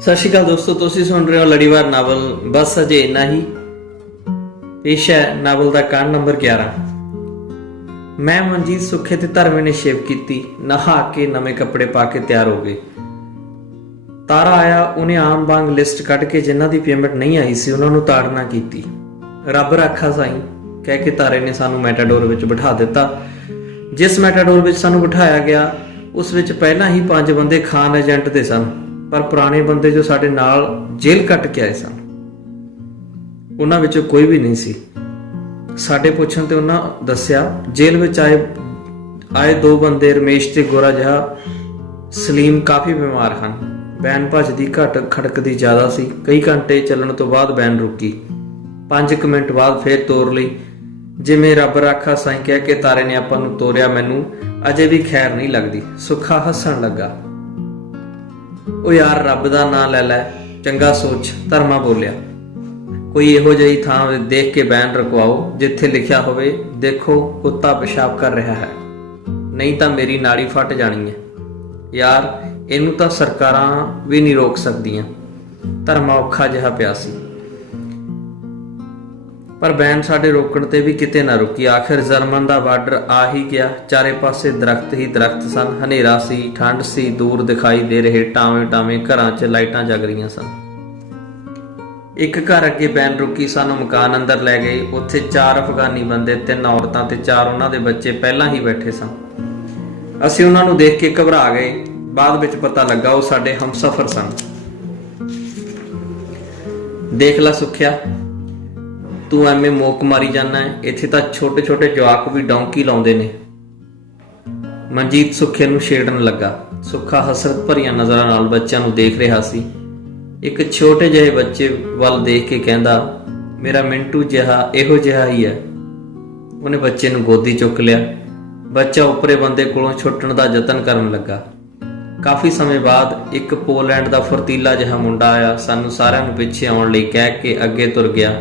सत श्री अकाल दोस्तों, तुसीं सुन रहे हो लड़ीवार नावल। बस अजे इन्ना ही पेश है नावल का कांड नंबर 11। मैं मनजीत सुखे ते धर्मे ने शेव की, नहा के नवे कपड़े पा के तैयार हो गए। तारा आया, उन्हें आम वांग लिस्ट कढ़ के जिन्हां दी पेमेंट नहीं आई सी उन्हां नूं ताड़ना की। रब राखा साईं कह के तारे ने सानू मैटाडोर विच बिठा दिता। जिस मैटाडोर विच सानू बिठाया गया उस विच पहला ही 5 बंदे खान एजेंट दे सन, पर पुराने बंदे जो साडे नाल जेल कट के आए सन उन्हां विचों कोई भी नहीं सी। साडे पुछण ते उन्हां दस्सिया जेल विच आए 2 बंदे रमेश ते गोरा जिहा सलीम काफ़ी बीमार हन। बैन भजदी घट खड़कदी ज़्यादा सी। कई घंटे चलण तो बाद बैन रुकी। 5 मिनट बाद फिर तोर लई। जिवें रब राखा साईं कह के तारे ने आपां नूं तोरिया, मैनूं अजे भी खैर नहीं लगदी। सुखा हੱਸਣ लगा। ओ यार रब दा नां लै लै, चंगा सोच। धर्मा बोलिया, कोई इहो ਜਿਹੀ ਥਾਂ देख के बैन रखवाओ जिथे लिखिया होवे देखो कुत्ता पेशाब कर रहा है, नहीं तो मेरी नाड़ी फट जानी है। यार इनू तो सरकारां भी नहीं रोक सकदियां। धर्मा औखा जिहा पिया सी, पर बैन साडे रोकण ते भी किते ना रुकी। आखिर जर्मन दा बार्डर आ ही गया। चारे पासे दरख्त ही दरख्त सन। हनेरा सी, ठंड सी। दूर दिखाई दे रहे टावे टावे घरां 'च लाइटां जग रहीआं सन। एक घर अगे बैन रुकी। सानू मकान अंदर लै गए। उत्थे 4 अफगानी बंदे, 3 औरतां ते 4 उन्हां दे बच्चे पहलां ही बैठे सन। असीं उन्हां नूं देख के घबरा गए। बाद विच पता लगा वो साडे हमसफर सन। देख ला सुखिया, तू एवें मोक मारी जाना है। इत्थे तां छोटे छोटे जवाक भी डौंकी लाउंदे ने। मनजीत सुखे नूं छेड़न लगा। सुखा हसरत भरियां नज़रां नाल बच्चों नूं देख रहा सी। एक छोटे ਜਿਹੇ बच्चे ਵੱਲ देख के कहंदा, मेरा मिंटू जिहा इहो जिहा ही है। उन्हें बच्चे नूं गोदी चुक लिया। बच्चा उपरे बंदे कोलों छुट्टण दा यतन करन लगा। काफ़ी समय बाद एक पोलैंड दा फुर्तीला जिहा मुंडा आया। सानू सारिआं नूं पिछे आउण लई कह के अगे तुर गया।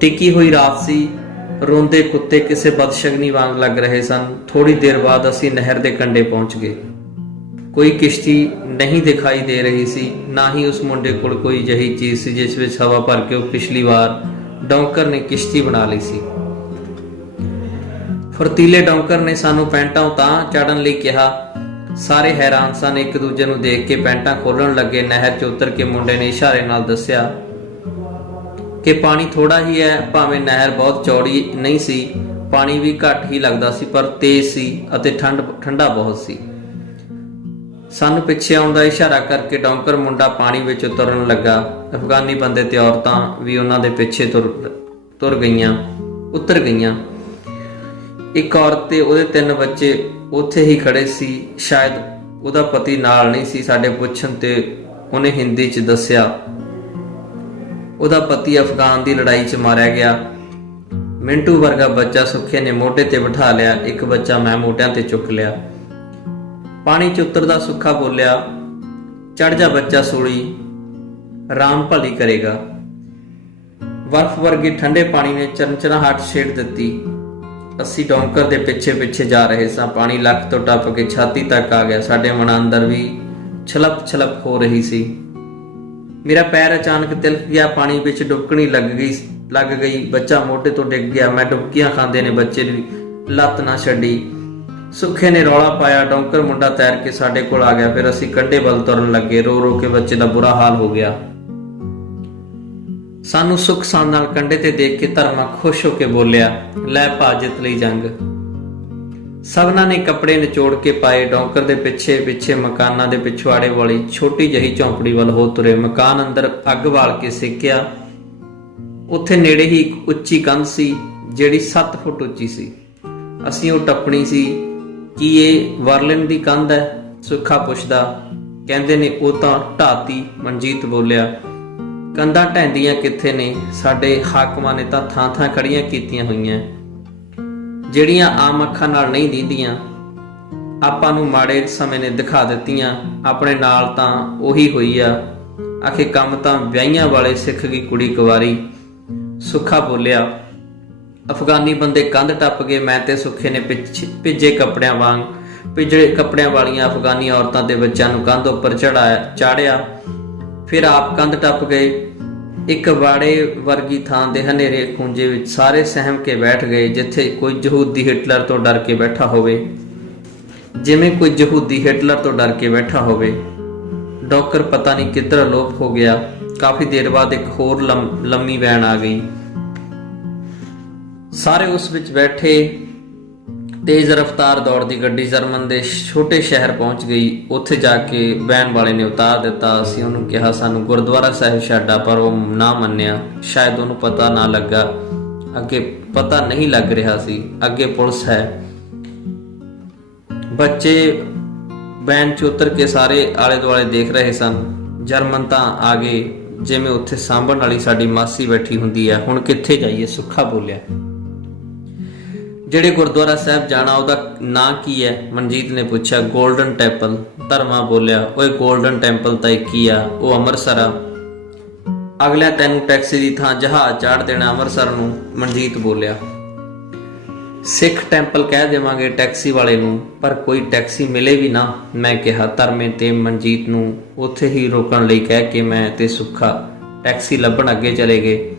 टिकी हुई रात सी। रोंदे कुत्ते किसी बदशगनी वांग लग रहे सन। थोड़ी देर बाद असी नहर के कंढे पहुंच गए। कोई किश्ती नहीं दिखाई दे रही सी, ना ही उस मुंडे कोल कोई जही चीज सी जिस विच हवा भर के पिछली बार डौंकर ने किश्ती बना ली सी। फुर्तीले डौंकर ने सानू पैंटां उतां चढ़न लई कहा। सारे हैरान सन। एक दूजे नूं देख के पैंटां खोलण लगे। नहर च उतर के मुंडे ने इशारे नाल दस्सिया कि पानी थोड़ा ही है। भावें नहर बहुत चौड़ी नहीं सी, पानी भी घट ही लगता सी, पर तेज सी अते ठंडा बहुत सी। सानू पिछे आउण दा इशारा करके डौंकर मुंडा पानी विच उतरन लगा। अफगानी बंदे ते औरतां भी उन्हां दे पिछे तुर गईयां, उतर गईयां। एक औरत ते उहदे 3 बच्चे उत्थे ही खड़े सी। शायद उहदा पति नाल नहीं सी। साडे पुछण ते उहने हिंदी च दस्सिया उहदा पति अफगान की लड़ाई च मारिया गया। मिंटू वर्गा बच्चा सुखे ने मोढे ते बिठा लिया। एक बच्चा मैं मोढियां ते चुक लिया। पानी च उतरदा सुखा बोलिया, चढ़ जा बच्चा सूली, राम भली करेगा। बर्फ वर्गे ठंडे पानी ने चरचराहट छेड़ दी। असी डौंकर दे पिछे पिछे जा रहे सां। पानी लक तो टप के छाती तक आ गया। साडे मन अंदर भी छलप छलप हो रही सी। मेरा पैर अचानक तिलक गया। पानी विच डुबकणी लग गई। बच्चा मोढे तो डिग गया। मैं डुबकियां खांदे ने बच्चे दी लत्त ना छड्डी। सुखे ने रौला पाया। डौंकर मुंडा तैर के साडे कोल आ गया। फिर असी कंढे वल तुरन लगे। रो रो के बच्चे दा बुरा हाल हो गया। सानू सुख सांद नाल कंढे ते देख के धर्मा खुश होके बोलिया, लै भा जित लई जंग। सबना ने कपड़े निचोड़ के पाए। डौंकर दे पिछे पिछे मकाना दे पिछवाड़े वाली छोटी जही झोंपड़ी वाल हो तुरे। मकान अंदर अग बाल के सेकिया। उत्थे नेड़े ही एक उच्ची कंध सी जिहड़ी 7 फुट उच्ची सी। असीं ਉਹ टप्पणी सी। की ये वर्लिन दी कंध है? सुखा पुछदा। कहंदे ने ਉਹ ਤਾਂ ਢਾਤੀ। मनजीत बोलिया, कंधां ਢਹਿੰਦੀਆਂ कित्थे ने? साडे हाकमां ने तां ਥਾਂ ਥਾਂ खड़ियां कीतियां होईयां ਜਿਹੜੀਆਂ आम ਅੱਖਾਂ ਨਾਲ नहीं दींदियां। ਆਪਾਂ ਨੂੰ ਮਾੜੇ ਸਮੇਂ ਨੇ ਦਿਖਾ ਦਿੱਤੀਆਂ। ਆਪਣੇ ਨਾਲ ਤਾਂ ਉਹੀ ਹੋਈ ਆ। ਆਖੇ ਕੰਮ ਤਾਂ ਵਿਆਹੀਆਂ ਵਾਲੇ ਸਿੱਖ ਗਈ ਕੁੜੀ ਕੁਵਾਰੀ। ਸੁੱਖਾ ਬੋਲਿਆ। ਅਫਗਾਨੀ ਬੰਦੇ ਕੰਧ ਟੱਪ ਗਏ। ਮੈਂ ਤੇ ਸੁੱਖੇ ਨੇ ਭਿੱਜੇ ਕੱਪੜਿਆਂ ਵਾਂਗ ਪਿਜੜੇ ਕੱਪੜਿਆਂ ਵਾਲੀਆਂ ਅਫਗਾਨੀ ਔਰਤਾਂ ਤੇ ਬੱਚਿਆਂ ਨੂੰ ਕੰਧ ਉੱਪਰ ਚਾੜਿਆ। ਫਿਰ ਆਪ ਕੰਧ ਟੱਪ ਗਏ। ਇੱਕ ਬਾੜੇ ਵਰਗੀ ਥਾਂ ਦੇ ਹਨੇਰੇ ਖੂੰਜੇ ਵਿੱਚ ਸਾਰੇ ਸਹਿਮ ਕੇ ਬੈਠ ਗਏ, ਜਿੱਥੇ ਕੋਈ ਯਹੂਦੀ ਹਿਟਲਰ ਤੋਂ ਡਰ ਕੇ ਬੈਠਾ ਹੋਵੇ, ਜਿਵੇਂ ਕੋਈ ਯਹੂਦੀ ਹਿਟਲਰ ਤੋਂ ਡਰ ਕੇ ਬੈਠਾ ਹੋਵੇ। ਡਾਕਰ ਪਤਾ ਨਹੀਂ ਕਿੱਧਰ ਅਲੋਪ ਹੋ ਗਿਆ। ਕਾਫੀ ਦੇਰ ਬਾਅਦ ਇੱਕ ਹੋਰ ਲੰਮੀ ਵੈਨ ਆ ਗਈ। ਸਾਰੇ ਉਸ ਵਿੱਚ ਬੈਠੇ। ਤੇਜ਼ ਰਫ਼ਤਾਰ ਦੌੜਦੀ ਗੱਡੀ ਜਰਮਨ ਦੇ ਛੋਟੇ ਸ਼ਹਿਰ ਪਹੁੰਚ ਗਈ। ਉੱਥੇ ਜਾ ਕੇ ਵੈਨ ਵਾਲੇ ਨੇ ਉਤਾਰ ਦਿੱਤਾ। ਅਸੀਂ ਉਹਨੂੰ ਕਿਹਾ ਸਾਨੂੰ ਗੁਰਦੁਆਰਾ ਸਾਹਿਬ ਛੱਡਾ, ਪਰ ਉਹ ਨਾ ਮੰਨਿਆ। ਸ਼ਾਇਦ ਉਹਨੂੰ ਪਤਾ ਨਾ ਲੱਗਾ, ਅੱਗੇ ਪਤਾ ਨਹੀਂ ਲੱਗ ਰਿਹਾ ਸੀ, ਅੱਗੇ ਪੁਲਿਸ ਹੈ। ਬੱਚੇ ਵੈਨ 'ਚ ਉਤਰ ਕੇ ਸਾਰੇ ਆਲੇ ਦੁਆਲੇ ਦੇਖ ਰਹੇ ਸਨ। ਜਰਮਨ ਤਾਂ ਆ ਗਏ, ਜਿਵੇਂ ਉੱਥੇ ਸਾਂਭਣ ਵਾਲੀ ਸਾਡੀ ਮਾਸੀ ਬੈਠੀ ਹੁੰਦੀ ਹੈ। ਹੁਣ ਕਿੱਥੇ ਜਾਈਏ? ਸੁੱਖਾ ਬੋਲਿਆ। ਜਿਹੜੇ ਗੁਰਦੁਆਰਾ ਸਾਹਿਬ ਜਾਣਾ ਉਹਦਾ ਨਾਂ ਕੀ ਹੈ? ਮਨਜੀਤ ਨੇ ਪੁੱਛਿਆ। ਗੋਲਡਨ ਟੈਂਪਲ, ਧਰਮਾ ਬੋਲਿਆ। ਓਏ ਗੋਲਡਨ ਟੈਂਪਲ ਤਾਂ ਇੱਕ ਹੀ ਆ, ਉਹ ਅੰਮ੍ਰਿਤਸਰ ਆ। ਅਗਲਿਆਂ ਤੈਨੂੰ ਟੈਕਸੀ ਦੀ ਥਾਂ ਜਹਾਜ਼ ਚਾੜ ਦੇਣਾ ਅੰਮ੍ਰਿਤਸਰ ਨੂੰ, ਮਨਜੀਤ ਬੋਲਿਆ। ਸਿੱਖ ਟੈਂਪਲ ਕਹਿ ਦੇਵਾਂਗੇ ਟੈਕਸੀ ਵਾਲੇ ਨੂੰ, ਪਰ ਕੋਈ ਟੈਕਸੀ ਮਿਲੇ ਵੀ ਨਾ, ਮੈਂ ਕਿਹਾ। ਧਰਮੇ ਤੇ ਮਨਜੀਤ ਨੂੰ ਉੱਥੇ ਹੀ ਰੋਕਣ ਲਈ ਕਹਿ ਕੇ ਮੈਂ ਤੇ ਸੁੱਖਾ ਟੈਕਸੀ ਲੱਭਣ ਅੱਗੇ ਚਲੇ ਗਏ।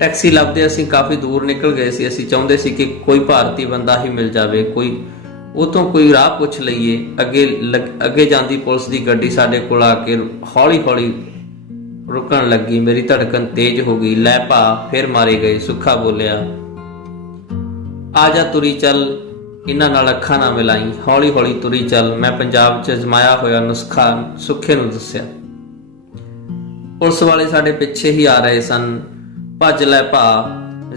ਟੈਕਸੀ ਲੱਭਦੇ ਅਸੀਂ ਕਾਫੀ ਦੂਰ ਨਿਕਲ ਗਏ ਸੀ। ਅਸੀਂ ਚਾਹੁੰਦੇ ਸੀ ਕਿ ਕੋਈ ਭਾਰਤੀ ਬੰਦਾ ਹੀ ਮਿਲ ਜਾਵੇ, ਉਹ ਤੋਂ ਕੋਈ ਰਾਹ ਪੁੱਛ ਲਈਏ। ਅੱਗੇ ਜਾਂਦੀ ਪੁਲਿਸ ਦੀ ਗੱਡੀ ਸਾਡੇ ਕੋਲ ਆ ਕੇ ਹੌਲੀ ਹੌਲੀ ਰੁਕਣ ਲੱਗੀ। ਮੇਰੀ ਧੜਕਨ ਤੇਜ਼ ਹੋ ਗਈ। ਲੈ ਭਾ, ਫਿਰ ਮਾਰੇ ਗਏ, ਸੁੱਖਾ ਬੋਲਿਆ। ਆ ਜਾ, ਤੁਰੀ ਚੱਲ, ਇਹਨਾਂ ਨਾਲ ਅੱਖਾਂ ਨਾ ਮਿਲਾਈ, ਹੌਲੀ ਹੌਲੀ ਤੁਰੀ ਚੱਲ। ਮੈਂ ਪੰਜਾਬ 'ਚ ਅਜ਼ਮਾਇਆ ਹੋਇਆ ਨੁਸਖਾ ਸੁੱਖੇ ਨੂੰ ਦੱਸਿਆ। ਪੁਲਿਸ ਵਾਲੇ ਸਾਡੇ ਪਿੱਛੇ ਹੀ ਆ ਰਹੇ ਸਨ। ਭੱਜ ਲੈ ਭਾ,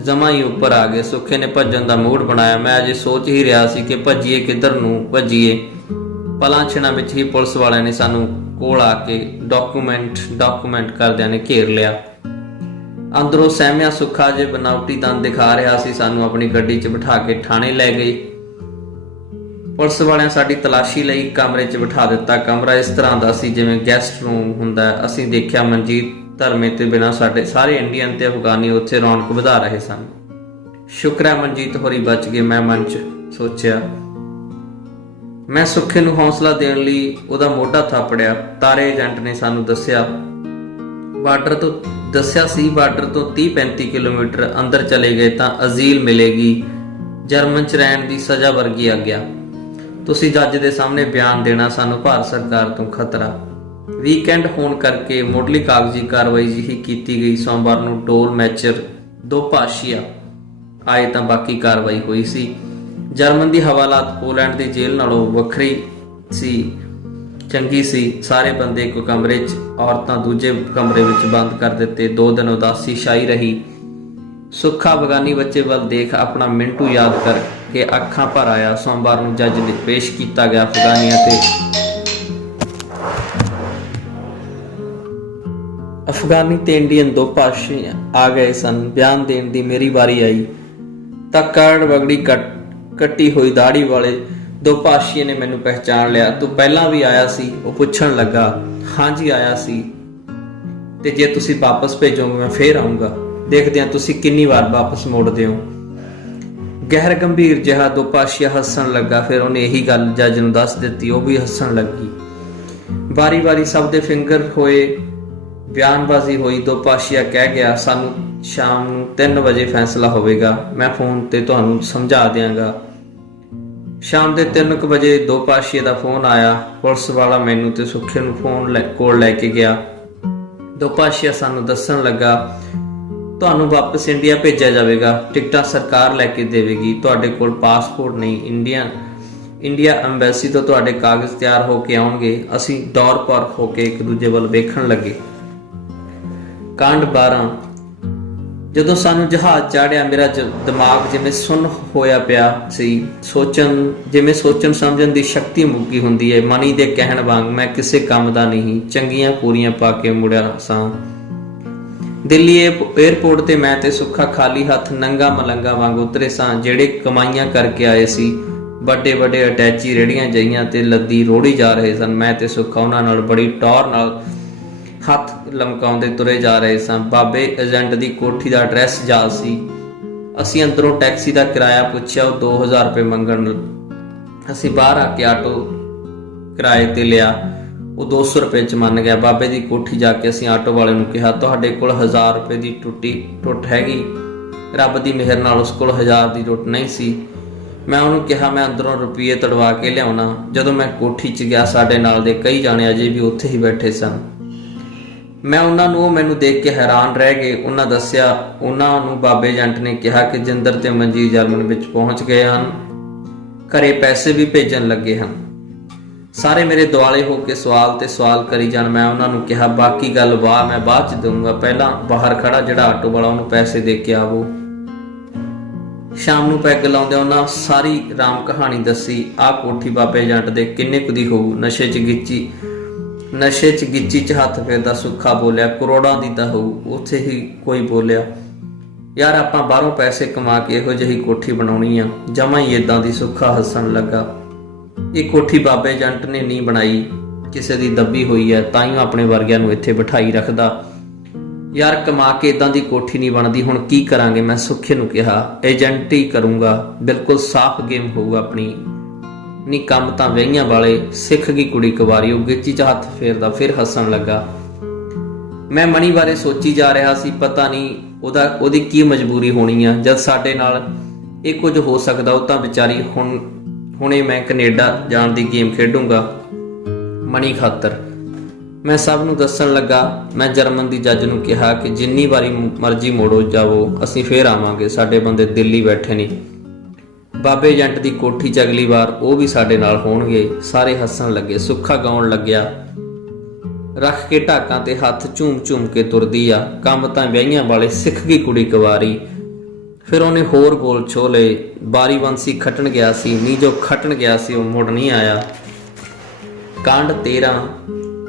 ਜਮਾ ਹੀ ਉੱਪਰ ਆ ਗਏ। ਸੁੱਖੇ ਨੇ ਭੱਜਣ ਦਾ ਮੂਡ ਬਣਾਇਆ। ਮੈਂ ਅਜੇ ਸੋਚ ਹੀ ਰਿਹਾ ਸੀ ਕਿ ਭੱਜੀਏ, ਕਿੱਧਰ ਨੂੰ ਭੱਜੀਏ। ਪਲਾਂ ਛਿਣਾਂ ਵਿੱਚ ਹੀ ਪੁਲਿਸ ਵਾਲਿਆਂ ਨੇ ਸਾਨੂੰ ਕੋਲ ਆ ਕੇ ਡਾਕੂਮੈਂਟ ਕਰਦਿਆਂ ਨੇ ਘੇਰ ਲਿਆ। ਅੰਦਰੋਂ ਸਹਿਮਿਆ ਸੁੱਖਾ ਜੇ ਬਨਾਵਟੀ ਦੰਦ ਦਿਖਾ ਰਿਹਾ ਸੀ। ਸਾਨੂੰ ਆਪਣੀ ਗੱਡੀ 'ਚ ਬਿਠਾ ਕੇ ਥਾਣੇ ਲੈ ਗਏ। ਪੁਲਿਸ ਵਾਲਿਆਂ ਸਾਡੀ ਤਲਾਸ਼ੀ ਲਈ ਕਮਰੇ 'ਚ ਬਿਠਾ ਦਿੱਤਾ। ਕਮਰਾ ਇਸ ਤਰ੍ਹਾਂ ਦਾ ਸੀ ਜਿਵੇਂ ਗੈਸਟ ਰੂਮ ਹੁੰਦਾ। ਅਸੀਂ ਦੇਖਿਆ ਮਨਜੀਤ, ਧਰਮੇ ਤੇ ਬਿਨਾਂ ਸਾਡੇ ਸਾਰੇ ਇੰਡੀਅਨ ਤੇ ਅਫਗਾਨੀ ਉੱਥੇ ਰੌਣਕ ਵਧਾ ਰਹੇ ਸਨ। ਸ਼ੁਕਰ ਹੈ ਮਨਜੀਤ ਹੋਰੀ ਬਚ ਗਏ, ਮੈਂ ਮਨ 'ਚ ਸੋਚਿਆ। ਮੈਂ ਸੁੱਖੇ ਨੂੰ ਹੌਸਲਾ ਦੇਣ ਲਈ ਉਹਦਾ ਮੋਢਾ ਥਾਪੜਿਆ। ਤਾਰੇ ਏਜੰਟ ਨੇ ਸਾਨੂੰ ਦੱਸਿਆ ਬਾਰਡਰ ਤੋਂ 30-35 ਕਿਲੋਮੀਟਰ ਅੰਦਰ ਚਲੇ ਗਏ ਤਾਂ ਅਜ਼ੀਲ ਮਿਲੇਗੀ। ਜਰਮਨ 'ਚ ਰਹਿਣ ਦੀ ਸਜ਼ਾ ਵਰਗੀ ਆਗਿਆ। ਤੁਸੀਂ ਜੱਜ ਦੇ ਸਾਹਮਣੇ ਬਿਆਨ ਦੇਣਾ, ਸਾਨੂੰ ਭਾਰਤ ਸਰਕਾਰ ਤੋਂ ਖਤਰਾ। ਵੀਕਐਂਡ ਹੋਣ ਕਰਕੇ ਮੁੱਢਲੀ ਕਾਗਜ਼ੀ ਕਾਰਵਾਈ ਜਿਹੀ ਕੀਤੀ ਗਈ। ਸੋਮਵਾਰ ਨੂੰ ਡੋਲ ਮੈਚਰ ਦੋ ਭਾਸ਼ੀਆ ਆਏ ਤਾਂ ਬਾਕੀ ਕਾਰਵਾਈ ਹੋਈ ਸੀ। ਜਰਮਨ ਦੀ ਹਵਾਲਾਤ ਪੋਲੈਂਡ ਦੀ ਜੇਲ੍ਹ ਨਾਲੋਂ ਵੱਖਰੀ ਸੀ, ਚੰਗੀ ਸੀ। ਸਾਰੇ ਬੰਦੇ ਇੱਕ ਕਮਰੇ 'ਚ, ਔਰਤਾਂ ਦੂਜੇ ਕਮਰੇ ਵਿੱਚ ਬੰਦ ਕਰ ਦਿੱਤੇ। 2 ਦਿਨ ਉਦਾਸੀ ਛਾਈ ਰਹੀ। ਸੁੱਖਾ ਅਫਗਾਨੀ ਬੱਚੇ ਵੱਲ ਦੇਖ ਆਪਣਾ ਮਿੰਟੂ ਯਾਦ ਕਰਕੇ ਅੱਖਾਂ ਭਰ ਆਇਆ। ਸੋਮਵਾਰ ਨੂੰ ਜੱਜ ਨੇ ਪੇਸ਼ ਕੀਤਾ ਗਿਆ। ਅਫਗਾਨੀ ਤੇ ਇੰਡੀਅਨ ਦੋ ਭਾਸ਼ੀ ਆ ਗਏ ਸਨ। ਬਿਆਨ ਦੇਣ ਦੀ ਮੇਰੀ ਵਾਰੀ ਆਈ ਤਾਂ ਕਾਰਡ ਵਗੜੀ ਕੱਟੀ ਹੋਈ ਦਾੜੀ ਵਾਲੇ ਦੋ ਭਾਸ਼ੀਏ ਨੇ ਮੈਨੂੰ ਪਹਿਚਾਣ ਲਿਆ। ਤੂੰ ਪਹਿਲਾਂ ਵੀ ਆਇਆ ਸੀ? ਉਹ ਪੁੱਛਣ ਲੱਗਾ। ਹਾਂਜੀ ਆਇਆ ਸੀ, ਤੇ ਜੇ ਤੁਸੀਂ ਵਾਪਸ ਭੇਜੋਗੇ ਮੈਂ ਫੇਰ ਆਊਂਗਾ। ਦੇਖਦੇ ਹਾਂ ਤੁਸੀਂ ਕਿੰਨੀ ਵਾਰ ਵਾਪਸ ਮੋੜਦੇ ਹੋ। ਗਹਿਰ ਗੰਭੀਰ ਜਿਹਾ ਦੋ ਭਾਸ਼ੀਆ ਹੱਸਣ ਲੱਗਾ। ਫਿਰ ਉਹਨੇ ਇਹੀ ਗੱਲ ਜੱਜ ਨੂੰ ਦੱਸ ਦਿੱਤੀ। ਉਹ ਵੀ ਹੱਸਣ ਲੱਗੀ। ਵਾਰੀ ਸਭ ਦੇ ਫਿੰਗਰ ਹੋਏ, ਬਿਆਨਬਾਜ਼ੀ ਹੋਈ। ਦੋ ਭਾਸ਼ੀਆ ਕਹਿ ਗਿਆ, ਸਾਨੂੰ ਸ਼ਾਮ ਨੂੰ 3 ਵਜੇ ਫੈਸਲਾ ਹੋਵੇਗਾ। ਮੈਂ ਫੋਨ ਤੇ ਤੁਹਾਨੂੰ ਸਮਝਾ ਦਿਆਂਗਾ। ਸ਼ਾਮ ਦੇ 3 ਵਜੇ ਦੋ ਭਾਸ਼ੀਏ ਦਾ ਫੋਨ ਆਇਆ। ਪੁਲਿਸ ਵਾਲਾ ਮੈਨੂੰ ਤੇ ਸੁੱਖੇ ਨੂੰ ਫੋਨ ਕੋਲ ਲੈ ਕੇ ਗਿਆ। ਦੋ ਭਾਸ਼ੀਆ ਸਾਨੂੰ ਦੱਸਣ ਲੱਗਾ, ਤੁਹਾਨੂੰ ਵਾਪਸ ਇੰਡੀਆ ਭੇਜਿਆ ਜਾਵੇਗਾ। ਟਿਕਟਾਂ ਸਰਕਾਰ ਲੈ ਕੇ ਦੇਵੇਗੀ। ਤੁਹਾਡੇ ਕੋਲ ਪਾਸਪੋਰਟ ਨਹੀਂ। ਇੰਡੀਆ ਐਮਬੈਸੀ ਤੋਂ ਤੁਹਾਡੇ ਕਾਗਜ਼ ਤਿਆਰ ਹੋ ਕੇ ਆਉਣਗੇ। ਅਸੀਂ ਦੌਰ ਪਰ ਹੋ ਕੇ ਇੱਕ ਦੂਜੇ ਵੱਲ ਵੇਖਣ ਲੱਗੇ। ਕਾਂਡ 12। ਜਦੋਂ ਸਾਨੂੰ ਜਹਾਜ਼ ਚਾੜਿਆ, ਮੇਰਾ ਦਿਮਾਗ ਜਿਵੇਂ ਸੁੰਨ ਹੋਇਆ ਪਿਆ ਸੀ। ਸੋਚਣ ਸਮਝਣ ਦੀ ਸ਼ਕਤੀ ਮੁੱਕੀ ਹੁੰਦੀ ਹੈ। ਮਨੀ ਦੇ ਕਹਿਣ ਵਾਂਗ ਮੈਂ ਕਿਸੇ ਕੰਮ ਦਾ ਨਹੀਂ, ਚੰਗੀਆਂ ਪੂਰੀਆਂ ਪਾ ਕੇ ਮੁੜਿਆ ਸਾਂ। ਦਿੱਲੀ ਏਅਰਪੋਰਟ ਤੇ ਮੈਂ ਤੇ ਸੁੱਖਾ ਖਾਲੀ ਹੱਥ ਨੰਗਾ ਮਲੰਗਾ ਵਾਂਗ ਉਤਰੇ ਸਾਂ। ਜਿਹੜੇ ਕਮਾਈਆਂ ਕਰਕੇ ਆਏ ਸੀ, ਵੱਡੇ ਅਟੈਚੀ ਰੇੜੀਆਂ ਜਿਹੀਆਂ ਤੇ ਲੱਦੀ ਰੋੜੀ ਜਾ ਰਹੇ ਸਨ। ਮੈਂ ਤੇ ਸੁੱਖਾ ਉਹਨਾਂ ਨਾਲ ਬੜੀ ਟੌਰ ਨਾਲ ਹੱਥ ਲਮਕਾਉਂਦੇ ਤੁਰੇ ਜਾ ਰਹੇ ਸਾਂ। ਬਾਬੇ ਏਜੰਟ ਦੀ ਕੋਠੀ ਦਾ ਐਡਰੈਸ ਯਾਦ ਸੀ। ਅਸੀਂ ਅੰਦਰੋਂ ਟੈਕਸੀ ਦਾ ਕਿਰਾਇਆ ਪੁੱਛਿਆ। ਉਹ 2000 ਰੁਪਏ ਮੰਗਣ ਅਸੀਂ ਬਾਹਰ ਆ ਕੇ ਆਟੋ ਕਿਰਾਏ ਤੇ ਲਿਆ। ਉਹ 200 ਰੁਪਏ 'ਚ ਮੰਨ ਗਿਆ। ਬਾਬੇ ਦੀ ਕੋਠੀ ਜਾ ਕੇ ਅਸੀਂ ਆਟੋ ਵਾਲੇ ਨੂੰ ਕਿਹਾ, ਤੁਹਾਡੇ ਕੋਲ 1000 ਰੁਪਏ ਦੀ ਟੁੱਟ ਹੈਗੀ? ਰੱਬ ਦੀ ਮਿਹਰ ਨਾਲ ਉਸ ਕੋਲ 1000 ਦੀ ਟੁੱਟ ਨਹੀਂ ਸੀ। ਮੈਂ ਉਹਨੂੰ ਕਿਹਾ ਮੈਂ ਅੰਦਰੋਂ ਰੁਪਈਏ ਤੜਵਾ ਕੇ ਲਿਆਉਣਾ। ਜਦੋਂ ਮੈਂ ਕੋਠੀ 'ਚ ਗਿਆ, ਸਾਡੇ ਨਾਲ ਦੇ ਕਈ ਜਾਣੇ ਅਜੇ ਵੀ ਉੱਥੇ ਹੀ ਬੈਠੇ ਸਨ। ਮੈਂ ਉਹਨਾਂ ਨੂੰ, ਉਹ ਮੈਨੂੰ ਦੇਖ ਕੇ ਹੈਰਾਨ ਰਹਿ ਗਏ। ਉਹਨਾਂ ਦੱਸਿਆ, ਉਹਨਾਂ ਨੂੰ ਬਾਬੇ ਏਜੰਟ ਨੇ ਕਿਹਾ ਕਿ ਜਿੰਦਰ ਤੇ ਮਨਜੀਤ ਜਰਮਨ ਵਿੱਚ ਪਹੁੰਚ ਗਏ ਹਨ, ਘਰੇ ਪੈਸੇ ਵੀ ਭੇਜਣ ਲੱਗੇ ਹਨ। ਸਾਰੇ ਮੇਰੇ ਦੁਆਲੇ ਹੋ ਕੇ ਸਵਾਲ ਤੇ ਸਵਾਲ ਕਰੀ ਜਾਣ। ਮੈਂ ਉਹਨਾਂ ਨੂੰ ਕਿਹਾ ਬਾਕੀ ਗੱਲ ਮੈਂ ਬਾਅਦ 'ਚ ਦਊਂਗਾ, ਪਹਿਲਾਂ ਬਾਹਰ ਖੜਾ ਜਿਹੜਾ ਆਟੋ ਵਾਲਾ ਉਹਨੂੰ ਪੈਸੇ ਦੇ ਕੇ ਆਵੋ। ਸ਼ਾਮ ਨੂੰ ਪੈਗ ਲਾਉਂਦੇ ਉਹਨਾਂ ਸਾਰੀ ਰਾਮ ਕਹਾਣੀ ਦੱਸੀ। ਆਹ ਕੋਠੀ ਬਾਬੇ ਏਜੰਟ ਦੇ ਕਿੰਨੇ ਕੁ ਦੀ ਹੋਊ? ਨਸ਼ੇ 'ਚ ਗਿੱਚੀ 'ਚ ਹੱਥ ਫੇਰਦਾ ਸੁੱਖਾ ਬੋਲਿਆ, ਕਰੋੜਾਂ ਦੀ ਤਾਂ ਹੋਊ। ਉੱਥੇ ਹੀ ਕੋਈ ਬੋਲਿਆ, ਯਾਰ ਆਪਾਂ ਬਾਹਰੋਂ ਪੈਸੇ ਕਮਾ ਕੇ ਇਹੋ ਜਿਹੀ ਕੋਠੀ ਬਣਾਉਣੀ ਆ। ਜਮਾਂ ਹੀ ਏਦਾਂ ਦੀ। ਸੁੱਖਾ ਹੱਸਣ ਲੱਗਾ। ਇਹ ਕੋਠੀ ਬਾਬੇ ਏਜੰਟ ਨੇ ਨਹੀਂ ਬਣਾਈ, ਕਿਸੇ ਦੀ ਦੱਬੀ ਹੋਈ ਹੈ, ਤਾਂ ਹੀ ਆਪਣੇ ਵਰਗਿਆਂ ਨੂੰ ਇੱਥੇ ਬਿਠਾਈ ਰੱਖਦਾ। ਯਾਰ ਕਮਾ ਕੇ ਇਦਾਂ ਦੀ ਕੋਠੀ ਨਹੀਂ ਬਣਦੀ, ਹੁਣ ਕੀ ਕਰਾਂਗੇ? ਮੈਂ ਸੁੱਖੇ ਨੂੰ ਕਿਹਾ, ਏਜੰਟ ਹੀ ਕਰੂੰਗਾ, ਬਿਲਕੁਲ ਸਾਫ਼ ਗੇਮ ਹੋਊਗਾ ਆਪਣੀ। ਨਹੀਂ ਕੰਮ ਤਾਂ ਵਿਆਹੀਆਂ ਵਾਲੇ। ਸਿੱਖ ਗਈ ਕੁੜੀ ਕੁਵਾਰੀ। ਉਹ ਗਿੱਚੀ 'ਚ ਹੱਥ ਫੇਰਦਾ ਫਿਰ ਹੱਸਣ ਲੱਗਾ। ਮੈਂ ਮਣੀ ਬਾਰੇ ਸੋਚੀ ਜਾ ਰਿਹਾ ਸੀ, ਪਤਾ ਨਹੀਂ ਉਹਦੀ ਕੀ ਮਜਬੂਰੀ ਹੋਣੀ ਆ। ਜਦ ਸਾਡੇ ਨਾਲ ਇਹ ਕੁਝ ਹੋ ਸਕਦਾ, ਉਹ ਤਾਂ ਵਿਚਾਰੀ ਹੁਣੇ ਮੈਂ ਕੈਨੇਡਾ ਜਾਣ ਦੀ ਗੇਮ ਖੇਡੂੰਗਾ ਮਣੀ ਖਾਤਰ। ਮੈਂ ਸਭ ਨੂੰ ਦੱਸਣ ਲੱਗਾ। ਮੈਂ ਜਰਮਨ ਦੀ ਜੱਜ ਨੂੰ ਕਿਹਾ ਕਿ ਜਿੰਨੀ ਵਾਰੀ ਮਰਜ਼ੀ ਮੋੜੋ ਜਾਵੋ, ਅਸੀਂ ਫੇਰ ਆਵਾਂਗੇ, ਸਾਡੇ ਬੰਦੇ ਦਿੱਲੀ ਬੈਠੇ ਨਹੀਂ। ਬਾਬੇ ਏਜੰਟ ਦੀ ਕੋਠੀ 'ਚ ਅਗਲੀ ਵਾਰ ਉਹ ਵੀ ਸਾਡੇ ਨਾਲ ਹੋਣਗੇ। ਸਾਰੇ ਹੱਸਣ ਲੱਗੇ। ਸੁੱਖਾ ਗਾਉਣ ਲੱਗਿਆ, ਰੱਖ ਕੇ ਢਾਕਾਂ ਤੇ ਹੱਥ ਝੂਮ ਕੇ ਤੁਰਦੀ ਆ, ਕੰਮ ਤਾਂ ਵਿਆਹੀਆਂ ਵਾਲੇ, ਸਿੱਖ ਗਈ ਕੁੜੀ ਕੁਵਾਰੀ। ਫਿਰ ਉਹਨੇ ਹੋਰ ਬੋਲ ਛੋ ਲਏ, ਬਾਰੀ ਬੰਸੀ ਖੱਟਣ ਗਿਆ ਸੀ, ਨੀ ਜੋ ਖੱਟਣ ਗਿਆ ਸੀ ਉਹ ਮੁੜ ਨਹੀਂ ਆਇਆ। ਕਾਂਡ 13।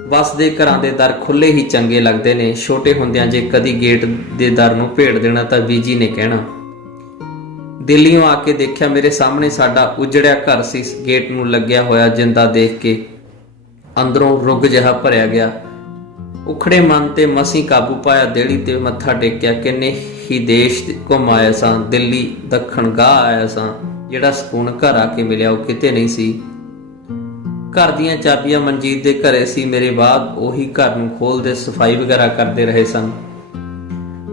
ਵਸਦੇ ਘਰਾਂ ਦੇ ਦਰ ਖੁੱਲੇ ਹੀ ਚੰਗੇ ਲੱਗਦੇ ਨੇ। ਛੋਟੇ ਹੁੰਦਿਆਂ ਜੇ ਕਦੀ ਗੇਟ ਦੇ ਦਰ ਨੂੰ ਭੇੜ ਦੇਣਾ ਤਾਂ ਬੀਜੀ ਨੇ ਕਹਿਣਾ। ਦਿੱਲੀੋਂ ਆ ਕੇ ਦੇਖਿਆ, ਮੇਰੇ ਸਾਹਮਣੇ ਸਾਡਾ ਉਜੜਿਆ ਘਰ ਸੀ। ਗੇਟ ਨੂੰ ਲੱਗਿਆ ਹੋਇਆ ਜਿੰਦਾ ਦੇਖ ਕੇ ਅੰਦਰੋਂ ਰੁੱਗ ਜਿਹਾ ਭਰਿਆ ਗਿਆ। ਉਖੜੇ ਮਨ ਤੇ ਮਸੀਂ ਕਾਬੂ ਪਾਇਆ, ਦੇਹੜੀ ਤੇ ਮੱਥਾ ਟੇਕਿਆ। ਕਿੰਨੇ ਹੀ ਦੇਸ਼ ਘੁੰਮ ਆਇਆ ਸਾਂ, ਦਿੱਲੀ ਦੱਖਣ ਗਾਹ ਆਇਆ ਸਾਂ। ਜਿਹੜਾ ਸਕੂਨ ਘਰ ਆ ਕੇ ਮਿਲਿਆ ਉਹ ਕਿਤੇ ਨਹੀਂ ਸੀ। ਘਰ ਦੀਆਂ ਚਾਬੀਆਂ ਮਨਜੀਤ ਦੇ ਘਰੇ ਸੀ। ਮੇਰੇ ਬਾਅਦ ਉਹੀ ਘਰ ਨੂੰ ਖੋਲਦੇ, ਸਫਾਈ ਵਗੈਰਾ ਕਰਦੇ ਰਹੇ ਸਨ।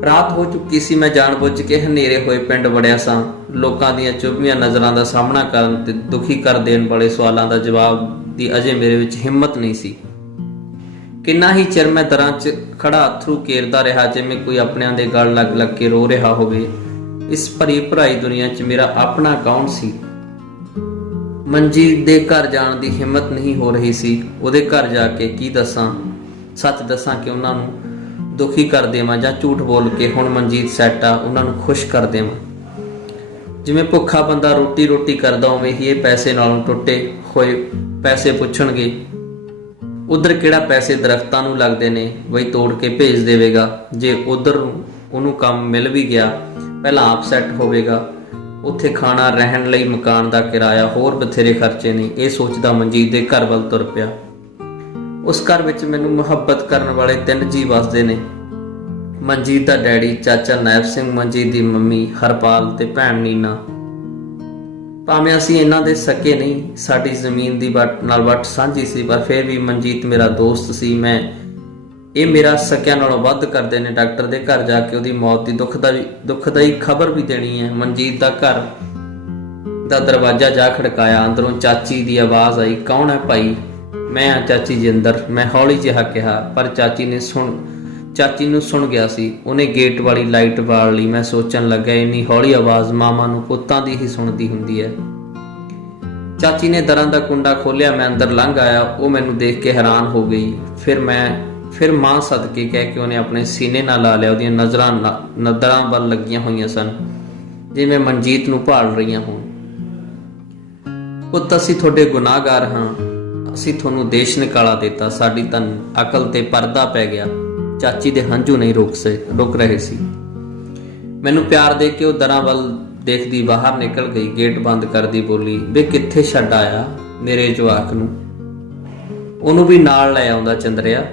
ਰਾਤ ਹੋ ਚੁੱਕੀ ਸੀ। ਮੈਂ ਜਾਣਬੁੱਝ ਕੇ ਹਨੇਰੇ ਹੋਏ ਪਿੰਡ ਵੜਿਆ ਸਾਂ। ਲੋਕਾਂ ਦੀਆਂ ਚੁਭਵੀਆਂ ਨਜ਼ਰਾਂ ਦਾ ਸਾਹਮਣਾ ਕਰਨ ਤੇ ਦੁਖੀ ਕਰ ਦੇਣ ਵਾਲੇ ਸਵਾਲਾਂ ਦਾ ਜਵਾਬ ਦੀ ਅਜੇ ਮੇਰੇ ਵਿੱਚ ਹਿੰਮਤ ਨਹੀਂ ਸੀ। ਕਿੰਨਾ ਹੀ ਚਿਰ ਮੈਂ ਦਰਾਂ 'ਚ ਖੜਾ ਅਥਰੂ ਕੇਰਦਾ ਰਿਹਾ, ਜਿਵੇਂ ਕੋਈ ਆਪਣਿਆਂ ਦੇ ਗਲ ਲੱਗ ਕੇ ਰੋ ਰਿਹਾ ਹੋਵੇ। ਇਸ ਭਰੀ ਭਰਾਈ ਦੁਨੀਆ 'ਚ ਮੇਰਾ ਆਪਣਾ ਕੌਣ ਸੀ? ਮਨਜੀਤ ਦੇ ਘਰ ਜਾਣ ਦੀ ਹਿੰਮਤ ਨਹੀਂ ਹੋ ਰਹੀ ਸੀ। ਉਹਦੇ ਘਰ ਜਾ ਕੇ ਕੀ ਦੱਸਾਂ? ਸੱਚ ਦੱਸਾਂ ਕਿ ਉਹਨਾਂ ਨੂੰ ਦੁਖੀ ਕਰ ਦੇਵਾਂ ਜਾਂ ਝੂਠ ਬੋਲ ਕੇ ਹੁਣ ਮਨਜੀਤ ਸੈੱਟ ਆ ਉਹਨਾਂ ਨੂੰ ਖੁਸ਼ ਕਰ ਦੇਵਾਂ? ਜਿਵੇਂ ਭੁੱਖਾ ਬੰਦਾ ਰੋਟੀ ਕਰਦਾ, ਉਵੇਂ ਹੀ ਇਹ ਪੈਸੇ ਨਾਲੋਂ ਟੁੱਟੇ ਹੋਏ ਪੈਸੇ ਪੁੱਛਣਗੇ। ਉਧਰ ਕਿਹੜਾ ਪੈਸੇ ਦਰਖਤਾਂ ਨੂੰ ਲੱਗਦੇ ਨੇ, ਬਈ ਤੋੜ ਕੇ ਭੇਜ ਦੇਵੇਗਾ। ਜੇ ਉਧਰ ਉਹਨੂੰ ਕੰਮ ਮਿਲ ਵੀ ਗਿਆ, ਪਹਿਲਾਂ ਆਪ ਸੈੱਟ ਹੋਵੇਗਾ। ਉੱਥੇ ਖਾਣਾ, ਰਹਿਣ ਲਈ ਮਕਾਨ ਦਾ ਕਿਰਾਇਆ, ਹੋਰ ਬਥੇਰੇ ਖਰਚੇ ਨੇ। ਇਹ ਸੋਚਦਾ ਮਨਜੀਤ ਦੇ ਘਰ ਵੱਲ ਤੁਰ ਪਿਆ। ਉਸ ਘਰ ਵਿੱਚ ਮੈਨੂੰ ਮੁਹੱਬਤ ਕਰਨ ਵਾਲੇ 3 ਜੀਅ ਵਸਦੇ ਨੇ। ਮਨਜੀਤ ਦਾ ਡੈਡੀ ਚਾਚਾ ਨਾਇਬ ਸਿੰਘ, ਮਨਜੀਤ ਦੀ ਮੰਮੀ ਹਰਪਾਲ ਤੇ ਭੈਣ ਨੀਨਾ। ਭਾਵੇਂ ਅਸੀਂ ਇਹਨਾਂ ਦੇ ਸਕੇ ਨਹੀਂ, ਸਾਡੀ ਜ਼ਮੀਨ ਦੀ ਨਾਲ ਵੱਟ ਸਾਂਝੀ ਸੀ, ਪਰ ਫਿਰ ਵੀ ਮਨਜੀਤ ਮੇਰਾ ਦੋਸਤ ਸੀ। ਇਹ ਮੇਰਾ ਸਕਿਆਂ ਨਾਲੋਂ ਵੱਧ ਕਰਦੇ ਨੇ। ਡਾਕਟਰ ਦੇ ਘਰ ਜਾ ਕੇ ਉਹਦੀ ਮੌਤ ਦੀ ਦੁਖਦਾਈ ਖਬਰ ਵੀ ਦੇਣੀ ਹੈ। ਮਨਜੀਤ ਦਾ ਘਰ ਦਾ ਦਰਵਾਜ਼ਾ ਜਾ ਖੜਕਾਇਆ। ਅੰਦਰੋਂ ਚਾਚੀ ਦੀ ਆਵਾਜ਼ ਆਈ, ਕੌਣ ਹੈ ਭਾਈ? ਮੈਂ ਆ ਚਾਚੀ ਜਿੰਦਰ। ਮੈਂ ਹੌਲੀ ਜਿਹਾ ਕਿਹਾ, ਪਰ ਚਾਚੀ ਨੂੰ ਸੁਣ ਗਿਆ ਸੀ। ਉਹਨੇ ਗੇਟ ਵਾਲੀ ਲਾਈਟ ਬਾਲ ਲਈ। ਮੈਂ ਸੋਚਣ ਲੱਗਾ, ਇੰਨੀ ਹੌਲੀ ਆਵਾਜ਼ ਮਾਵਾਂ ਨੂੰ ਪੁੱਤਾਂ ਦੀ ਹੀ ਸੁਣਦੀ ਹੁੰਦੀ ਹੈ। ਚਾਚੀ ਨੇ ਦਰਾਂ ਦਾ ਕੁੰਡਾ ਖੋਲਿਆ। ਮੈਂ ਅੰਦਰ ਲੰਘ ਆਇਆ। ਉਹ ਮੈਨੂੰ ਦੇਖ ਕੇ ਹੈਰਾਨ ਹੋ ਗਈ। ਫਿਰ ਮਾਂ ਸਦਕੇ ਕਹਿ ਕੇ ਉਹਨੇ ਆਪਣੇ ਸੀਨੇ ਨਾਲ ਲਾ ਲਿਆ। ਉਹਦੀਆਂ ਨਜ਼ਰਾਂ ਵੱਲ ਲੱਗੀਆਂ ਹੋਈਆਂ ਸਨ, ਜਿਵੇਂ ਮਨਜੀਤ ਨੂੰ ਭਾਲ ਰਹੀਆਂ ਹੋਣ। ਪੁੱਤ, ਅਸੀਂ ਤੁਹਾਡੇ ਗੁਨਾਹਗਾਰ ਹਾਂ। ਅਸੀਂ ਤੁਹਾਨੂੰ ਦੇਸ਼ ਨਿਕਾਲਾ ਦਿੱਤਾ। ਸਾਡੀ ਤਾਂ ਅਕਲ ਤੇ ਪਰਦਾ ਪੈ ਗਿਆ। ਚਾਚੀ ਦੇ ਹੰਝੂ ਨਹੀਂ ਰੁਕ ਰਹੇ ਸੀ। ਮੈਨੂੰ ਪਿਆਰ ਦੇ ਕੇ ਉਹ ਦਰਾਂ ਵੱਲ ਦੇਖਦੀ ਬਾਹਰ ਨਿਕਲ ਗਈ। ਗੇਟ ਬੰਦ ਕਰਦੀ ਬੋਲੀ, ਵੇ ਕਿੱਥੇ ਛੱਡ ਆਇਆ ਮੇਰੇ ਜਵਾਕ ਨੂੰ? ਉਹਨੂੰ ਵੀ ਨਾਲ ਲੈ ਆਉਂਦਾ ਚੰਦਰਿਆ।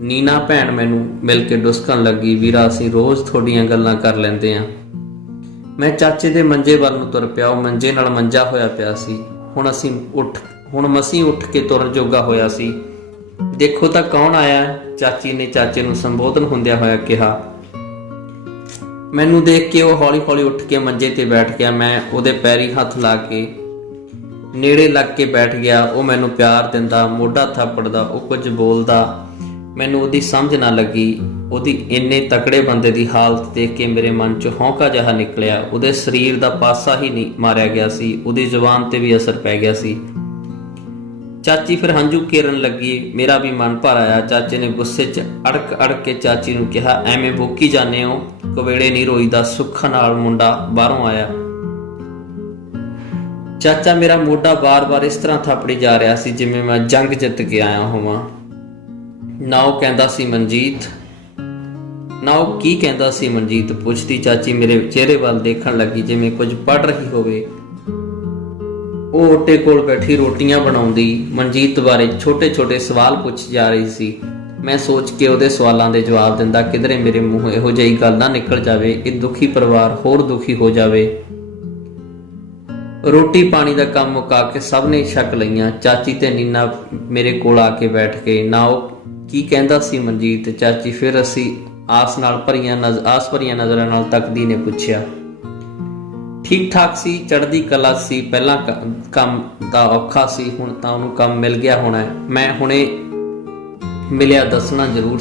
ਨੀਨਾ ਭੈਣ ਮੈਨੂੰ ਮਿਲ ਕੇ ਡੁਸਕਣ ਲੱਗੀ, ਵੀਰਾ ਅਸੀਂ ਰੋਜ਼ ਤੁਹਾਡੀਆਂ ਗੱਲਾਂ ਕਰ ਲੈਂਦੇ ਹਾਂ। ਮੈਂ ਚਾਚੇ ਦੇ ਮੰਜੇ ਵੱਲ ਨੂੰ ਤੁਰ ਪਿਆ। ਉਹ ਮੰਜੇ ਨਾਲ ਮੰਜਾ ਹੋਇਆ ਪਿਆ ਸੀ। ਹੁਣ ਮਸੀਂ ਉੱਠ ਕੇ ਤੁਰਨ ਜੋਗਾ ਹੋਇਆ ਸੀ। ਦੇਖੋ ਤਾਂ ਕੌਣ ਆਇਆ, ਚਾਚੀ ਨੇ ਚਾਚੇ ਨੂੰ ਸੰਬੋਧਨ ਹੁੰਦਿਆਂ ਹੋਇਆ ਕਿਹਾ। ਮੈਨੂੰ ਦੇਖ ਕੇ ਉਹ ਹੌਲੀ ਹੌਲੀ ਉੱਠ ਕੇ ਮੰਜੇ ਤੇ ਬੈਠ ਗਿਆ। ਮੈਂ ਉਹਦੇ ਪੈਰੀ ਹੱਥ ਲਾ ਕੇ ਨੇੜੇ ਲੱਗ ਕੇ ਬੈਠ ਗਿਆ। ਉਹ ਮੈਨੂੰ ਪਿਆਰ ਦਿੰਦਾ, ਮੋਢਾ ਥਾਪੜਦਾ, ਉਹ ਕੁਝ ਬੋਲਦਾ। ਮੈਨੂੰ ਉਹਦੀ ਸਮਝ ਨਾ ਲੱਗੀ। ਉਹਦੀ ਇੰਨੇ ਤਕੜੇ ਬੰਦੇ ਦੀ ਹਾਲਤ ਦੇਖ ਕੇ ਮੇਰੇ ਮਨ 'ਚ ਹੌਂਕਾ ਜਿਹਾ ਨਿਕਲਿਆ। ਉਹਦੇ ਸਰੀਰ ਦਾ ਪਾਸਾ ਹੀ ਨਹੀਂ ਮਾਰਿਆ ਗਿਆ ਸੀ, ਉਹਦੀ ਜ਼ੁਬਾਨ ਤੇ ਵੀ ਅਸਰ ਪੈ ਗਿਆ ਸੀ। ਚਾਚੀ ਫਿਰ ਹੰਝੂ ਕੇਰਨ ਲੱਗੀ। ਮੇਰਾ ਵੀ ਮਨ ਭਰ ਆਇਆ। ਚਾਚੇ ਨੇ ਗੁੱਸੇ 'ਚ ਅੜਕ ਕੇ ਚਾਚੀ ਨੂੰ ਕਿਹਾ, ਐਵੇਂ ਬੋਕੀ ਜਾਂਦੇ ਹੋ, ਕਵੇੜੇ ਨਹੀਂ ਰੋਈਦਾ। ਸੁੱਖ ਨਾਲ ਮੁੰਡਾ ਬਾਹਰੋਂ ਆਇਆ। ਚਾਚਾ ਮੇਰਾ ਮੋਢਾ ਬਾਰ-ਬਾਰ ਇਸ ਤਰ੍ਹਾਂ ਥਾਪੜੀ ਜਾ ਰਿਹਾ ਸੀ ਜਿਵੇਂ ਮੈਂ ਜੰਗ ਜਿੱਤ ਕੇ ਆਇਆ ਹੋਵਾਂ। ਨਾ ਉਹ ਕਹਿੰਦਾ ਸੀ ਮਨਜੀਤ, ਨਾ ਉਹ ਕੀ ਕਹਿੰਦਾ ਸੀ ਮਨਜੀਤ, ਪੁੱਛਦੀ ਚਾਚੀ ਮੇਰੇ ਚਿਹਰੇ ਵੱਲ ਦੇਖਣ ਲੱਗੀ ਜਿਵੇਂ ਕੁਝ ਪੜ੍ਹ ਰਹੀ ਹੋਵੇ। ਉਹ ਓਟੇ ਕੋਲ ਬੈਠੀ ਰੋਟੀਆਂ ਬਣਾਉਂਦੀ ਮਨਜੀਤ ਬਾਰੇ ਛੋਟੇ-ਛੋਟੇ ਸਵਾਲ ਪੁੱਛ ਜਾ ਰਹੀ ਸੀ। ਮੈਂ ਸੋਚ ਕੇ ਉਹਦੇ ਸਵਾਲਾਂ ਦੇ ਜਵਾਬ ਦਿੰਦਾ, ਕਿਧਰੇ ਮੇਰੇ ਮੂੰਹੋਂ ਇਹੋ ਜਿਹੀ ਗੱਲ ਨਾ ਨਿਕਲ ਜਾਵੇ ਇਹ ਦੁਖੀ ਪਰਿਵਾਰ ਹੋਰ ਦੁਖੀ ਹੋ ਜਾਵੇ। ਰੋਟੀ ਪਾਣੀ ਦਾ ਕੰਮ ਮੁਕਾ ਕੇ ਸਭ ਨੇ ਛਕ ਲਈਆਂ। ਚਾਚੀ ਤੇ ਨੀਨਾ ਮੇਰੇ ਕੋਲ ਆ ਕੇ ਬੈਠ ਗਏ। ਨਾ ਉਹ ਕੀ ਕਹਿੰਦਾ ਸੀ ਮਨਜੀਤ, ਚਾਚੀ ਫਿਰ ਅਸੀਂ ਆਸ ਭਰੀਆਂ ਨਜ਼ਰਾਂ ਨਾਲ ਤੱਕਦੀ ਨੇ ਪੁੱਛਿਆ। ਠੀਕ ਠਾਕ ਸੀ, ਚੜ੍ਹਦੀ ਕਲਾ ਸੀ। ਪਹਿਲਾਂ ਕੰਮ ਦਾ ਔਖਾ ਸੀ, ਹੁਣ ਤਾਂ ਉਹਨੂੰ ਕੰਮ ਮਿਲ ਗਿਆ ਹੋਣਾ। ਮੈਂ ਹੁਣੇ ਮਿਲਿਆ ਦੱਸਣਾ ਜ਼ਰੂਰ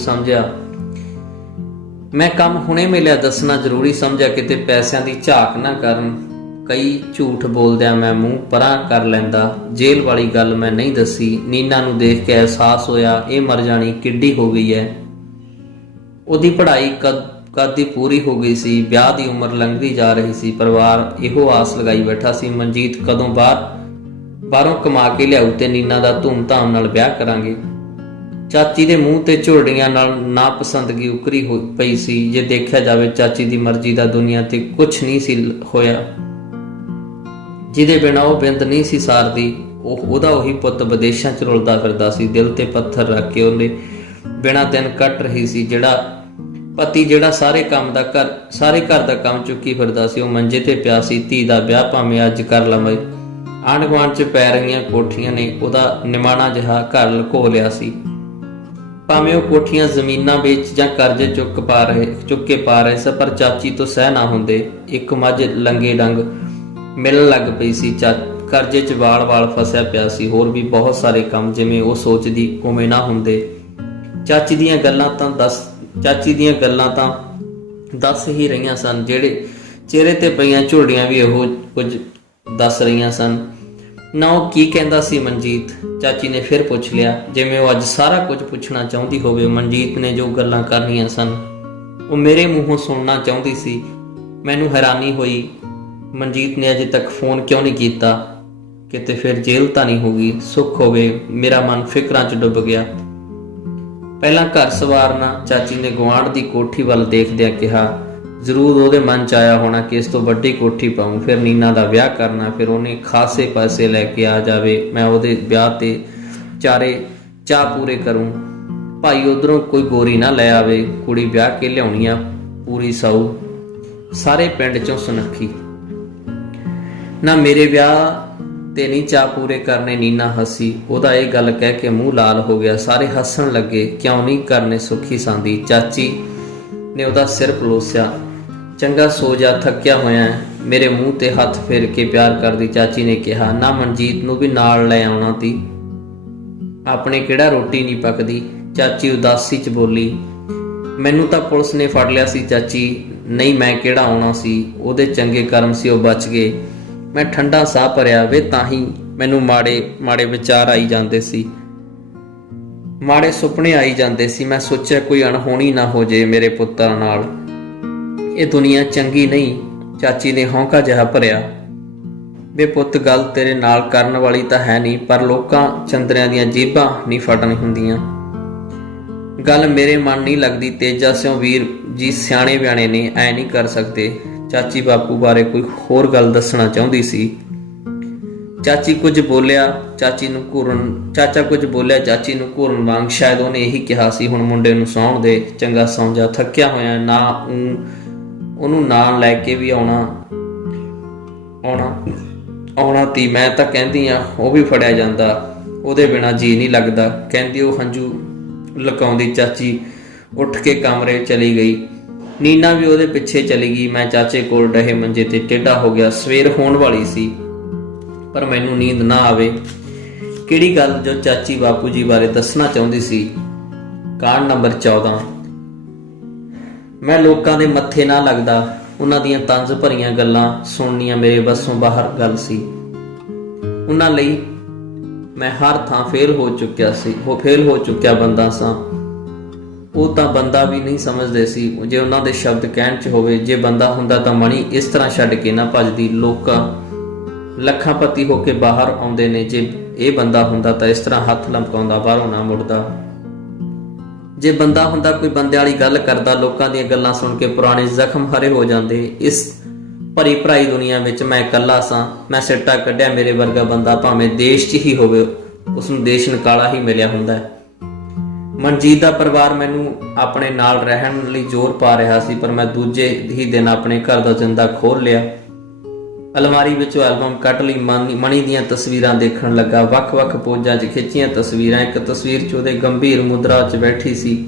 ਸਮਝਿਆ, ਕਿਤੇ ਪੈਸਿਆਂ ਦੀ ਝਾਕ ਨਾ ਕਰਨ। ਕਈ ਝੂਠ ਬੋਲਦਿਆਂ ਮੈਂ ਮੂੰਹ ਪਰਾਂ ਕਰ ਲੈਂਦਾ। ਜੇਲ੍ਹ ਵਾਲੀ ਗੱਲ ਮੈਂ ਨਹੀਂ ਦੱਸੀ। ਨੀਨਾ ਨੂੰ ਦੇਖ ਕੇ ਅਹਿਸਾਸ ਹੋਇਆ ਇਹ ਮਰ ਜਾਣੀ ਕਿੱਡੀ ਹੋ ਗਈ ਹੈ। ਉਹਦੀ ਪੜ੍ਹਾਈ ਕਦ ਦੀ ਪੂਰੀ ਹੋ ਗਈ ਸੀ, ਵਿਆਹ ਦੀ ਉਮਰ ਲੰਘਦੀ ਜਾ ਰਹੀ ਸੀ। ਪਰਿਵਾਰ ਇਹੋ ਆਸ ਲਗਾਈ ਬੈਠਾ ਸੀ ਮਨਜੀਤ ਕਦੋਂ ਬਾਹਰੋਂ ਕਮਾ ਕੇ ਲਿਆਊ ਤੇ ਨੀਨਾ ਦਾ ਧੂਮ-ਧਾਮ ਨਾਲ ਵਿਆਹ ਕਰਾਂਗੇ। ਚਾਚੀ ਦੇ ਮੂੰਹ ਤੇ ਝੁਰੜੀਆਂ ਨਾਲ ਨਾਪਸੰਦਗੀ ਉਕਰੀ ਹੋਈ ਪਈ ਸੀ। ਜੇ ਦੇਖਿਆ ਜਾਵੇ ਚਾਚੀ ਦੀ ਮਰਜ਼ੀ ਦਾ ਦੁਨੀਆ ਤੇ ਕੁਛ ਨਹੀਂ ਸੀ ਹੋਇਆ। ਜਿਹਦੇ ਬਿਨਾਂ ਉਹ ਬਿੰਦ ਨਹੀਂ ਸੀ ਸਾਰਦੀ, ਉਹਦਾ ਉਹੀ ਪੁੱਤ ਵਿਦੇਸ਼ਾਂ 'ਚ ਰੁਲਦਾ ਫਿਰਦਾ ਸੀ। ਦਿਲ ਤੇ ਪੱਥਰ ਰੱਖ ਕੇ ਉਹਨੇ ਬਿਨਾਂ ਦਿਨ ਕੱਟ ਰਹੀ ਸੀ। ਜਿਹੜਾ ਸਾਰੇ ਘਰ ਦਾ ਕੰਮ ਚੁੱਕੀ ਫਿਰਦਾ ਸੀ, ਉਹ ਮੰਜੇ ਤੇ ਪਿਆ ਸੀ। ਧੀ ਦਾ ਵਿਆਹ ਭਾਵੇਂ ਅੱਜ ਕਰ ਲਵੇ, ਆਂਢ ਗੁਆਂਢ 'ਚ ਪੈ ਰਹੀਆਂ ਕੋਠੀਆਂ ਨੇ ਉਹਦਾ ਨਿਮਾਣਾ ਜਿਹਾ ਘਰ ਲੁਕੋ ਲਿਆ ਸੀ। ਭਾਵੇਂ ਉਹ ਕੋਠੀਆਂ ਜ਼ਮੀਨਾਂ ਵੇਚ ਜਾਂ ਕਰਜ਼ੇ ਚੁੱਕ ਕੇ ਪਾ ਰਹੇ ਸੀ, ਪਰ ਚਾਚੀ ਤੋਂ ਸਹਿ ਨਾ ਹੁੰਦੇ। ਇੱਕ ਮੱਝ ਲੰਗੇ ਡੰਗ ਮਿਲਣ ਲੱਗ ਪਈ ਸੀ। ਕਰਜ਼ੇ 'ਚ ਵਾਲ ਫਸਿਆ ਪਿਆ ਸੀ। ਹੋਰ ਵੀ ਬਹੁਤ ਸਾਰੇ ਕੰਮ ਜਿਵੇਂ ਉਹ ਸੋਚਦੀ ਉਵੇਂ ਨਾ ਹੁੰਦੇ। ਚਾਚੀ ਦੀਆਂ ਗੱਲਾਂ ਤਾਂ ਦੱਸ ਹੀ ਰਹੀਆਂ ਸਨ, ਜਿਹੜੇ ਚਿਹਰੇ ਤੇ ਪਈਆਂ ਝੁਰੜੀਆਂ ਵੀ ਇਹੋ ਕੁਝ ਦੱਸ ਰਹੀਆਂ ਸਨ। ਨਾ ਉਹ ਕੀ ਕਹਿੰਦਾ ਸੀ ਮਨਜੀਤ, ਚਾਚੀ ਨੇ ਫਿਰ ਪੁੱਛ ਲਿਆ, ਜਿਵੇਂ ਉਹ ਅੱਜ ਸਾਰਾ ਕੁਝ ਪੁੱਛਣਾ ਚਾਹੁੰਦੀ ਹੋਵੇ। ਮਨਜੀਤ ਨੇ ਜੋ ਗੱਲਾਂ ਕਰਨੀਆਂ ਸਨ ਉਹ ਮੇਰੇ ਮੂੰਹੋਂ ਸੁਣਨਾ ਚਾਹੁੰਦੀ ਸੀ। ਮੈਨੂੰ ਹੈਰਾਨੀ ਹੋਈ ਮਨਜੀਤ ਨੇ ਅਜੇ ਤੱਕ ਫੋਨ ਕਿਉਂ ਨਹੀਂ ਕੀਤਾ। ਕਿਤੇ ਫਿਰ ਜੇਲ੍ਹ ਤਾਂ ਨਹੀਂ ਹੋ ਗਈ। ਸੁੱਖ ਹੋਵੇ। ਮੇਰਾ ਮਨ ਫਿਕਰਾਂ 'ਚ ਡੁੱਬ ਗਿਆ। ਪਹਿਲਾਂ ਘਰ ਸਵਾਰਨਾ, ਚਾਚੀ ਨੇ ਗੁਆਂਢ ਦੀ ਕੋਠੀ ਵੱਲ ਦੇਖਦਿਆਂ ਕਿਹਾ। ਜ਼ਰੂਰ ਉਹਦੇ ਮਨ 'ਚ ਆਇਆ ਹੋਣਾ ਕਿ ਇਸ ਤੋਂ ਵੱਡੀ ਕੋਠੀ ਪਾਊਂ, ਫਿਰ ਨੀਨਾ ਦਾ ਵਿਆਹ ਕਰਨਾ, ਫਿਰ ਉਹਨੇ ਖਾਸੇ ਪੈਸੇ ਲੈ ਕੇ ਆ ਜਾਵੇ, ਮੈਂ ਉਹਦੇ ਵਿਆਹ ਤੇ ਚਾਅ ਪੂਰੇ ਕਰੂੰ। ਭਾਈ ਉਧਰੋਂ ਕੋਈ ਗੋਰੀ ਨਾ ਲੈ ਆਵੇ, ਕੁੜੀ ਵਿਆਹ ਕੇ ਲਿਆਉਣੀ ਆ ਪੂਰੀ ਸਾਊ, ਸਾਰੇ ਪਿੰਡ 'ਚੋਂ ਸੁਨੱਖੀ। ਨਾ ਮੇਰੇ ਵਿਆਹ ਤੇ ਨਹੀਂ ਚਾਅ ਪੂਰੇ ਕਰਨੇ। ਨੀਨਾ ਹੱਸੀ। ਉਹਦਾ ਇਹ ਗੱਲ ਕਹਿ ਕੇ ਮੂੰਹ ਲਾਲ ਹੋ ਗਿਆ। ਸਾਰੇ ਹੱਸਣ ਲੱਗੇ। ਕਿਉਂ ਨਹੀਂ ਕਰਨੇ ਸੁੱਖੀ ਸਾਂਦੀ। ਚਾਚੀ ਨੇ ਉਹਦਾ ਸਿਰ ਪਲੋਸਿਆ। ਚੰਗਾ ਸੋ ਜਾ, ਥੱਕਿਆ ਹੋਇਆ। ਮੇਰੇ ਮੂੰਹ ਤੇ ਹੱਥ ਫੇਰ ਕੇ ਪਿਆਰ ਕਰਦੀ ਚਾਚੀ ਨੇ ਕਿਹਾ, ਨਾ ਮਨਜੀਤ ਨੂੰ ਵੀ ਨਾਲ ਲੈ ਆਉਣਾ ਤੀ, ਆਪਣੇ ਕਿਹੜਾ ਰੋਟੀ ਨਹੀਂ ਪੱਕਦੀ। ਚਾਚੀ ਉਦਾਸੀ 'ਚ ਬੋਲੀ, ਮੈਨੂੰ ਤਾਂ ਪੁਲਿਸ ਨੇ ਫੜ ਲਿਆ ਸੀ ਚਾਚੀ। ਨਹੀਂ ਮੈਂ ਕਿਹੜਾ ਆਉਣਾ ਸੀ, ਉਹਦੇ ਚੰਗੇ ਕਰਮ ਸੀ ਉਹ ਬਚ ਗਏ। ਮੈਂ ਠੰਡਾ ਸਾਹ ਭਰਿਆ ਵੇ, ਤਾਂ ਹੀ ਮੈਨੂੰ ਮਾੜੇ ਵਿਚਾਰ ਆਈ ਜਾਂਦੇ ਸੀ, ਮਾੜੇ ਸੁਪਨੇ ਆਈ ਜਾਂਦੇ ਸੀ। ਮੈਂ ਸੋਚਿਆ ਕੋਈ ਅਣਹੋਣੀ ਨਾ ਹੋ ਜੇ ਮੇਰੇ ਪੁੱਤਰ ਨਾਲ, ਇਹ ਦੁਨੀਆ ਚੰਗੀ ਨਹੀਂ। ਚਾਚੀ ਨੇ ਹੌਂਕਾ ਜਿਹਾ ਭਰਿਆ। ਵੇ ਪੁੱਤ, ਗੱਲ ਤੇਰੇ ਨਾਲ ਕਰਨ ਵਾਲੀ ਤਾਂ ਹੈ ਨਹੀਂ, ਪਰ ਲੋਕਾਂ ਚੰਦਰਿਆਂ ਦੀਆਂ ਜੇਬਾਂ ਨਹੀਂ ਫਟਣ ਹੁੰਦੀਆਂ। ਗੱਲ ਮੇਰੇ ਮਨ ਨਹੀਂ ਲੱਗਦੀ। ਤੇਜਾ ਸਿਉ ਵੀਰ ਜੀ ਸਿਆਣੇ ਬਿਆਣੇ ਨੇ, ਐ ਨਹੀਂ ਕਰ ਸਕਦੇ। ਚਾਚੀ ਬਾਪੂ ਬਾਰੇ ਕੋਈ ਹੋਰ ਗੱਲ ਦੱਸਣਾ ਚਾਹੁੰਦੀ ਸੀ। ਚਾਚਾ ਕੁਝ ਬੋਲਿਆ ਚਾਚੀ ਨੂੰ ਘੂਰਨ ਵਾਂਗ। ਸ਼ਾਇਦ ਉਹਨੇ ਇਹੀ ਕਿਹਾ ਸੀ, ਹੁਣ ਮੁੰਡੇ ਨੂੰ ਸੌਣ ਦੇ, ਚੰਗਾ ਸੌਂ ਜਾ, ਥੱਕਿਆ ਹੋਇਆ। ਨਾ ਉਹਨੂੰ ਨਾਲ ਲੈ ਕੇ ਵੀ ਆਉਣਾ ਆਉਣਾ ਤੀ, ਮੈਂ ਤਾਂ ਕਹਿੰਦੀ ਆ ਉਹ ਵੀ ਫੜਿਆ ਜਾਂਦਾ, ਉਹਦੇ ਬਿਨਾਂ ਜੀ ਨਹੀਂ ਲੱਗਦਾ। ਕਹਿੰਦੀ ਉਹ ਹੰਝੂ ਲੁਕਾਉਂਦੀ ਚਾਚੀ ਉੱਠ ਕੇ ਕਮਰੇ ਚਲੀ ਗਈ। ਨੀਨਾ ਵੀ ਉਹਦੇ ਪਿੱਛੇ ਚਲੀ ਗਈ। ਮੈਂ ਚਾਚੇ ਕੋਲ ਰਹੇ ਮੰਜੇ ਤੇ ਟੇਢਾ ਹੋ ਗਿਆ। ਸਵੇਰ ਹੋਣ ਵਾਲੀ ਸੀ ਪਰ ਮੈਨੂੰ ਨੀਂਦ ਨਾ ਆਵੇ। ਕਿਹੜੀ ਗੱਲ ਜੋ ਚਾਚੀ ਬਾਪੂ ਜੀ ਬਾਰੇ ਦੱਸਣਾ ਚਾਹੁੰਦੀ ਸੀ। ਕਾਂਡ ਨੰਬਰ 14। ਮੈਂ ਲੋਕਾਂ ਦੇ ਮੱਥੇ ਨਾ ਲੱਗਦਾ। ਉਹਨਾਂ ਦੀਆਂ ਤੰਜ਼ ਭਰੀਆਂ ਗੱਲਾਂ ਸੁਣਨੀਆਂ ਮੇਰੇ ਵੱਸੋਂ ਬਾਹਰ ਗੱਲ ਸੀ। ਉਹਨਾਂ ਲਈ ਮੈਂ ਹਰ ਥਾਂ ਫੇਲ ਹੋ ਚੁੱਕਿਆ ਬੰਦਾ ਸਾਂ। ਉਹ ਤਾਂ ਬੰਦਾ ਵੀ ਨਹੀਂ ਸਮਝਦੇ ਸੀ ਜੇ ਉਹਨਾਂ ਦੇ ਸ਼ਬਦ ਕਹਿਣ 'ਚ ਹੋਵੇ। ਜੇ ਬੰਦਾ ਹੁੰਦਾ ਤਾਂ ਮਣੀ ਇਸ ਤਰ੍ਹਾਂ ਛੱਡ ਕੇ ਨਾ ਭੱਜਦੀ। ਲੋਕਾਂ ਲੱਖਾਂਪਤੀ ਹੋ ਕੇ ਬਾਹਰ ਆਉਂਦੇ ਨੇ, ਜੇ ਇਹ ਬੰਦਾ ਹੁੰਦਾ ਤਾਂ ਇਸ ਤਰ੍ਹਾਂ ਹੱਥ ਲਮਕਾਉਂਦਾ ਬਾਹਰੋਂ ਨਾ ਮੁੜਦਾ। ਜੇ ਬੰਦਾ ਹੁੰਦਾ ਕੋਈ ਬੰਦੇ ਵਾਲੀ ਗੱਲ ਕਰਦਾ, ਲੋਕਾਂ ਦੀਆਂ ਗੱਲਾਂ ਸੁਣ ਕੇ ਪੁਰਾਣੇ ਜ਼ਖਮ ਹਰੇ ਹੋ ਜਾਂਦੇ। ਇਸ ਭਰੀ ਭਰਾਈ ਦੁਨੀਆ ਵਿੱਚ ਮੈਂ ਇਕੱਲਾ ਸਾਂ। ਮੈਂ ਸਿੱਟਾ ਕੱਢਿਆ। ਮੇਰੇ ਵਰਗਾ ਬੰਦਾ ਭਾਵੇਂ ਦੇਸ਼ 'ਚ ਹੀ ਹੋਵੇ, ਉਸਨੂੰ ਦੇਸ਼ ਨਿਕਾਲਾ ਹੀ ਮਿਲਿਆ ਹੁੰਦਾ ਹੈ। ਮਨਜੀਤ ਦਾ ਪਰਿਵਾਰ ਮੈਨੂੰ ਆਪਣੇ ਨਾਲ ਰਹਿਣ ਲਈ ਜ਼ੋਰ ਪਾ ਰਿਹਾ ਸੀ, ਪਰ ਮੈਂ ਦੂਜੇ ਹੀ ਦਿਨ ਆਪਣੇ ਘਰ ਦਾ ਜਿੰਦਾ ਖੋਲ੍ਹ ਲਿਆ। ਅਲਮਾਰੀ ਵਿੱਚੋਂ ਐਲਬਮ ਕੱਢ ਲਈ। ਮਣੀ ਦੀਆਂ ਤਸਵੀਰਾਂ ਦੇਖਣ ਲੱਗਾ। ਵੱਖ-ਵੱਖ ਪੋਜ਼ਾਂ 'ਚ ਖਿੱਚੀਆਂ ਤਸਵੀਰਾਂ। ਇੱਕ ਤਸਵੀਰ 'ਚ ਉਹਦੇ ਗੰਭੀਰ ਮੁਦਰਾ 'ਚ ਬੈਠੀ ਸੀ।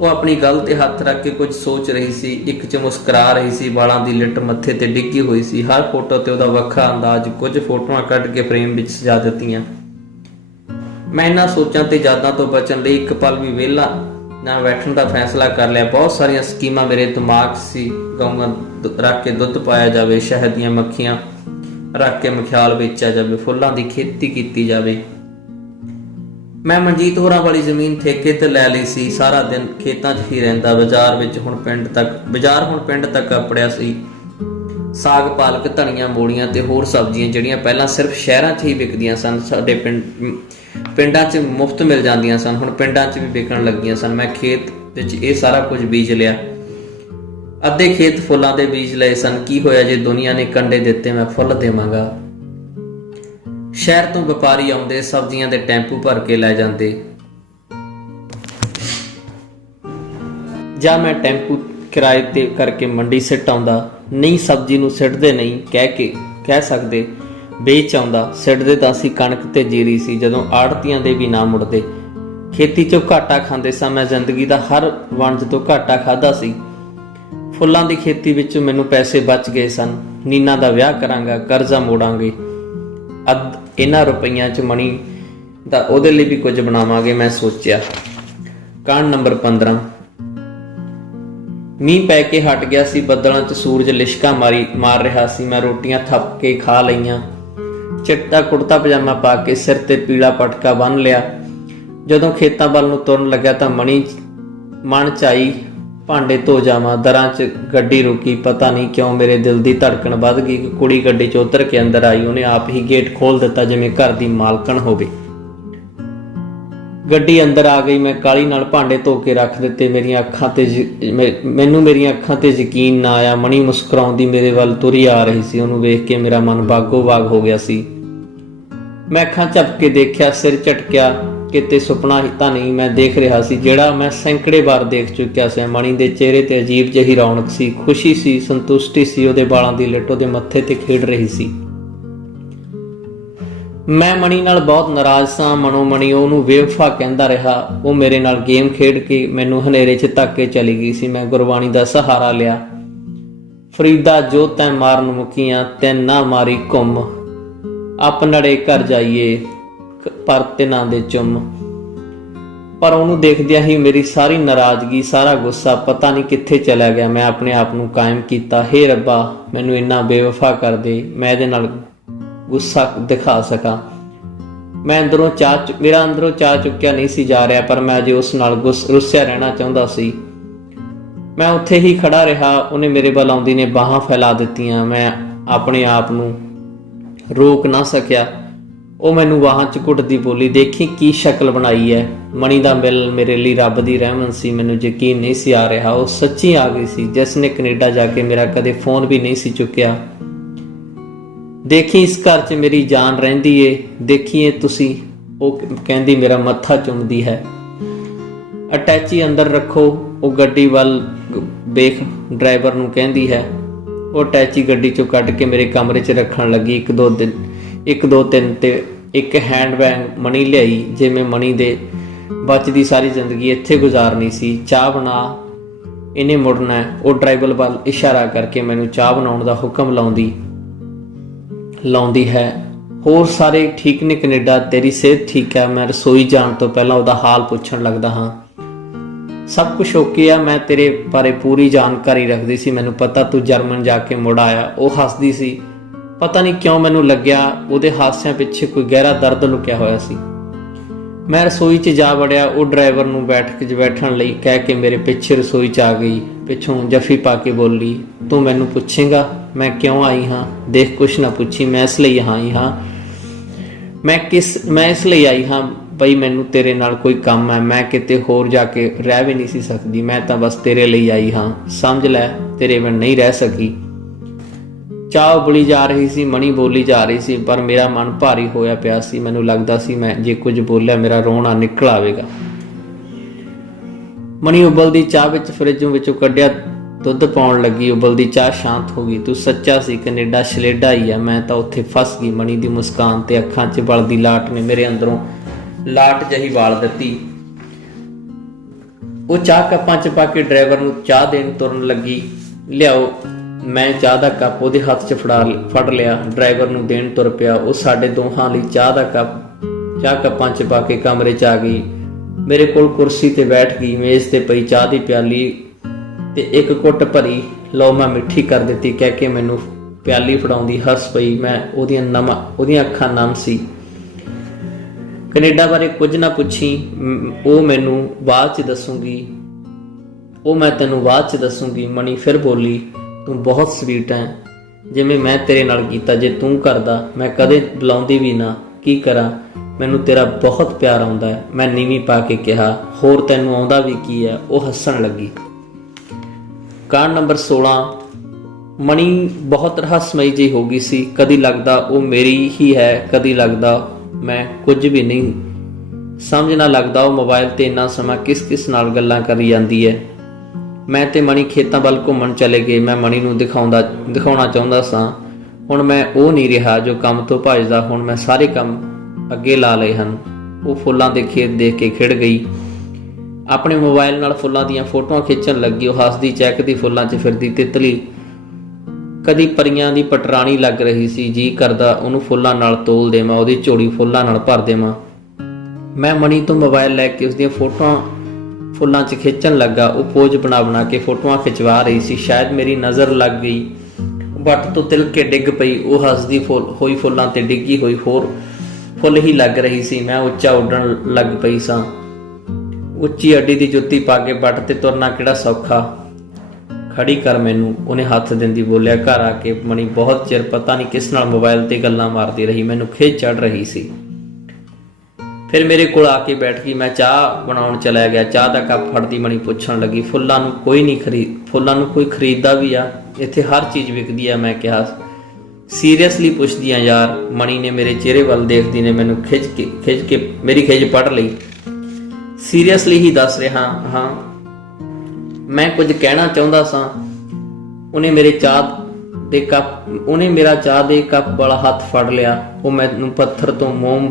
ਉਹ ਆਪਣੀ ਗਲ ਤੇ ਹੱਥ ਰੱਖ ਕੇ ਕੁਝ ਸੋਚ ਰਹੀ ਸੀ। ਇੱਕ 'ਚ ਮੁਸਕਰਾ ਰਹੀ ਸੀ। ਵਾਲਾਂ ਦੀ ਲਿੱਟ ਮੱਥੇ ਤੇ ਡਿੱਗੀ ਹੋਈ ਸੀ। ਹਰ ਫੋਟੋ ਤੇ ਉਹਦਾ ਵੱਖਰਾ ਅੰਦਾਜ਼। ਕੁਝ ਫੋਟੋਆਂ ਕੱਢ ਕੇ ਫਰੇਮ ਵਿੱਚ ਸਜਾ ਦਿੱਤੀਆਂ। ਮੈਂ ਇਹਨਾਂ ਸੋਚਾਂ ਤੇ ਯਾਦਾਂ ਤੋਂ ਬਚਣ ਲਈ ਇੱਕ ਪਲ ਵੀ ਵਿਹਲਾ ਨਾ ਬੈਠਣ ਦਾ ਫੈਸਲਾ ਕਰ ਲਿਆ। ਬਹੁਤ ਸਾਰੀਆਂ ਸਕੀਮਾਂ ਮੇਰੇ ਦਿਮਾਗ ਸੀ। ਗਊਆਂ ਰੱਖ ਕੇ ਦੁੱਧ ਪਾਇਆ ਜਾਵੇ, ਸ਼ਹਿਦ ਦੀਆਂ ਮੱਖੀਆਂ ਰੱਖ ਕੇ ਮਖਿਆਲ ਵੇਚਿਆ ਜਾਵੇ, ਫੁੱਲਾਂ ਦੀ ਖੇਤੀ ਕੀਤੀ ਜਾਵੇ। ਮੈਂ ਮਨਜੀਤ ਹੋਰਾਂ ਵਾਲੀ ਜ਼ਮੀਨ ਠੇਕੇ ਤੇ ਲੈ ਲਈ ਸੀ। ਸਾਰਾ ਦਿਨ ਖੇਤਾਂ 'ਚ ਹੀ ਰਹਿੰਦਾ। ਬਾਜ਼ਾਰ ਹੁਣ ਪਿੰਡ ਤੱਕ ਆਪੜਿਆ ਸੀ। ਸਾਗ, ਪਾਲਕ, ਧਨੀਆ, ਮੂਲੀਆਂ ਤੇ ਹੋਰ ਸਬਜ਼ੀਆਂ ਜਿਹੜੀਆਂ ਪਹਿਲਾਂ ਸਿਰਫ ਸ਼ਹਿਰਾਂ 'ਚ ਹੀ ਵਿਕਦੀਆਂ ਸਨ, ਸਾਡੇ ਪਿੰਡਾਂ 'ਚ ਮੁਫਤ ਮਿਲ ਜਾਂਦੀਆਂ ਸਨ, ਹੁਣ ਪਿੰਡਾਂ 'ਚ ਵੀ ਵਿਕਣ ਲੱਗੀਆਂ ਸਨ। ਮੈਂ ਖੇਤ ਵਿੱਚ ਇਹ ਸਾਰਾ ਕੁਝ ਬੀਜ ਲਿਆ। ਅੱਧੇ ਖੇਤ ਫੁੱਲਾਂ ਦੇ ਬੀਜ ਲਏ ਸਨ। ਕੀ ਹੋਇਆ ਜੇ ਦੁਨੀਆ ਨੇ ਕੰਡੇ ਦਿੱਤੇ, ਮੈਂ ਫੁੱਲ ਦੇਵਾਂਗਾ। ਸ਼ਹਿਰ ਤੋਂ ਵਪਾਰੀ ਆਉਂਦੇ, ਸਬਜ਼ੀਆਂ ਦੇ ਟੈਂਪੂ ਭਰ ਕੇ ਲੈ ਜਾਂਦੇ, ਜਾਂ ਮੈਂ ਟੈਂਪੂ ਕਿਰਾਏ ਤੇ ਕਰਕੇ ਮੰਡੀ ਸਿੱਟ ਆਉਂਦਾ। ਨਹੀਂ, ਸਬਜ਼ੀ ਨੂੰ ਸਿੱਟਦੇ ਨਹੀਂ ਕਹਿ ਸਕਦੇ, ਵੇਚ ਆਉਂਦਾ। ਸਿੱਟਦੇ ਤਾਂ ਅਸੀਂ ਕਣਕ ਤੇ ਜੀਰੀ ਸੀ, ਜਦੋਂ ਆੜ੍ਹਤੀਆਂ ਦੇ ਵੀ ਨਾ ਮੁੜਦੇ। ਖੇਤੀ 'ਚੋਂ ਘਾਟਾ ਖਾਂਦੇ ਸਾਂ। ਮੈਂ ਜ਼ਿੰਦਗੀ ਦਾ ਹਰ ਵਣਜ ਤੋਂ ਘਾਟਾ ਖਾਧਾ ਸੀ। ਫੁੱਲਾਂ ਦੀ ਖੇਤੀ ਵਿੱਚੋਂ ਮੈਨੂੰ ਪੈਸੇ ਬਚ ਗਏ ਸਨ। ਨੀਨਾ ਦਾ ਵਿਆਹ ਕਰਾਂਗਾ, ਕਰਜ਼ਾ ਮੋੜਾਂਗੇ। ਇਹਨਾਂ ਰੁਪਈਆਂ 'ਚ ਮਣੀ ਦਾ ਉਹਦੇ ਲਈ ਵੀ ਕੁਝ ਬਣਾਵਾਂਗੇ, ਮੈਂ ਸੋਚਿਆ। ਕਾਂਡ ਨੰਬਰ 15। ਮੀਂਹ ਪੈ ਕੇ ਹਟ ਗਿਆ ਸੀ। ਬੱਦਲਾਂ 'ਚ ਸੂਰਜ ਲਿਸ਼ਕਾਂ ਮਾਰ ਰਿਹਾ ਸੀ। ਮੈਂ ਰੋਟੀਆਂ ਥੱਪ ਕੇ ਖਾ ਲਈਆਂ। ਚਿੱਟਾ ਕੁੜਤਾ ਪਜਾਮਾ ਪਾ ਕੇ ਸਿਰ ਤੇ ਪੀਲਾ ਪਟਕਾ ਬੰਨ੍ਹ ਲਿਆ। ਜਦੋਂ ਖੇਤਾਂ ਵੱਲ ਨੂੰ ਤੁਰਨ ਲੱਗਾ ਤਾਂ ਮਨ 'ਚ ਆਈ ਭਾਂਡੇ ਧੋ ਜਾਵਾਂ। ਦਰਾਂ 'ਚ ਗੱਡੀ ਰੁਕੀ। ਪਤਾ ਨਹੀਂ ਕਿਉਂ ਮੇਰੇ ਦਿਲ ਦੀ ਧੜਕਣ ਵੱਧ ਗਈ। ਕੁੜੀ ਗੱਡੀ 'ਚ ਉਤਰ ਕੇ ਅੰਦਰ ਆਈ। ਉਹਨੇ ਆਪ ਹੀ ਗੇਟ ਖੋਲ੍ਹ ਦਿੱਤਾ ਜਿਵੇਂ ਘਰ ਦੀ ਮਾਲਕਣ ਹੋਵੇ। ਗੱਡੀ ਅੰਦਰ ਆ ਗਈ। ਮੈਂ ਕਾਹਲੀ ਨਾਲ ਭਾਂਡੇ ਧੋ ਕੇ ਰੱਖ ਦਿੱਤੇ। ਮੇਰੀਆਂ ਅੱਖਾਂ ਤੇ ਯਕੀਨ ਨਾ ਆਇਆ। ਮਣੀ ਮੁਸਕਰਾਉਂਦੀ ਮੇਰੇ ਵੱਲ ਤੁਰੀ ਆ ਰਹੀ ਸੀ। ਉਹਨੂੰ ਵੇਖ ਕੇ ਮੇਰਾ ਮਨ ਬਾਗੋ ਬਾਗ ਹੋ ਗਿਆ ਸੀ। ਮੈਂ ਅੱਖਾਂ ਝਪਕ ਕੇ ਦੇਖਿਆ। ਸਿਰ ਝਟਕਿਆ। ਕਿਤੇ ਸੁਪਨਾ ਤਾਂ ਨਹੀਂ ਮੈਂ ਦੇਖ ਰਿਹਾ ਸੀ, ਜਿਹੜਾ ਮੈਂ ਸੈਂਕੜੇ ਵਾਰ ਦੇਖ ਚੁੱਕਿਆ ਸੀ। ਮਣੀ ਦੇ ਚਿਹਰੇ ਤੇ ਅਜੀਬ ਜਿਹੀ ਰੌਣਕ ਸੀ, ਖੁਸ਼ੀ ਸੀ, ਸੰਤੁਸ਼ਟੀ ਸੀ। ਉਹਦੇ ਵਾਲਾਂ ਦੀ ਲਿੱਟ ਉਹਦੇ ਮੱਥੇ ਤੇ ਖੇਡ ਰਹੀ ਸੀ। ਮੈਂ ਮਣੀ ਨਾਲ ਬਹੁਤ ਨਾਰਾਜ਼ ਸਾਂ। ਮਨੋ ਮਣੀ ਉਹਨੂੰ ਬੇਵਫਾ ਕਹਿੰਦਾ ਰਿਹਾ। ਉਹ ਮੇਰੇ ਨਾਲ ਗੇਮ ਖੇਡ ਕੇ ਮੈਨੂੰ ਹਨੇਰੇ 'ਚ ਧੱਕ ਕੇ ਚਲੀ ਗਈ ਸੀ। ਮੈਂ ਗੁਰਬਾਣੀ ਦਾ ਸਹਾਰਾ ਲਿਆ। ਫਰੀਦਾ ਜੋ ਤੈਂ ਮਾਰਨ ਮੁਕੀਆਂ, ਤੈਂ ਨਾ ਮਾਰੀ ਘੁੰਮ। ਆਪਨੜੇ ਘਰ ਜਾਈਏ ਪਰ ਤਿਨਾਂ ਦੇ ਚੁੰਮ। ਪਰ ਉਹਨੂੰ ਦੇਖਦਿਆਂ ਹੀ ਮੇਰੀ ਸਾਰੀ ਨਾਰਾਜ਼ਗੀ, ਸਾਰਾ ਗੁੱਸਾ ਪਤਾ ਨਹੀਂ ਕਿੱਥੇ ਚਲਾ ਗਿਆ। ਮੈਂ ਆਪਣੇ ਆਪ ਨੂੰ ਕਾਇਮ ਕੀਤਾ। ਹੇ ਰੱਬਾ, ਮੈਨੂੰ ਇੰਨਾ ਬੇਵਫਾ ਕਰ ਦੇ, ਮੈਂ ਇਹਦੇ ਨਾਲ ਗੁੱਸਾ ਦਿਖਾ ਸਕਾਂ। ਮੇਰਾ ਅੰਦਰੋਂ ਚਾਹ ਚੁੱਕਿਆ ਨਹੀਂ ਸੀ ਜਾ ਰਿਹਾ, ਪਰ ਮੈਂ ਅਜੇ ਉਸ ਨਾਲ ਰੁੱਸਿਆ ਰਹਿਣਾ ਚਾਹੁੰਦਾ ਸੀ। ਮੈਂ ਉੱਥੇ ਹੀ ਖੜਾ ਰਿਹਾ। ਉਹਨੇ ਮੇਰੇ ਵੱਲ ਆਉਂਦੀ ਨੇ ਬਾਹਾਂ ਫੈਲਾ ਦਿੱਤੀਆਂ। ਮੈਂ ਆਪਣੇ ਆਪ ਨੂੰ ਰੋਕ ਨਾ ਸਕਿਆ। ਉਹ ਮੈਨੂੰ ਬਾਹਾਂ 'ਚ ਘੁੱਟਦੀ ਬੋਲੀ, ਦੇਖੀ ਕੀ ਸ਼ਕਲ ਬਣਾਈ ਹੈ। ਮਣੀ ਦਾ ਮਿਲ ਮੇਰੇ ਲਈ ਰੱਬ ਦੀ ਰਹਿਮਤ ਸੀ। ਮੈਨੂੰ ਯਕੀਨ ਨਹੀਂ ਸੀ ਆ ਰਿਹਾ ਉਹ ਸੱਚੀ ਆ ਗਈ ਸੀ, ਜਿਸ ਨੇ ਕੈਨੇਡਾ ਜਾ ਕੇ ਮੇਰਾ ਕਦੇ ਫੋਨ ਵੀ ਨਹੀਂ ਸੀ ਚੁੱਕਿਆ। ਦੇਖੀ ਇਸ ਘਰ 'ਚ ਮੇਰੀ ਜਾਨ ਰਹਿੰਦੀ ਏ, ਦੇਖੀਏ ਤੁਸੀਂ, ਉਹ ਕਹਿੰਦੀ ਮੇਰਾ ਮੱਥਾ ਚੁੰਮਦੀ ਹੈ। ਅਟੈਚੀ ਅੰਦਰ ਰੱਖੋ। ਉਹ ਗੱਡੀ ਵੱਲ ਵੇਖ ਡਰਾਈਵਰ ਨੂੰ ਕਹਿੰਦੀ ਹੈ। ਉਹ ਅਟੈਚੀ ਗੱਡੀ ਚੋਂ ਕੱਢ ਕੇ ਮੇਰੇ ਕਮਰੇ 'ਚ ਰੱਖਣ ਲੱਗੀ। ਇੱਕ ਦੋ ਤਿੰਨ ਤੇ ਇੱਕ ਹੈਂਡ ਬੈਗ ਮਣੀ ਲਿਆਈ। ਜੇ ਮੈਂ ਮਣੀ ਦੇ ਬਚਦੀ ਸਾਰੀ ਜ਼ਿੰਦਗੀ ਇੱਥੇ ਗੁਜ਼ਾਰਨੀ ਸੀ। ਚਾਹ ਬਣਾ, ਇਹਨੇ ਮੁੜਨਾ। ਉਹ ਡਰਾਈਵਰ ਵੱਲ ਇਸ਼ਾਰਾ ਕਰਕੇ ਮੈਨੂੰ ਚਾਹ ਬਣਾਉਣ ਦਾ ਹੁਕਮ ਲਾਉਂਦੀ ਹੈ। ਹੋਰ ਸਾਰੇ ਠੀਕ ਨੇ ਕੈਨੇਡਾ? ਤੇਰੀ ਸਿਹਤ ਠੀਕ ਹੈ? ਮੈਂ ਰਸੋਈ ਜਾਣ ਤੋਂ ਪਹਿਲਾਂ ਉਹਦਾ ਹਾਲ ਪੁੱਛਣ ਲੱਗਦਾ ਹਾਂ। ਸਭ ਕੁਛ ਓਕੇ ਆ, ਮੈਂ ਤੇਰੇ ਬਾਰੇ ਪੂਰੀ ਜਾਣਕਾਰੀ ਰੱਖਦੀ ਸੀ। ਮੈਨੂੰ ਪਤਾ ਤੂੰ ਜਰਮਨ ਜਾ ਕੇ ਮੁੜ ਆਇਆ। ਉਹ ਹੱਸਦੀ ਸੀ। ਪਤਾ ਨਹੀਂ ਕਿਉਂ ਮੈਨੂੰ ਲੱਗਿਆ ਉਹਦੇ ਹਾਸਿਆਂ ਪਿੱਛੇ ਕੋਈ ਗਹਿਰਾ ਦਰਦ ਲੁਕਿਆ ਹੋਇਆ ਸੀ। ਮੈਂ ਰਸੋਈ 'ਚ ਜਾ ਵੜਿਆ। ਉਹ ਡਰਾਈਵਰ ਨੂੰ ਬੈਠਣ ਲਈ ਕਹਿ ਕੇ ਮੇਰੇ ਪਿੱਛੇ ਰਸੋਈ 'ਚ ਆ ਗਈ। ਪਿੱਛੋਂ ਜੱਫੀ ਪਾ ਕੇ ਬੋਲੀ, ਤੂੰ ਮੈਨੂੰ ਪੁੱਛੇਂਗਾ ਮੈਂ ਕਿਉਂ ਆਈ ਹਾਂ? ਦੇਖ, ਕੁਛ ਨਾ ਪੁੱਛੀ, ਮੈਂ ਇਸ ਲਈ ਆਈ ਹਾਂ। ਮੈਂ ਇਸ ਲਈ ਆਈ ਹਾਂ ਬਈ ਮੈਨੂੰ ਤੇਰੇ ਨਾਲ ਕੋਈ ਕੰਮ ਹੈ। ਮੈਂ ਕਿਤੇ ਹੋਰ ਜਾ ਕੇ ਰਹਿ ਵੀ ਨਹੀਂ ਸੀ ਸਕਦੀ। ਮੈਂ ਤਾਂ ਬਸ ਤੇਰੇ ਲਈ ਆਈ ਹਾਂ, ਸਮਝ ਲੈ, ਤੇਰੇ ਬਿਨ ਨਹੀਂ ਰਹਿ ਸਕੀ। ਚਾਹ ਉਬਲੀ ਜਾ ਰਹੀ ਸੀ, ਮਣੀ ਬੋਲੀ ਜਾ ਰਹੀ ਸੀ, ਪਰ ਮੇਰਾ ਮਨ ਭਾਰੀ ਹੋਇਆ ਪਿਆ ਸੀ। ਮੈਨੂੰ ਲੱਗਦਾ ਸੀ ਮੈਂ ਜੇ ਕੁਝ ਬੋਲਿਆ ਮੇਰਾ ਰੋਣਾ ਨਿਕਲ ਆਵੇਗਾ। ਮਣੀ ਉਬਲਦੀ ਚਾਹ ਵਿੱਚ ਫਰਿੱਜੋਂ ਵਿੱਚੋਂ ਕੱਢਿਆ ਦੁੱਧ ਪਾਉਣ ਲੱਗੀ। ਉਬਲਦੀ ਚਾਹ ਸ਼ਾਂਤ ਹੋ ਗਈ। ਤੂੰ ਸੱਚਾ ਸੀ, ਕੈਨੇਡਾ ਛਲੇਡਾ ਹੀ ਆ। ਮੈਂ ਤਾਂ ਉੱਥੇ ਫਸ ਗਈ। ਮਣੀ ਦੀ ਮੁਸਕਾਨ ਤੇ ਅੱਖਾਂ 'ਚ ਬਲਦੀ ਲਾਟ ਨੇ ਮੇਰੇ ਅੰਦਰੋਂ ਲਾਟ ਜਿਹੀ ਵਾਲ ਦਿੱਤੀ। ਉਹ ਚਾਹ ਕੱਪਾਂ 'ਚ ਪਾ ਕੇ ਡਰਾਈਵਰ ਨੂੰ ਚਾਹ ਦੇਣ ਤੁਰਨ ਲੱਗੀ। ਲਿਆਓ। ਮੈਂ ਚਾਹ ਦਾ ਕੱਪ ਉਹਦੇ ਹੱਥ 'ਚ ਫੜ ਲਿਆ। ਡਰਾਈਵਰ ਨੂੰ ਦੇਣ ਤੁਰ ਪਿਆ। ਉਹ ਸਾਡੇ ਦੋਹਾਂ ਲਈ ਚਾਹ ਕੱਪਾਂ 'ਚ ਪਾ ਕੇ ਕਮਰੇ 'ਚ ਆ ਗਈ। ਮੇਰੇ ਕੋਲ ਕੁਰਸੀ ਤੇ ਬੈਠ ਗਈ। ਮੇਜ਼ ਤੇ ਪਈ ਚਾਹ ਦੀ ਪਿਆਲੀ ਤੇ ਇੱਕ ਘੁੱਟ ਭਰੀ। ਲਓ, ਮੈਂ ਮਿੱਠੀ ਕਰ ਦਿੱਤੀ ਕਹਿ ਕੇ ਮੈਨੂੰ ਪਿਆਲੀ ਫੜਾਉਂਦੀ ਹੱਸ ਪਈ। ਮੈਂ ਉਹਦੀਆਂ ਅੱਖਾਂ ਨਮ ਸੀ। ਕੈਨੇਡਾ ਬਾਰੇ ਕੁਝ ਨਾ ਪੁੱਛੀ, ਉਹ ਮੈਂ ਤੈਨੂੰ ਬਾਅਦ 'ਚ ਦੱਸੂਗੀ। ਮਣੀ ਫਿਰ ਬੋਲੀ, ਤੂੰ ਬਹੁਤ ਸਵੀਟ ਹੈ, ਜਿਵੇਂ ਮੈਂ ਤੇਰੇ ਨਾਲ ਕੀਤਾ। ਜੇ ਤੂੰ ਕਰਦਾ ਮੈਂ ਕਦੇ ਬੁਲਾਉਂਦੀ ਵੀ ਨਾ। ਕੀ ਕਰਾਂ, ਮੈਨੂੰ ਤੇਰਾ ਬਹੁਤ ਪਿਆਰ ਆਉਂਦਾ ਹੈ। ਮੈਂ ਨੀਵੀਂ ਪਾ ਕੇ ਕਿਹਾ। ਹੋਰ ਤੈਨੂੰ ਆਉਂਦਾ ਵੀ ਕੀ ਹੈ? ਉਹ ਹੱਸਣ ਲੱਗੀ। ਕਾਂਡ ਨੰਬਰ 16। ਮਣੀ ਬਹੁਤ ਰਹੱਸਮਈ ਜਿਹੀ ਹੋ ਗਈ ਸੀ। ਕਦੀ ਲੱਗਦਾ ਉਹ ਮੇਰੀ ਹੀ ਹੈ, ਕਦੀ ਲੱਗਦਾ ਮੈਂ ਕੁਝ ਵੀ ਨਹੀਂ। ਸਮਝ ਨਾ ਲੱਗਦਾ ਉਹ ਮੋਬਾਈਲ ਤੇ ਇੰਨਾ ਸਮਾਂ ਕਿਸ ਨਾਲ ਗੱਲਾਂ ਕਰੀ ਜਾਂਦੀ ਹੈ। ਮੈਂ ਤੇ ਮਣੀ ਖੇਤਾਂ ਵੱਲ ਘੁੰਮਣ ਚਲੇ ਗਏ। ਮੈਂ ਮਣੀ ਨੂੰ ਦਿਖਾਉਣਾ ਚਾਹੁੰਦਾ ਸਾਂ। ਹੁਣ ਮੈਂ ਉਹ ਨਹੀਂ ਰਿਹਾ ਜੋ ਕੰਮ ਤੋਂ ਭੱਜਦਾ। ਹੁਣ ਮੈਂ ਸਾਰੇ ਕੰਮ ਅੱਗੇ ਲਾ ਲਏ ਹਨ। ਉਹ ਫੁੱਲਾਂ ਦੇ ਖੇਤ ਦੇਖ ਕੇ ਖਿੜ ਗਈ। ਆਪਣੇ ਮੋਬਾਈਲ ਨਾਲ ਫੁੱਲਾਂ ਦੀਆਂ ਫੋਟੋਆਂ ਖਿੱਚਣ ਲੱਗੀ। ਉਹ ਹੱਸਦੀ ਚਹਿਕਦੀ ਫੁੱਲਾਂ 'ਚ ਫਿਰਦੀ ਤਿਤਲੀ ਕਦੀ ਪਰੀਆਂ ਦੀ ਪਟਰਾਣੀ ਲੱਗ ਰਹੀ ਸੀ। ਜੀ ਕਰਦਾ ਉਹਨੂੰ ਫੁੱਲਾਂ ਨਾਲ ਤੋਲ ਦੇਵਾਂ, ਉਹਦੀ ਝੋਲੀ ਫੁੱਲਾਂ ਨਾਲ ਭਰ ਦੇਵਾਂ। ਮੈਂ ਮਣੀ ਤੋਂ ਮੋਬਾਈਲ ਲੈ ਕੇ ਉਸਦੀਆਂ ਫੋਟੋਆਂ ਫੁੱਲਾਂ 'ਚ ਖਿੱਚਣ ਲੱਗਾ। ਉਹ ਪੋਜ ਬਣਾ ਕੇ ਫੋਟੋਆਂ ਖਿਚਵਾ ਰਹੀ ਸੀ। ਸ਼ਾਇਦ ਮੇਰੀ ਨਜ਼ਰ ਲੱਗ ਗਈ। ਵੱਟ ਤੋਂ ਤਿਲਕ ਕੇ ਡਿੱਗ ਪਈ। ਉਹ ਹੱਸਦੀ ਹੋਈ ਫੁੱਲਾਂ ਤੇ ਡਿੱਗੀ ਹੋਈ ਹੋਰ ਫੁੱਲ ਹੀ ਲੱਗ ਰਹੀ ਸੀ। ਮੈਂ ਉੱਚਾ ਉੱਡਣ ਲੱਗ ਪਈ ਸਾਂ। ਉੱਚੀ ਅੱਡੀ ਦੀ ਜੁੱਤੀ ਪਾ ਕੇ ਵੱਟ ਤੇ ਤੁਰਨਾ ਕਿਹੜਾ ਸੌਖਾ। ਖੜੀ ਕਰ ਮੈਨੂੰ, ਉਹਨੇ ਹੱਥ ਦਿੰਦੀ ਬੋਲਿਆ। ਘਰ ਆ ਕੇ ਮਣੀ ਬਹੁਤ ਚਿਰ ਪਤਾ ਨਹੀਂ ਕਿਸ ਨਾਲ ਮੋਬਾਈਲ ਤੇ ਗੱਲਾਂ ਮਾਰਦੀ ਰਹੀ। ਮੈਨੂੰ ਖਿਝ ਚੜ ਰਹੀ ਸੀ। ਫਿਰ ਮੇਰੇ ਕੋਲ ਆ ਕੇ ਬੈਠ ਗਈ। ਮੈਂ ਚਾਹ ਬਣਾਉਣ ਚਲਾ ਗਿਆ। ਚਾਹ ਦਾ ਕੱਪ ਫੜਦੀ ਮਣੀ ਪੁੱਛਣ ਲੱਗੀ, ਫੁੱਲਾਂ ਨੂੰ ਕੋਈ ਖਰੀਦਦਾ ਵੀ ਆ? ਇੱਥੇ ਹਰ ਚੀਜ਼ ਵਿਕਦੀ ਆ। ਮੈਂ ਕਿਹਾ, ਸੀਰੀਅਸਲੀ ਪੁੱਛਦੀ ਆ ਯਾਰ? ਮਣੀ ਨੇ ਮੇਰੇ ਚਿਹਰੇ ਵੱਲ ਦੇਖਦੀ ਨੇ ਮੈਨੂੰ ਖਿੱਚ ਕੇ ਮੇਰੀ ਖਿੱਚ ਪੜ ਲਈ। ਸੀਰੀਅਸਲੀ ਹੀ ਦੱਸ ਰਿਹਾ ਹਾਂ। ਮੈਂ ਕੁਝ ਕਹਿਣਾ ਚਾਹੁੰਦਾ ਸਾਂ। ਉਹਨੇ ਮੇਰਾ ਚਾਹ ਦੇ ਕੱਪ ਵਾਲਾ ਹੱਥ ਫੜ ਲਿਆ। ਉਹ ਮੈਨੂੰ ਪੱਥਰ ਤੋਂ ਮੋਮ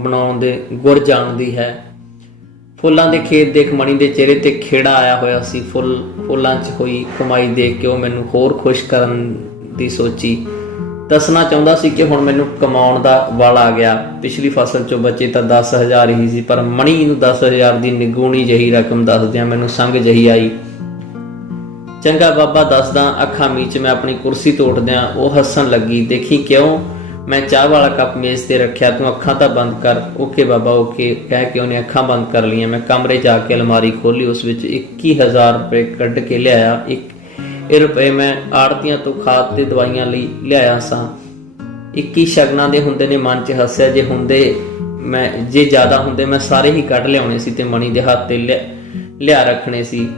ਬਣਾਉਣ ਦੇ ਗੁਰ ਜਾਣਦੀ ਹੈ। ਫੁੱਲਾਂ ਦੇ ਖੇਤ ਦੇਖ ਮਣੀ ਦੇ ਚਿਹਰੇ ਤੇ ਖੇੜਾ ਆਇਆ ਹੋਇਆ ਸੀ। ਫੁੱਲਾਂ 'ਚ ਹੋਈ ਕਮਾਈ ਦੇਖ ਕੇ ਉਹ ਮੈਨੂੰ ਹੋਰ ਖੁਸ਼ ਕਰਨ ਦੀ ਸੋਚੀ। ਦੱਸਣਾ ਚਾਹੁੰਦਾ ਸੀ ਕਿ ਹੁਣ ਮੈਨੂੰ ਕਮਾਉਣ ਦਾ ਵਾਲ ਆ ਗਿਆ। ਪਿਛਲੀ ਫਸਲ 'ਚੋਂ ਬਚੇ ਤਾਂ 10,000 ਹੀ ਸੀ, ਪਰ ਮਣੀ ਨੂੰ 10,000 ਦੀ ਨਿਗੂਣੀ ਜਿਹੀ ਰਕਮ ਦੱਸਦਿਆਂ ਮੈਨੂੰ ਸੰਗ ਜਿਹੀ ਆਈ। ਚੰਗਾ ਬਾਬਾ, ਦੱਸਦਾ। ਅੱਖਾਂ ਮੀਚ ਮੈਂ ਆਪਣੀ ਕੁਰਸੀ ਤੋਂ ਉੱਠਦਿਆਂ ਉਹ ਹੱਸਣ ਲੱਗੀ। ਦੇਖੀ ਕਿਉਂ? ਮੈਂ ਚਾਹ ਵਾਲਾ ਕੱਪ ਮੇਜ਼ ਤੇ ਰੱਖਿਆ। ਤੂੰ ਅੱਖਾਂ ਤਾਂ ਬੰਦ ਕਰ। ਓਕੇ ਬਾਬਾ, ਓਕੇ ਕਹਿ ਕੇ ਉਹਨੇ ਅੱਖਾਂ ਬੰਦ ਕਰ ਲਈਆਂ। ਮੈਂ ਕਮਰੇ 'ਚ ਆ ਕੇ ਅਲਮਾਰੀ ਖੋਲ੍ਹੀ। ਉਸ ਵਿੱਚ 21,000 ਰੁਪਏ ਕੱਢ ਕੇ ਲਿਆਇਆ। ਇਹ ਰੁਪਏ ਮੈਂ ਆੜ੍ਹਤੀਆਂ ਤੋਂ ਖਾਦ ਤੇ ਦਵਾਈਆਂ ਲਈ ਲਿਆਇਆ ਸਾਂ। 21 ਸ਼ਗਨਾਂ ਦੇ ਹੁੰਦੇ ਨੇ। ਮਨ 'ਚ ਹੱਸਿਆ। ਜੇ ਜ਼ਿਆਦਾ ਹੁੰਦੇ ਮੈਂ ਸਾਰੇ ਹੀ ਕੱਢ ਲਿਆਉਣੇ ਸੀ ਤੇ ਮਣੀ ਦੇ ਹੱਥ ਤੇ ਲਿਆ ਰੱਖਣੇ ਸੀ,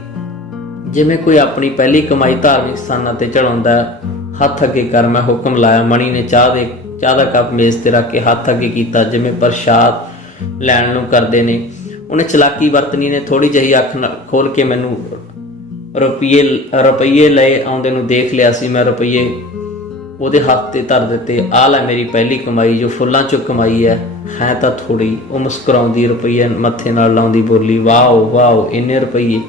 ਜਿਵੇਂ ਕੋਈ ਆਪਣੀ ਪਹਿਲੀ ਕਮਾਈ ਧਾਰਮਿਕ ਸਥਾਨਾਂ ਤੇ ਚੜਾਉਂਦਾ। ਹੱਥ ਅੱਗੇ ਕਰ, ਮੈਂ ਹੁਕਮ ਲਾਇਆ। ਮਣੀ ਨੇ ਚਾਹ ਦਾ ਕੱਪ ਮੇਜ਼ ਤੇ ਰੱਖ ਕੇ ਹੱਥ ਅੱਗੇ ਕੀਤਾ, ਜਿਵੇਂ ਪ੍ਰਸ਼ਾਦ ਲੈਣ ਨੂੰ ਕਰਦੇ ਨੇ। ਉਹਨੇ ਚਲਾਕੀ ਵਰਤਣੀ ਨੇ। ਥੋੜੀ ਜਿਹੀ ਅੱਖ ਖੋਲ ਕੇ ਮੈਨੂੰ ਰੁਪਈਏ ਲਏ ਆਉਂਦੇ ਨੂੰ ਦੇਖ ਲਿਆ ਸੀ ਮੈਂ। ਰੁਪਈਏ ਉਹਦੇ ਹੱਥ ਤੇ ਧਰ ਦਿੱਤੇ। ਆਹ ਲੈ ਮੇਰੀ ਪਹਿਲੀ ਕਮਾਈ, ਜੋ ਫੁੱਲਾਂ ਚੋਂ ਕਮਾਈ ਹੈ ਤਾਂ ਥੋੜੀ। ਉਹ ਮੁਸਕਰਾਉਂਦੀ ਰੁਪਈਏ ਮੱਥੇ ਨਾਲ ਲਾਉਂਦੀ ਬੋਲੀ, ਵਾਓ ਵਾਓ, ਇੰਨੇ ਰੁਪਈਏ,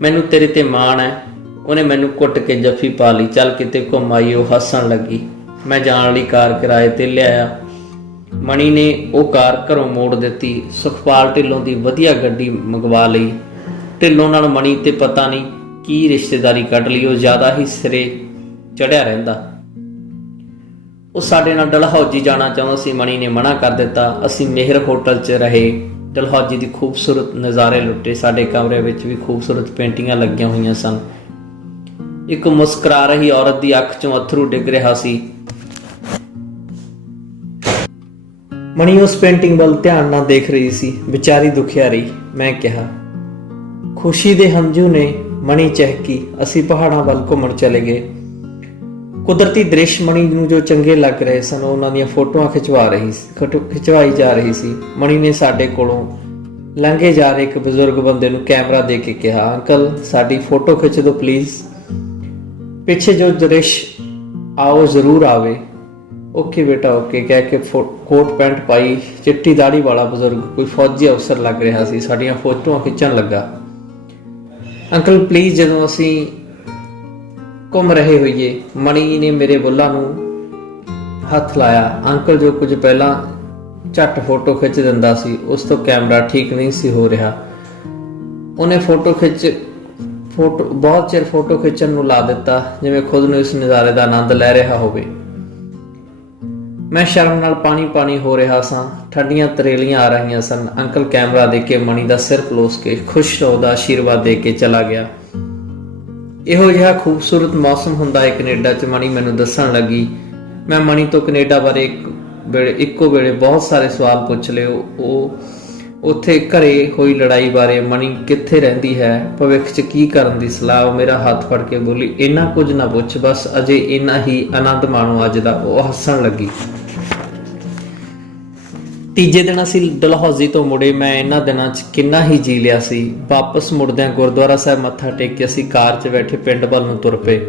ਮੈਨੂੰ ਤੇਰੇ ਤੇ ਮਾਣ ਹੈ। ਉਹਨੇ ਮੈਨੂੰ ਕੁੱਟ ਕੇ ਜੱਫੀ ਪਾ ਲਈ। ਚੱਲ ਕਿਤੇ ਘੁੰਮ ਆਈ। ਉਹ ਹੱਸਣ ਲੱਗੀ। ਮੈਂ ਜਾਣ ਲਈ ਕਾਰ ਕਿਰਾਏ ਤੇ ਲਿਆਇਆ। ਮਣੀ ਨੇ ਉਹ ਕਾਰ ਘਰੋਂ ਮੋੜ ਦਿੱਤੀ। ਸੁਖਪਾਲ ਢਿੱਲੋਂ ਦੀ ਵਧੀਆ ਗੱਡੀ ਮੰਗਵਾ ਲਈ। ਢਿੱਲੋਂ ਨਾਲ ਮਣੀ ਤੇ ਪਤਾ ਨਹੀਂ ਕੀ ਰਿਸ਼ਤੇਦਾਰੀ ਕੱਢ ਲਈ। ਉਹ ਜ਼ਿਆਦਾ ਹੀ ਸਿਰੇ ਚੜਿਆ ਰਹਿੰਦਾ। ਉਹ ਸਾਡੇ ਨਾਲ ਡਲਹੌਜੀ ਜਾਣਾ ਚਾਹੁੰਦਾ ਸੀ। ਮਣੀ ਨੇ ਮਨਾ ਕਰ ਦਿੱਤਾ। ਅਸੀਂ ਮਿਹਰ ਹੋਟਲ 'ਚ ਰਹੇ। ਡਲਹੌਜੀ ਦੀ ਖੂਬਸੂਰਤ ਨਜ਼ਾਰੇ ਲੁੱਟੇ। ਸਾਡੇ ਕਮਰੇ ਵਿੱਚ ਵੀ ਖੂਬਸੂਰਤ ਪੇਂਟਿੰਗਾਂ ਲੱਗੀਆਂ ਹੋਈਆਂ ਸਨ। ਇੱਕ ਮੁਸਕਰਾ ਰਹੀ ਔਰਤ ਦੀ ਅੱਖ 'ਚੋਂ ਅੱਥਰੂ ਡਿੱਗ ਰਿਹਾ ਸੀ। ਮਣੀ ਉਸ ਪੇਂਟਿੰਗ ਵੱਲ ਧਿਆਨ ਨਾਲ ਦੇਖ ਰਹੀ ਸੀ। ਵਿਚਾਰੀ ਦੁਖਿਆ ਰਹੀ। ਮੈਂ ਕਿਹਾ, ਖੁਸ਼ੀ ਦੇ ਹੰਝੂ ਨੇ। ਮਣੀ ਚਹਿਕੀ। ਅਸੀਂ ਪਹਾੜਾਂ ਵੱਲ ਘੁੰਮਣ ਚਲੇ ਗਏ। ਕੁਦਰਤੀ ਦ੍ਰਿਸ਼ ਮਣੀ ਨੂੰ ਜੋ ਚੰਗੇ ਲੱਗ ਰਹੇ ਸਨ, ਉਹਨਾਂ ਦੀਆਂ ਫੋਟੋਆਂ ਖਿਚਵਾਈ ਜਾ ਰਹੀ ਸੀ। ਮਣੀ ਨੇ ਸਾਡੇ ਕੋਲੋਂ ਲੰਘੇ ਜਾ ਰਹੇ ਇੱਕ ਬਜ਼ੁਰਗ ਬੰਦੇ ਨੂੰ ਕੈਮਰਾ ਦੇ ਕੇ ਕਿਹਾ, ਅੰਕਲ ਸਾਡੀ ਫੋਟੋ ਖਿੱਚ ਦਿਓ ਪਲੀਜ਼। ਪਿੱਛੇ ਜੋ ਦ੍ਰਿਸ਼ ਆਓ ਜ਼ਰੂਰ ਆਵੇ। ਓਕੇ ਬੇਟਾ ਓਕੇ ਕਹਿ ਕੇ ਕੋਟ ਪੈਂਟ ਪਾਈ ਚਿੱਟੀ ਦਾੜੀ ਵਾਲਾ ਬਜ਼ੁਰਗ ਕੋਈ ਫੌਜੀ ਅਫਸਰ ਲੱਗ ਰਿਹਾ ਸੀ, ਸਾਡੀਆਂ ਫੋਟੋਆਂ ਖਿੱਚਣ ਲੱਗਾ। ਅੰਕਲ ਪਲੀਜ਼, ਜਦੋਂ ਅਸੀਂ ਘੁੰਮ ਰਹੇ ਹੋਈਏ। ਮਣੀ ਨੇ ਮੇਰੇ ਬੁੱਲਾਂ ਨੂੰ ਹੱਥ ਲਾਇਆ। ਅੰਕਲ ਜੋ ਕੁਝ ਪਹਿਲਾਂ ਝੱਟ ਫੋਟੋ ਖਿੱਚ ਦਿੰਦਾ ਸੀ, ਉਸ ਤੋਂ ਕੈਮਰਾ ਠੀਕ ਨਹੀਂ ਸੀ ਹੋ ਰਿਹਾ। ਉਹਨੇ ਬਹੁਤ ਚਿਰ ਫੋਟੋ ਖਿੱਚਣ ਨੂੰ ਲਾ ਦਿੱਤਾ, ਜਿਵੇਂ ਖੁਦ ਨੂੰ ਇਸ ਨਜ਼ਾਰੇ ਦਾ ਆਨੰਦ ਲੈ ਰਿਹਾ ਹੋਵੇ। ਮੈਂ ਸ਼ਰਮ ਨਾਲ ਪਾਣੀ ਹੋ ਰਿਹਾ ਸਾਂ। ਠੰਡੀਆਂ ਤਰੇਲੀਆਂ ਆ ਰਹੀਆਂ ਸਨ। ਅੰਕਲ ਕੈਮਰਾ ਦੇ ਕੇ ਮਣੀ ਦਾ ਸਿਰ ਪਲੋਸ ਕੇ ਖੁਸ਼ ਰਹੋ ਦਾ ਆਸ਼ੀਰਵਾਦ ਦੇ ਕੇ ਚਲਾ ਗਿਆ। ਇਹੋ ਜਿਹਾ ਖੂਬਸੂਰਤ ਮੌਸਮ ਹੁੰਦਾ ਹੈ ਕੈਨੇਡਾ 'ਚ, ਮਣੀ ਮੈਨੂੰ ਦੱਸਣ ਲੱਗੀ। ਮੈਂ ਮਣੀ ਤੋਂ ਕੈਨੇਡਾ ਬਾਰੇ ਇੱਕੋ ਵੇਲੇ ਬਹੁਤ ਸਾਰੇ ਸਵਾਲ ਪੁੱਛ ਲਏ। ਉਹ ਉੱਥੇ ਘਰੇ ਹੋਈ ਲੜਾਈ ਬਾਰੇ, ਮਣੀ ਕਿੱਥੇ ਰਹਿੰਦੀ ਹੈ, ਭਵਿੱਖ 'ਚ ਕੀ ਕਰਨ ਦੀ ਸਲਾਹ। ਉਹ ਮੇਰਾ ਹੱਥ ਫੜ ਕੇ ਬੋਲੀ, ਇੰਨਾ ਕੁਝ ਨਾ ਪੁੱਛ, ਬਸ ਅਜੇ ਇੰਨਾ ਹੀ ਆਨੰਦ ਮਾਣੋ ਅੱਜ ਦਾ। ਉਹ ਹੱਸਣ ਲੱਗੀ। ਤੀਜੇ ਦਿਨ ਅਸੀਂ ਡਲਹੌਜ਼ੀ ਤੋਂ ਮੁੜੇ। ਮੈਂ ਇਹਨਾਂ ਦਿਨਾਂ 'ਚ ਕਿੰਨਾ ਹੀ ਜੀ ਲਿਆ ਸੀ। ਵਾਪਸ ਮੁੜਦਿਆਂ ਗੁਰਦੁਆਰਾ ਸਾਹਿਬ ਮੱਥਾ ਟੇਕ ਕੇ ਅਸੀਂ ਕਾਰ 'ਚ ਬੈਠੇ ਪਿੰਡ ਵੱਲ ਨੂੰ ਤੁਰ ਪਏ।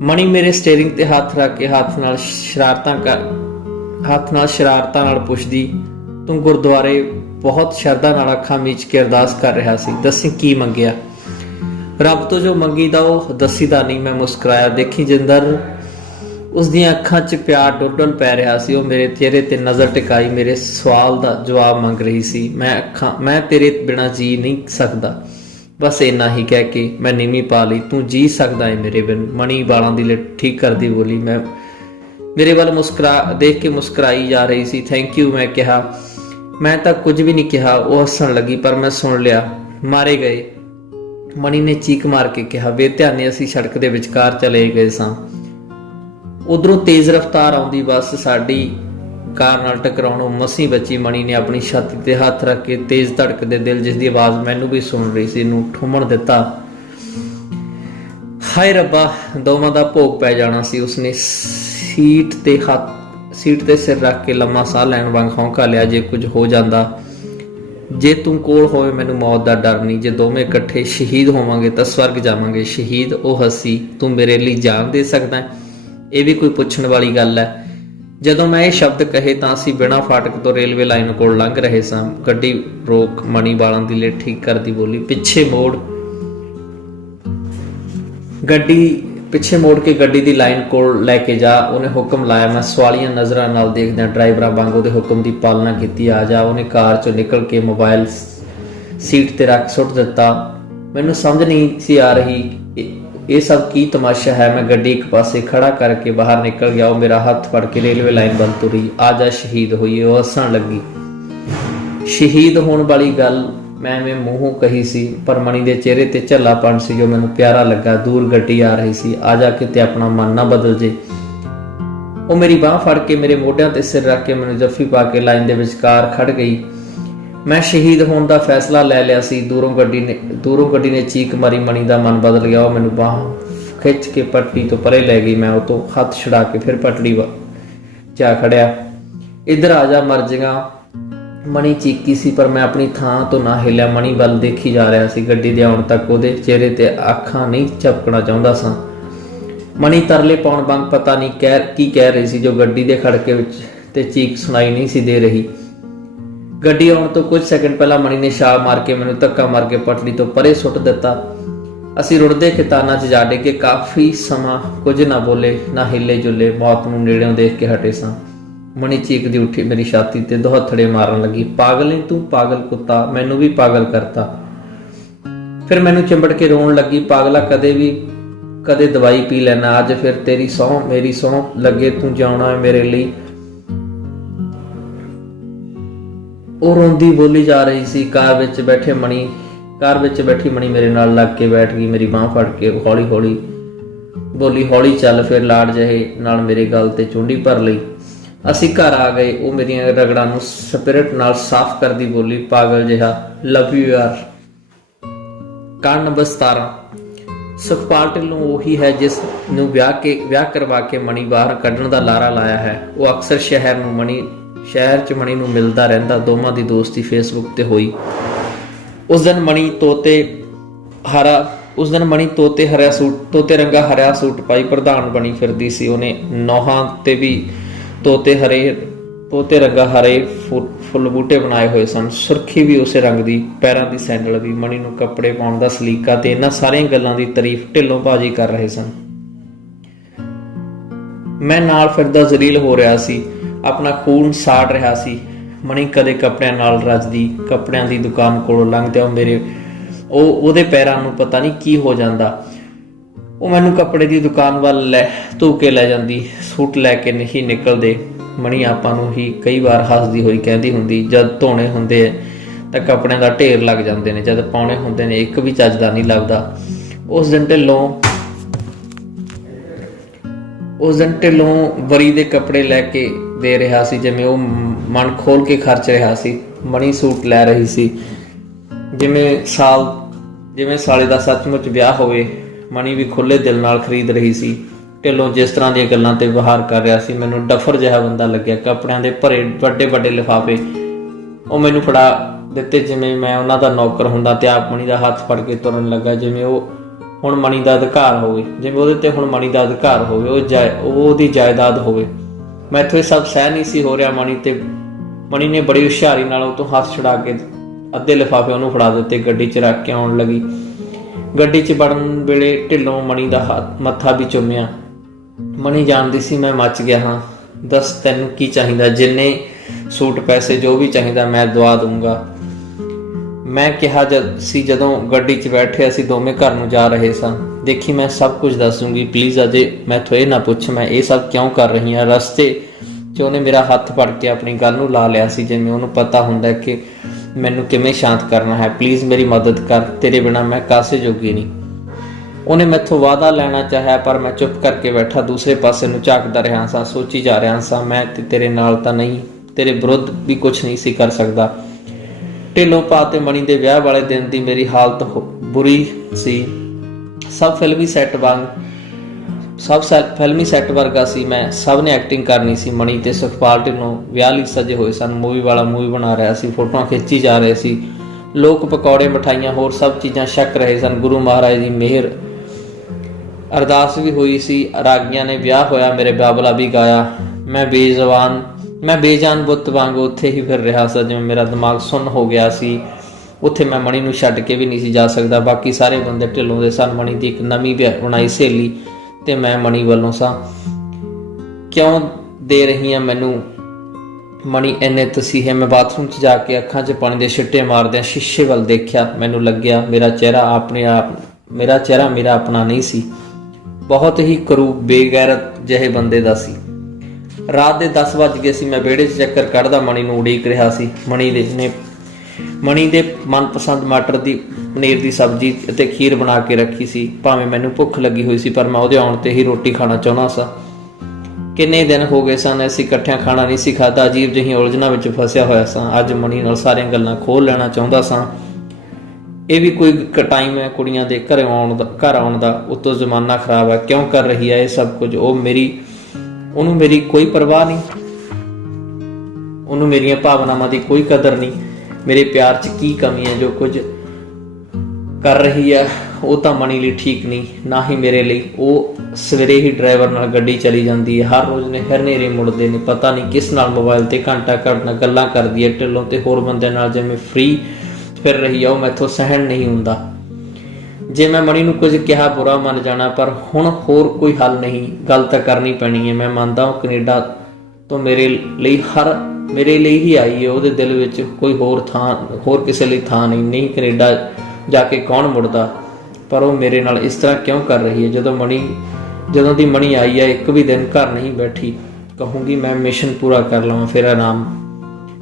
ਮਣੀ ਮੇਰੇ ਸਟੀਅਰਿੰਗ ਤੇ ਹੱਥ ਰੱਖ ਕੇ ਹੱਥ ਨਾਲ ਸ਼ਰਾਰਤਾਂ ਨਾਲ ਪੁੱਛਦੀ, ਤੂੰ ਗੁਰਦੁਆਰੇ ਬਹੁਤ ਸ਼ਰਧਾ ਨਾਲ ਅੱਖਾਂ ਮੀਚ ਕੇ ਅਰਦਾਸ ਕਰ ਰਿਹਾ ਸੀ, ਦੱਸੀ ਕੀ ਮੰਗਿਆ। ਰੱਬ ਤੋਂ ਜੋ ਮੰਗੀਦਾ ਉਹ ਦੱਸੀਦਾ ਨਹੀਂ। ਮੈਂ ਮੁਸਕਰਾਇਆ। ਦੇਖੀ ਜਿੰਦਰ, ਉਸ ਦੀਆਂ ਅੱਖਾਂ 'ਚ ਪਿਆਰ ਡੁੱਲਣ ਪੈ ਰਿਹਾ ਸੀ। ਉਹ ਮੇਰੇ ਚਿਹਰੇ ਤੇ ਨਜ਼ਰ ਟਿਕਾਈ ਮੇਰੇ ਸਵਾਲ ਦਾ ਜਵਾਬ ਮੰਗ ਰਹੀ ਸੀ। ਮੈਂ ਤੇਰੇ ਬਿਨਾਂ ਜੀ ਨਹੀਂ ਸਕਦਾ, ਬਸ ਇੰਨਾ ਹੀ ਕਹਿ ਕੇ ਮੈਂ ਨੀਵੀਂ ਪਾ ਲਈ। ਤੂੰ ਜੀ ਸਕਦਾ ਹੈ ਮੇਰੇ ਬਿਨ। ਮਣੀ ਵਾਲਾਂ ਦੀ ਲਿਟ ਠੀਕ ਕਰਦੀ ਬੋਲੀ। ਮੈਂ ਮੇਰੇ ਵੱਲ ਦੇਖ ਕੇ ਮੁਸਕਰਾਈ ਜਾ ਰਹੀ ਸੀ। ਥੈਂਕ ਯੂ ਮੈਂ ਕਿਹਾ। ਮੈਂ ਤਾਂ ਕੁਝ ਵੀ ਨਹੀਂ ਕਿਹਾ। ਉਹ ਹੱਸਣ ਲੱਗੀ, ਪਰ ਮੈਂ ਸੁਣ ਲਿਆ। ਮਾਰੇ ਗਏ, ਮਣੀ ਨੇ ਚੀਕ ਮਾਰ ਕੇ ਕਿਹਾ। ਬੇਧਿਆਨੇ ਅਸੀਂ ਸੜਕ ਦੇ ਵਿਚਕਾਰ ਚਲੇ ਗਏ ਸਾਂ। ਉਧਰੋਂ ਤੇਜ਼ ਰਫ਼ਤਾਰ ਆਉਂਦੀ ਬੱਸ ਸਾਡੀ ਕਾਰ ਨਾਲ ਟਕਰਾਉਣੋਂ ਮਸੀਂ ਬਚੀ। ਮਣੀ ਨੇ ਆਪਣੀ ਛਾਤੀ ਤੇ ਹੱਥ ਰੱਖ ਕੇ ਤੇਜ਼ ਧੜਕਦੇ ਦਿਲ, ਜਿਸ ਦੀ ਆਵਾਜ਼ ਮੈਨੂੰ ਵੀ ਸੁਣ ਰਹੀ ਸੀ, ਨੂੰ ਠੁੰਮਣ ਦਿੱਤਾ। ਹਾਏ ਰੱਬਾ, ਦੋਵਾਂ ਦਾ ਭੋਗ ਪੈ ਜਾਣਾ ਸੀ। ਉਸਨੇ ਸੀਟ ਤੇ ਸਿਰ ਰੱਖ ਕੇ ਲੰਮਾ ਸਾਹ ਲੈਣ ਵਾਂਗ ਹੌਂਕਾ ਲਿਆ। ਜੇ ਕੁਝ ਹੋ ਜਾਂਦਾ, ਜੇ ਤੂੰ ਕੋਲ ਹੋਵੇ, ਮੈਨੂੰ ਮੌਤ ਦਾ ਡਰ ਨਹੀਂ। ਜੇ ਦੋਵੇਂ ਇਕੱਠੇ ਸ਼ਹੀਦ ਹੋਵਾਂਗੇ ਤਾਂ ਸਵਰਗ ਜਾਵਾਂਗੇ। ਸ਼ਹੀਦ? ਉਹ ਹੱਸੀ। ਤੂੰ ਮੇਰੇ ਲਈ ਜਾਨ ਦੇ ਸਕਦਾ ਹੈ? ਇਹ ਵੀ ਕੋਈ ਪੁੱਛਣ ਵਾਲੀ ਗੱਲ ਹੈ। ਜਦੋਂ ਮੈਂ ਇਹ ਸ਼ਬਦ ਕਹੇ ਤਾਂ ਅਸੀਂ ਬਿਨਾਂ ਫਾਟਕ ਤੋਂ ਰੇਲਵੇ ਲਾਈਨ ਕੋਲ ਲੰਘ ਰਹੇ ਸਾਂ। ਗੱਡੀ ਰੋਕ। ਮਣੀ ਵਾਲਾਂ ਦੀ ਲਿਟ ਠੀਕ ਕਰਦੀ ਬੋਲੀ, ਪਿੱਛੇ ਮੋੜ ਕੇ ਗੱਡੀ ਦੀ ਲਾਈਨ ਕੋਲ ਲੈ ਕੇ ਜਾ। ਉਹਨੇ ਹੁਕਮ ਲਾਇਆ। ਮੈਂ ਸਵਾਲੀਆਂ ਨਜ਼ਰਾਂ ਨਾਲ ਦੇਖਦਿਆਂ ਡਰਾਈਵਰਾਂ ਵਾਂਗ ਉਹਦੇ ਹੁਕਮ ਦੀ ਪਾਲਣਾ ਕੀਤੀ। ਆ ਜਾ। ਉਹਨੇ ਕਾਰ ਚੋਂ ਨਿਕਲ ਕੇ ਮੋਬਾਈਲ ਸੀਟ ਤੇ ਰੱਖ ਸੁੱਟ ਦਿੱਤਾ। ਮੈਨੂੰ ਸਮਝ ਨਹੀਂ ਸੀ ਆ ਰਹੀ ਇਹ ਸਭ ਕੀ ਤਮਾਸ਼ਾ ਹੈ। ਮੈਂ ਗੱਡੀ ਇੱਕ ਪਾਸੇ ਖੜਾ ਕਰਕੇ ਬਾਹਰ ਨਿਕਲ ਗਿਆ। ਉਹ ਮੇਰਾ ਹੱਥ ਫੜ ਕੇ ਰੇਲਵੇ ਲਾਈਨ ਵੱਲ ਤੁਰੀ। ਆ ਜਾ, ਸ਼ਹੀਦ ਹੋਈਏ। ਉਹ ਹੱਸਣ ਲੱਗੀ। ਸ਼ਹੀਦ ਹੋਣ ਵਾਲੀ ਗੱਲ ਮੈਂ ਮੂੰਹੋਂ ਕਹੀ ਸੀ, ਪਰ ਮਣੀ ਦੇ ਚਿਹਰੇ ਤੇ ਝੱਲਾਪਣ ਸੀ ਜੋ ਮੈਨੂੰ ਪਿਆਰਾ ਲੱਗਾ। ਦੂਰ ਗੱਡੀ ਆ ਰਹੀ ਸੀ। ਆ ਜਾ, ਕਿਤੇ ਆਪਣਾ ਮਨ ਨਾ ਬਦਲ ਜੇ। ਉਹ ਮੇਰੀ ਬਾਂਹ ਫੜ ਕੇ ਮੇਰੇ ਮੋਢਿਆਂ ਤੇ ਸਿਰ ਰੱਖ ਕੇ ਮੈਨੂੰ ਜੱਫੀ ਪਾ ਕੇ ਲਾਈਨ ਦੇ ਵਿਚਕਾਰ ਖੜ ਗਈ। ਮੈਂ ਸ਼ਹੀਦ ਹੋਣ ਦਾ ਫੈਸਲਾ ਲੈ ਲਿਆ ਸੀ। ਦੂਰੋਂ ਗੱਡੀ ਨੇ ਚੀਕ ਮਾਰੀ। ਮਣੀ ਦਾ ਮਨ ਬਦਲ ਗਿਆ। ਉਹ ਮੈਨੂੰ ਬਾਂਹ ਖਿੱਚ ਕੇ ਪਟੜੀ ਤੋਂ ਪਰੇ ਲੈ ਗਈ। ਮੈਂ ਉਹ ਤੋਂ ਹੱਥ ਛੁਡਾ ਕੇ ਫਿਰ ਪਟੜੀ ਜਾ ਖੜਿਆ। ਇੱਧਰ ਆ ਜਾ ਮਰ ਜਿਆਂ। ਮਣੀ ਚੀਕੀ ਸੀ ਪਰ ਮੈਂ ਆਪਣੀ ਥਾਂ ਤੋਂ ਨਾ ਹਿੱਲਿਆ। ਮਣੀ ਵੱਲ ਦੇਖੀ ਜਾ ਰਿਹਾ ਸੀ। ਗੱਡੀ ਦੇ ਆਉਣ ਤੱਕ ਉਹਦੇ ਚਿਹਰੇ ਤੇ ਅੱਖਾਂ ਨਹੀਂ ਝਪਕਣਾ ਚਾਹੁੰਦਾ ਸਾਂ। ਮਣੀ ਤਰਲੇ ਪਾਉਣ ਵਾਂਗ ਪਤਾ ਨਹੀਂ ਕੀ ਕਹਿ ਰਹੀ ਸੀ ਜੋ ਗੱਡੀ ਦੇ ਖੜਕੇ ਵਿੱਚ ਤੇ ਚੀਕ ਸੁਣਾਈ ਨਹੀਂ ਸੀ ਦੇ ਰਹੀ। ਗੱਡੀ ਆਉਣ ਤੋਂ ਕੁਝ ਸੈਕਿੰਡ ਪਹਿਲਾਂ ਮਣੀ ਨੇ ਛਾਲ ਮਾਰ ਕੇ ਮੈਨੂੰ ਧੱਕਾ ਮਾਰ ਕੇ ਪਟੜੀ ਤੋਂ ਪਰੇ ਸੁੱਟ ਦਿੱਤਾ। ਅਸੀਂ ਰੁੜਦੇ ਖਿਤਾਨਾਂ 'ਚ ਜਾ ਡਿੱਗੇ। ਕਾਫੀ ਸਮਾਂ ਕੁਝ ਨਾ ਬੋਲੇ, ਨਾ ਹਿੱਲੇ ਜੁਲੇ, ਮੌਤ ਨੂੰ ਨੇੜਿਓਂ ਦੇਖ ਕੇ ਹਟੇ ਸਾਂ। ਮਣੀ ਚੀਕਦੀ ਉੱਠੀ, ਮੇਰੀ ਛਾਤੀ ਤੇ ਦੋ ਹੱਥੜੇ ਮਾਰਨ ਲੱਗੀ। ਪਾਗਲ ਨੀ ਤੂੰ, ਪਾਗਲ ਕੁੱਤਾ, ਮੈਨੂੰ ਵੀ ਪਾਗਲ ਕਰਤਾ। ਫਿਰ ਮੈਨੂੰ ਚਿੰਬੜ ਕੇ ਰੋਣ ਲੱਗੀ। ਪਾਗਲਾ, ਕਦੇ ਦਵਾਈ ਪੀ ਲੈਣਾ, ਅੱਜ ਫਿਰ ਤੇਰੀ ਸਹੁੰ, ਮੇਰੀ ਸਹੁੰ ਲੱਗੇ ਤੂੰ ਜਾਣਾ ਹੈ ਮੇਰੇ ਲਈ। ਉਹ ਰੋਂਦੀ ਬੋਲੀ ਜਾ ਰਹੀ ਸੀ। ਕਾਰ ਵਿੱਚ ਬੈਠੀ ਮਣੀ ਮੇਰੇ ਨਾਲ ਲੱਗ ਕੇ ਬੈਠ ਗਈ। ਮੇਰੀ ਬਾਂਹ ਫੜ ਕੇ ਹੌਲੀ ਹੌਲੀ ਬੋਲੀ, ਹੌਲੀ ਚੱਲ। ਫਿਰ ਲਾਡ ਜਿਹੇ ਨਾਲ ਮੇਰੇ ਗਲ ਤੇ ਚੁੰਡੀ ਭਰ ਲਈ। ਅਸੀਂ ਘਰ ਆ ਗਏ। ਉਹ ਮੇਰੀਆਂ ਰਗੜਾਂ ਨੂੰ ਸਪਿਰਿਟ ਨਾਲ ਸਾਫ਼ ਕਰਦੀ ਬੋਲੀ, ਪਾਗਲ ਜਿਹਾ, ਲਵ ਯੂ ਯਾਰ। ਕਾਂਡ ਨੰਬਰ 17। ਸੁਖਪਾਲ ਢਿੱਲੋਂ ਉਹੀ ਹੈ ਜਿਸ ਨੂੰ ਵਿਆਹ ਕਰਵਾ ਕੇ ਮਣੀ ਬਾਹਰ ਕੱਢਣ ਦਾ ਲਾਰਾ ਲਾਇਆ ਹੈ। ਉਹ ਅਕਸਰ ਸ਼ਹਿਰ 'ਚ ਮਣੀ ਨੂੰ ਮਿਲਦਾ ਰਹਿੰਦਾ। ਦੋਵਾਂ ਦੀ ਦੋਸਤੀ ਫੇਸਬੁੱਕ ਤੇ ਹੋਈ। ਉਸ ਦਿਨ ਮਣੀ ਤੋਤੇ ਰੰਗਾ ਹਰਿਆ ਸੂਟ ਪਾਈ ਪ੍ਰਧਾਨ ਬਣੀ ਫਿਰਦੀ ਸੀ। ਉਹਨੇ ਨੌਹਾਂ ਤੇ ਵੀ ਤੋਤੇ ਰੰਗਾ ਹਰੇ ਫੁੱਲ ਬੂਟੇ ਬਣਾਏ ਹੋਏ ਸਨ। ਸੁਰਖੀ ਵੀ ਉਸੇ ਰੰਗ ਦੀ, ਪੈਰਾਂ ਦੀ ਸੈਂਡਲ ਵੀ। ਮਣੀ ਨੂੰ ਕੱਪੜੇ ਪਾਉਣ ਦਾ ਸਲੀਕਾ ਤੇ ਇਹਨਾਂ ਸਾਰੀਆਂ ਗੱਲਾਂ ਦੀ ਤਾਰੀਫ ਢਿੱਲੋਂ ਭਾਜੀ ਕਰ ਰਹੇ ਸਨ। ਮੈਂ ਨਾਲ ਫਿਰਦਾ ਜ਼ਲੀਲ ਹੋ ਰਿਹਾ ਸੀ। ਆਪਣਾ ਖੂਨ ਸਾੜ ਰਿਹਾ ਸੀ। ਮਣੀ ਕਦੇ ਕੱਪੜਿਆਂ ਨਾਲ ਰੱਜਦੀ, ਕੱਪੜਿਆਂ ਦੀ ਦੁਕਾਨ ਕੋਲੋਂ ਲੰਘਦਿਆਂ ਉਹਦੇ ਪੈਰਾਂ ਨੂੰ ਪਤਾ ਨਹੀਂ ਕੀ ਹੋ ਜਾਂਦਾ। ਉਹ ਮੈਨੂੰ ਕੱਪੜੇ ਦੀ ਦੁਕਾਨ ਵੱਲ ਧੂ ਕੇ ਲੈ ਜਾਂਦੀ। ਸੂਟ ਲੈ ਕੇ ਨਹੀਂ ਨਿਕਲਦੇ। ਮਣੀ ਆਪਾਂ ਨੂੰ ਹੀ ਕਈ ਵਾਰ ਹੱਸਦੀ ਹੋਈ ਕਹਿੰਦੀ ਹੁੰਦੀ, ਜਦ ਧੋਣੇ ਹੁੰਦੇ ਤਾਂ ਕੱਪੜਿਆਂ ਦਾ ਢੇਰ ਲੱਗ ਜਾਂਦੇ ਨੇ, ਜਦ ਪਾਉਣੇ ਹੁੰਦੇ ਨੇ ਇੱਕ ਵੀ ਚੱਜਦਾ ਨਹੀਂ ਲੱਭਦਾ। ਉਸ ਦਿਨ ਢਿੱਲੋਂ ਵਰੀ ਦੇ ਕੱਪੜੇ ਲੈ ਕੇ ਦੇ ਰਿਹਾ ਸੀ, ਜਿਵੇਂ ਉਹ ਮਨ ਖੋਲ ਕੇ ਖਰਚ ਰਿਹਾ ਸੀ। ਮਣੀ ਸੂਟ ਲੈ ਰਹੀ ਸੀ ਜਿਵੇਂ ਸਾਲੇ ਦਾ ਸੱਚਮੁੱਚ ਵਿਆਹ ਹੋਵੇ। ਮਣੀ ਵੀ ਖੁੱਲੇ ਦਿਲ ਨਾਲ ਖਰੀਦ ਰਹੀ ਸੀ। ਢਿੱਲੋਂ ਜਿਸ ਤਰ੍ਹਾਂ ਦੀਆਂ ਗੱਲਾਂ ਤੇ ਵਿਹਾਰ ਕਰ ਰਿਹਾ ਸੀ, ਮੈਨੂੰ ਡਫਰ ਜਿਹਾ ਬੰਦਾ ਲੱਗਿਆ। ਕੱਪੜਿਆਂ ਦੇ ਭਰੇ ਵੱਡੇ ਲਿਫਾਫੇ ਉਹ ਮੈਨੂੰ ਫੜਾ ਦਿੱਤੇ, ਜਿਵੇਂ ਮੈਂ ਉਹਨਾਂ ਦਾ ਨੌਕਰ ਹੁੰਦਾ, ਤੇ ਆਪ ਮਣੀ ਦਾ ਹੱਥ ਫੜ ਕੇ ਤੁਰਨ ਲੱਗਾ, ਜਿਵੇਂ ਉਹ ਹੁਣ ਮਣੀ ਦਾ ਅਧਿਕਾਰ ਹੋਵੇ, ਉਹ ਉਹਦੀ ਜਾਇਦਾਦ ਹੋਵੇ। ਮੈਥੋਂ ਇਹ ਸਭ ਸਹਿ ਨਹੀਂ ਸੀ ਹੋ ਰਿਹਾ। ਮਣੀ ਨੇ ਬੜੀ ਹੁਸ਼ਿਆਰੀ ਨਾਲ ਉਹ ਤੋਂ ਹੱਥ ਛੁਡਾ ਕੇ ਅੱਧੇ ਲਿਫਾਫੇ ਉਹਨੂੰ ਫੜਾ ਦਿੱਤੇ। ਗੱਡੀ 'ਚ ਰੱਖ ਕੇ ਆਉਣ ਲੱਗੀ। ਗੱਡੀ 'ਚ ਵੜਨ ਵੇਲੇ ਢਿੱਲੋਂ ਮਣੀ ਦਾ ਮੱਥਾ ਵੀ ਚੁੰਮਿਆ। ਮਣੀ ਜਾਣਦੀ ਸੀ ਮੈਂ ਮੱਚ ਗਿਆ ਹਾਂ। ਦੱਸ ਤੈਨੂੰ ਕੀ ਚਾਹੀਦਾ? ਜਿੰਨੇ ਸੂਟ ਪੈਸੇ ਜੋ ਵੀ ਚਾਹੀਦਾ ਮੈਂ ਦਵਾ ਦੂੰਗਾ, ਮੈਂ ਕਿਹਾ ਜਦੋਂ ਗੱਡੀ 'ਚ ਬੈਠੇ ਅਸੀਂ ਦੋਵੇਂ ਘਰ ਨੂੰ ਜਾ ਰਹੇ ਸਾਂ। ਦੇਖੀ ਮੈਂ ਸਭ ਕੁਝ ਦੱਸੂਗੀ, ਪਲੀਜ਼ ਅਜੇ ਮੈਥੋਂ ਇਹ ਨਾ ਪੁੱਛ ਮੈਂ ਇਹ ਸਭ ਕਿਉਂ ਕਰ ਰਹੀ ਹਾਂ। ਰਸਤੇ 'ਚ ਉਹਨੇ ਮੇਰਾ ਹੱਥ ਫੜ ਕੇ ਆਪਣੀ ਗੱਲ ਨੂੰ ਲਾ ਲਿਆ ਸੀ, ਜਿਵੇਂ ਉਹਨੂੰ ਪਤਾ ਹੁੰਦਾ ਕਿ ਮੈਨੂੰ ਕਿਵੇਂ ਸ਼ਾਂਤ ਕਰਨਾ ਹੈ। ਪਲੀਜ਼ ਮੇਰੀ ਮਦਦ ਕਰ, ਤੇਰੇ ਬਿਨਾਂ ਮੈਂ ਕਾਸੇ ਜੋਗੀ ਨਹੀਂ। ਉਹਨੇ ਮੈਥੋਂ ਵਾਅਦਾ ਲੈਣਾ ਚਾਹਿਆ ਪਰ ਮੈਂ ਚੁੱਪ ਕਰਕੇ ਬੈਠਾ ਦੂਸਰੇ ਪਾਸੇ ਨੂੰ ਝਾਕਦਾ ਰਿਹਾ ਸਾਂ। ਸੋਚੀ ਜਾ ਰਿਹਾ ਸਾਂ, ਮੈਂ ਤੇਰੇ ਨਾਲ ਤਾਂ ਨਹੀਂ, ਤੇਰੇ ਵਿਰੁੱਧ ਵੀ ਕੁਛ ਨਹੀਂ ਸੀ ਕਰ ਸਕਦਾ। ਢਿੱਲੋਂ ਭਾ ਤੇ ਮਣੀ ਦੇ ਵਿਆਹ ਵਾਲੇ ਦਿਨ ਦੀ ਮੇਰੀ ਹਾਲਤ ਬੁਰੀ ਸੀ। ਸਭ ਫਿਲਮੀ ਸੈੱਟ ਵਰਗਾ ਸੀ ਮੈਂ। ਸਭ ਨੇ ਐਕਟਿੰਗ ਕਰਨੀ ਸੀ। ਮਣੀ ਤੇ ਸੁਖਪਾਲ ਢਿੱਲੋਂ ਵਿਆਹ ਲਈ ਸਜੇ ਹੋਏ ਸਨ। ਮੂਵੀ ਬਣਾ ਰਿਹਾ ਸੀ। ਫੋਟੋਆਂ ਖਿੱਚੀ ਜਾ ਰਹੇ ਸੀ। ਲੋਕ ਪਕੌੜੇ, ਮਿਠਾਈਆਂ, ਹੋਰ ਸਭ ਚੀਜ਼ਾਂ ਛਕ ਰਹੇ ਸਨ। ਗੁਰੂ ਮਹਾਰਾਜ ਦੀ ਮਿਹਰ, ਅਰਦਾਸ ਵੀ ਹੋਈ ਸੀ। ਰਾਗੀਆਂ ਨੇ ਵਿਆਹ ਹੋਇਆ, ਮੇਰੇ ਬਾਬਲਾ ਵੀ ਗਾਇਆ। ਮੈਂ ਬੇਜਾਨ ਬੁੱਤ ਵਾਂਗ ਉੱਥੇ ਹੀ ਫਿਰ ਰਿਹਾ ਸੀ, ਜਿਵੇਂ ਮੇਰਾ ਦਿਮਾਗ ਸੁੰਨ ਹੋ ਗਿਆ ਸੀ। ਉੱਥੇ ਮੈਂ ਮਣੀ ਨੂੰ ਛੱਡ ਕੇ ਵੀ ਨਹੀਂ ਸੀ ਜਾ ਸਕਦਾ। ਬਾਕੀ ਸਾਰੇ ਬੰਦੇ ਢਿੱਲੋਂ ਦੇ ਸਨ। ਮਣੀ ਦੀ ਇੱਕ ਨਵੀਂ ਬਣਾਈ ਸਹੇਲੀ ਤੇ ਮੈਂ ਮਣੀ ਵੱਲੋਂ ਸਾਂ। ਕਿਉਂ ਦੇ ਰਹੀ ਹਾਂ ਮੈਨੂੰ ਮਣੀ ਇੰਨੇ ਤਸੀਹੇ? ਮੈਂ ਬਾਥਰੂਮ 'ਚ ਜਾ ਕੇ ਅੱਖਾਂ 'ਚ ਪਾਣੀ ਦੇ ਛਿੱਟੇ ਮਾਰਦਿਆਂ ਸ਼ੀਸ਼ੇ ਵੱਲ ਦੇਖਿਆ। ਮੈਨੂੰ ਲੱਗਿਆ ਮੇਰਾ ਚਿਹਰਾ ਮੇਰਾ ਆਪਣਾ ਨਹੀਂ ਸੀ, ਬਹੁਤ ਹੀ ਕਰੂਪ, ਬੇਗੈਰਤ ਜਿਹੇ ਬੰਦੇ ਦਾ ਸੀ। ਰਾਤ ਦੇ 10 ਵੱਜ ਗਏ ਸੀ। ਮੈਂ ਵਿਹੜੇ 'ਚ ਚੱਕਰ ਕੱਢਦਾ ਮਣੀ ਨੂੰ ਉਡੀਕ ਰਿਹਾ ਸੀ। ਮਣੀ ਦੇ ਮਨਪਸੰਦ ਮਟਰ ਦੀ ਪਨੀਰ ਦੀ ਸਬਜ਼ੀ ਅਤੇ ਖੀਰ ਬਣਾ ਕੇ ਰੱਖੀ ਸੀ। ਭਾਵੇਂ ਮੈਨੂੰ ਭੁੱਖ ਲੱਗੀ ਹੋਈ ਸੀ ਪਰ ਮੈਂ ਉਹਦੇ ਆਉਣ ਤੇ ਹੀ ਰੋਟੀ ਖਾਣਾ ਚਾਹੁੰਦਾ ਸਾਂ। ਕਿੰਨੇ ਦਿਨ ਹੋ ਗਏ ਸਨ ਅਸੀਂ ਇਕੱਠਿਆਂ ਖਾਣਾ ਨਹੀਂ ਸੀ ਖਾਧਾ। ਅਜੀਬ ਜਿਹੀ ਉਲਝਣਾਂ ਵਿੱਚ ਫਸਿਆ ਹੋਇਆ ਸਾਂ। ਅੱਜ ਮਣੀ ਨਾਲ ਸਾਰੀਆਂ ਗੱਲਾਂ ਖੋਲ੍ਹ ਲੈਣਾ ਚਾਹੁੰਦਾ ਸਾਂ। ਇਹ ਵੀ ਕੋਈ ਟਾਈਮ ਹੈ ਕੁੜੀਆਂ ਦੇ ਘਰ ਆਉਣ ਦਾ? ਉੱਤੋਂ ਜ਼ਮਾਨਾ ਖਰਾਬ ਹੈ, ਕਿਉਂ ਕਰ ਰਹੀ ਹੈ ਇਹ ਸਭ ਕੁਝ? ਉਹਨੂੰ ਮੇਰੀ ਕੋਈ ਪਰਵਾਹ ਨਹੀਂ। ਉਹਨੂੰ ਮੇਰੀਆਂ ਭਾਵਨਾਵਾਂ ਦੀ ਕੋਈ ਕਦਰ ਨਹੀਂ, ਮੇਰੇ ਪਿਆਰ 'ਚ ਕੀ ਕਮੀ ਹੈ। ਜੋ ਕੁਝ ਕਰ ਰਹੀ ਹੈ ਉਹ ਤਾਂ ਮਣੀ ਲਈ ਠੀਕ ਨਹੀਂ, ਨਾ ਹੀ ਮੇਰੇ ਲਈ। ਉਹ ਸਵੇਰੇ ਹੀ ਡਰਾਈਵਰ ਨਾਲ ਗੱਡੀ ਚਲੀ ਜਾਂਦੀ ਹੈ, ਹਰ ਰੋਜ਼ ਨੇ ਹਨੇਰੇ ਮੁੜਦੇ ਨੇ, ਪਤਾ ਨਹੀਂ ਕਿਸ ਨਾਲ ਮੋਬਾਈਲ ਤੇ ਘੰਟਾ ਘੰਟਾ ਗੱਲਾਂ ਕਰਦੀ ਹੈ ਢਿੱਲੋਂ ਤੇ ਹੋਰ ਬੰਦਿਆਂ ਨਾਲ, ਜਿਵੇਂ ਫ੍ਰੀ ਫਿਰ ਰਹੀ ਆ। ਉਹ ਮੈਥੋਂ ਸਹਿਣ ਨਹੀਂ ਹੁੰਦਾ। ਜੇ ਮੈਂ ਮਣੀ ਨੂੰ ਕੁਝ ਕਿਹਾ ਬੁਰਾ ਮੰਨ ਜਾਣਾ, ਪਰ ਹੁਣ ਹੋਰ ਕੋਈ ਹੱਲ ਨਹੀਂ, ਗੱਲ ਤਾਂ ਕਰਨੀ ਪੈਣੀ ਹੈ। ਮੈਂ ਮੰਨਦਾ ਹਾਂ ਕੈਨੇਡਾ ਤੋਂ ਮੇਰੇ ਲਈ ਹੀ ਆਈ ਹੈ, ਉਹਦੇ ਦਿਲ ਵਿੱਚ ਕੋਈ ਹੋਰ ਕਿਸੇ ਲਈ ਥਾਂ ਨਹੀਂ। ਕੈਨੇਡਾ ਜਾ ਕੇ ਕੌਣ ਮੁੜਦਾ, ਪਰ ਉਹ ਮੇਰੇ ਨਾਲ ਇਸ ਤਰ੍ਹਾਂ ਕਿਉਂ ਕਰ ਰਹੀ ਹੈ? ਜਦੋਂ ਦੀ ਮਣੀ ਆਈ ਹੈ ਇੱਕ ਵੀ ਦਿਨ ਘਰ ਨਹੀਂ ਬੈਠੀ। ਕਹੂੰਗੀ ਮੈਂ ਮਿਸ਼ਨ ਪੂਰਾ ਕਰ ਲਵਾਂ ਫਿਰ ਆਰਾਮ।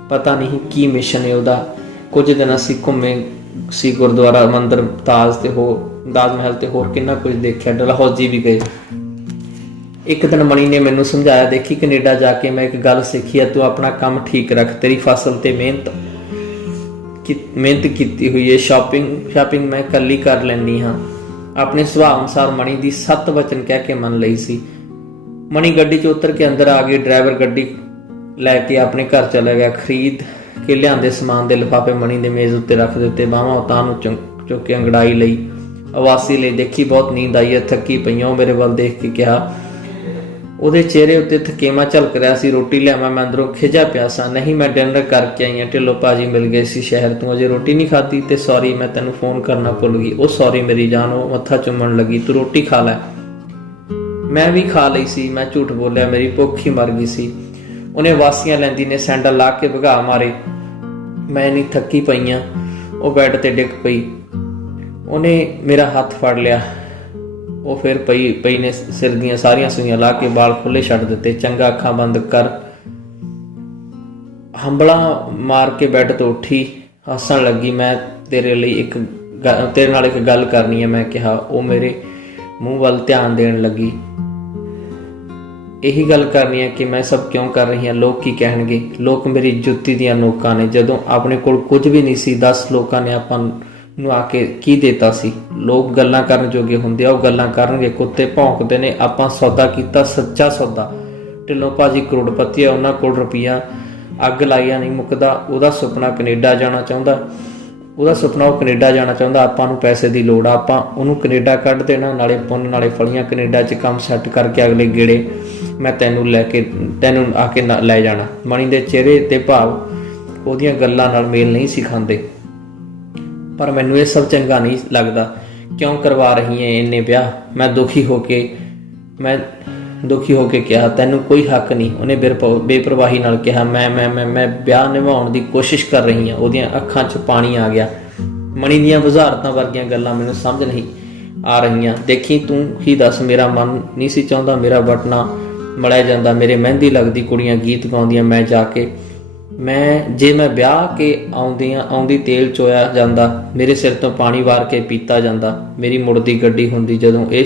ਪਤਾ ਨਹੀਂ ਕੀ ਮਿਸ਼ਨ ਹੈ ਉਹਦਾ। ਕੁਝ ਦਿਨ ਅਸੀਂ ਘੁੰਮੇ ਸੀ, ਗੁਰਦੁਆਰਾ, ਮੰਦਿਰ, ਤਾਜ ਮਹਿਲ ਤੇ ਹੋਰ ਕਿੰਨਾ ਕੁਝ ਦੇਖਿਆ। ਡਲਹੌਜ਼ੀ ਵੀ ਗਏ। ਇੱਕ ਦਿਨ ਮਣੀ ਨੇ ਮੈਨੂੰ ਸਮਝਾਇਆ, ਦੇਖੀ ਕੈਨੇਡਾ ਜਾ ਕੇ ਮੈਂ ਇੱਕ ਗੱਲ ਸਿੱਖੀ ਹੈ, ਤੂੰ ਆਪਣਾ ਕੰਮ ਠੀਕ ਰੱਖ, ਤੇਰੀ ਫਸਲ ਤੇ ਮਿਹਨਤ ਕੀਤੀ ਹੋਈ ਹੈ। ਸ਼ਾਪਿੰਗ ਮੈਂ ਇਕੱਲੀ ਕਰ ਲੈਂਦੀ ਹਾਂ। ਆਪਣੇ ਸੁਭਾਅ ਅਨੁਸਾਰ ਮਣੀ ਦੀ 7 ਵਚਨ ਕਹਿ ਕੇ ਮੰਨ ਲਈ ਸੀ। ਮਣੀ ਗੱਡੀ 'ਚ ਉਤਰ ਕੇ ਅੰਦਰ ਆ ਗਈ। ਡਰਾਈਵਰ ਗੱਡੀ ਲੈ ਕੇ ਆਪਣੇ ਘਰ ਚਲਾ ਗਿਆ। ਖਰੀਦ ਕੇ ਲਿਆਂਦੇ ਸਮਾਨ ਦੇ ਲਿਫਾਫੇ ਮਣੀ ਦੇ ਮੇਜ਼ ਉੱਤੇ ਰੱਖ ਦਿੱਤੇ। ਬਾਹਾਂ ਉਤਾਂ ਨੂੰ ਚੁੱਕ ਕੇ ਅੰਗੜਾਈ ਲਈ, ਆਵਾਸੀ ਲਈ। ਦੇਖੀ ਬਹੁਤ ਨੀਂਦ ਆਈ ਹੈ, ਥੱਕੀ ਪਈਆਂ। ਉਹ ਮੇਰੇ ਵੱਲ ਦੇਖ ਕੇ ਕਿਹਾ। ਉਹਦੇ ਚਿਹਰੇ ਉੱਤੇ ਥਕੇਵਾਂ ਝਲਕ ਰਿਹਾ ਸੀ। ਰੋਟੀ ਲਿਆਵਾਂ? ਮੈਂ ਅੰਦਰੋਂ ਖਿਝਾ ਪਿਆ ਸਾਂ। ਨਹੀਂ, ਮੈਂ ਡਿਨਰ ਕਰਕੇ ਆਈ ਹਾਂ, ਢਿੱਲੋਂ ਭਾਜੀ ਮਿਲ ਗਏ ਸੀ ਸ਼ਹਿਰ ਤੋਂ, ਅਜੇ ਰੋਟੀ ਨਹੀਂ ਖਾਧੀ। ਤੇ ਸੌਰੀ, ਮੈਂ ਤੈਨੂੰ ਫੋਨ ਕਰਨਾ ਭੁੱਲ ਗਈ। ਉਹ ਸੌਰੀ ਮੇਰੀ ਜਾਨ। ਉਹ ਮੱਥਾ ਚੁੰਮਣ ਲੱਗੀ। ਤੂੰ ਰੋਟੀ ਖਾ ਲੈ। ਮੈਂ ਵੀ ਖਾ ਲਈ ਸੀ। ਮੈਂ ਝੂਠ ਬੋਲਿਆ, ਮੇਰੀ ਭੁੱਖ ਹੀ ਮਰ ਗਈ ਸੀ। ਉਹਨੇ ਵਾਸੀਆਂ ਲੈਂਦੀ ਨੇ ਸੈਂਡਲ ਲਾ ਕੇ ਭਗਾ ਮਾਰੇ। ਮੈਂ ਨਹੀਂ ਥੱਕੀ ਪਈ ਹਾਂ। ਉਹ ਬੈੱਡ ਤੇ ਡਿੱਗ ਪਈ। ਉਹਨੇ ਮੇਰਾ ਹੱਥ ਫੜ ਲਿਆ। ਉਹ ਫਿਰ ਪਈ ਨੇ ਸਿਰ ਦੀਆਂ ਸਾਰੀਆਂ ਸੂਈਆਂ ਲਾ ਕੇ ਵਾਲ ਖੁੱਲੇ ਛੱਡ ਦਿੱਤੇ। ਚੰਗਾ, ਅੱਖਾਂ ਬੰਦ ਕਰ। ਹੰਬਲਾ ਮਾਰ ਕੇ ਬੈੱਡ ਤੋਂ ਉੱਠੀ, ਹੱਸਣ ਲੱਗੀ। ਮੈਂ ਤੇਰੇ ਨਾਲ ਇੱਕ ਗੱਲ ਕਰਨੀ ਹੈ, ਮੈਂ ਕਿਹਾ। ਉਹ ਮੇਰੇ ਮੂੰਹ ਵੱਲ ਧਿਆਨ ਦੇਣ ਲੱਗੀ। ਇਹੀ ਗੱਲ ਕਰਨੀ ਹੈ ਕਿ ਮੈਂ ਸਭ ਕਿਉਂ ਕਰ ਰਹੀ ਹਾਂ? ਲੋਕ ਕੀ ਕਹਿਣਗੇ? ਲੋਕ ਮੇਰੀ ਜੁੱਤੀ ਦੀਆਂ ਨੋਕਾਂ ਨੇ। ਜਦੋਂ ਆਪਣੇ ਕੋਲ ਕੁਝ ਵੀ ਨਹੀਂ ਸੀ, 10 ਲੋਕਾਂ ਨੇ ਆਪਾਂ ਨੂੰ ਆ ਕੇ ਕੀ ਦੇਤਾ ਸੀ? ਲੋਕ ਗੱਲਾਂ ਕਰਨ ਜੋਗੇ ਹੁੰਦੇ ਆ, ਉਹ ਗੱਲਾਂ ਕਰਨਗੇ। ਕੁੱਤੇ ਭੌਂਕਦੇ ਨੇ। ਆਪਾਂ ਸੌਦਾ ਕੀਤਾ, ਸੱਚਾ ਸੌਦਾ। ਢਿੱਲੋਂ ਭਾਜੀ ਕਰੋੜਪਤੀ ਆ, ਉਹਨਾਂ ਕੋਲ ਰੁਪਈਆ ਅੱਗ ਲਾਈਆ ਨਹੀਂ ਮੁੱਕਦਾ। ਉਹਦਾ ਸੁਪਨਾ ਉਹ ਕੈਨੇਡਾ ਜਾਣਾ ਚਾਹੁੰਦਾ। ਆਪਾਂ ਨੂੰ ਪੈਸੇ ਦੀ ਲੋੜ ਆ, ਆਪਾਂ ਉਹਨੂੰ ਕੈਨੇਡਾ ਕੱਢ ਦੇਣਾ, ਨਾਲੇ ਪੁੰਨ ਨਾਲੇ ਫਲੀਆਂ। ਕੈਨੇਡਾ 'ਚ ਕੰਮ ਸੈੱਟ ਕਰਕੇ ਅਗਲੇ ਗੇੜੇ ਮੈਂ ਤੈਨੂੰ ਆ ਕੇ ਲੈ ਜਾਣਾ। ਮਣੀ ਦੇ ਚਿਹਰੇ ਤੇ ਭਾਵ ਉਹਦੀਆਂ ਗੱਲਾਂ ਨਾਲ ਮੇਲ ਨਹੀਂ ਸੀ ਖਾਂਦੇ। ਪਰ ਮੈਨੂੰ ਇਹ ਸਭ ਚੰਗਾ ਨਹੀਂ ਲੱਗਦਾ। ਕਿਉਂ ਕਰਵਾ ਰਹੀ ਹੈ ਇੰਨੇ ਵਿਆਹ? ਮੈਂ ਦੁਖੀ ਹੋ ਕੇ ਕਿਹਾ, ਤੈਨੂੰ ਕੋਈ ਹੱਕ ਨਹੀਂ। ਉਹਨੇ ਬੇਪਰਵਾਹੀ ਨਾਲ ਕਿਹਾ, ਮੈਂ ਵਿਆਹ ਨਿਭਾਉਣ ਦੀ ਕੋਸ਼ਿਸ਼ ਕਰ ਰਹੀ ਹਾਂ। ਉਹਦੀਆਂ ਅੱਖਾਂ 'ਚ ਪਾਣੀ ਆ ਗਿਆ। ਮਣੀ ਦੀਆਂ ਬੁਝਾਰਤਾਂ ਵਰਗੀਆਂ ਗੱਲਾਂ ਮੈਨੂੰ ਸਮਝ ਨਹੀਂ ਆ ਰਹੀਆਂ। ਦੇਖੀ, ਤੂੰ ਹੀ ਦੱਸ। ਮੇਰਾ ਮਨ ਨਹੀਂ ਸੀ ਚਾਹੁੰਦਾ ਮੇਰਾ ਬਟਨਾ ਮਲਿਆ ਜਾਂਦਾ, ਮੇਰੇ ਮਹਿੰਦੀ ਲੱਗਦੀ, ਕੁੜੀਆਂ ਗੀਤ ਗਾਉਂਦੀਆਂ, ਮੈਂ ਜਾ ਕੇ ਜੇ ਮੈਂ ਵਿਆਹ ਕੇ ਆਉਂਦੀ ਤੇਲ ਚੋਇਆ ਜਾਂਦਾ, ਮੇਰੇ ਸਿਰ ਤੋਂ ਪਾਣੀ ਵਾਰ ਕੇ ਪੀਤਾ ਜਾਂਦਾ, ਮੇਰੀ ਮੁੜਦੀ ਗੱਡੀ ਹੁੰਦੀ। ਜਦੋਂ ਇਹ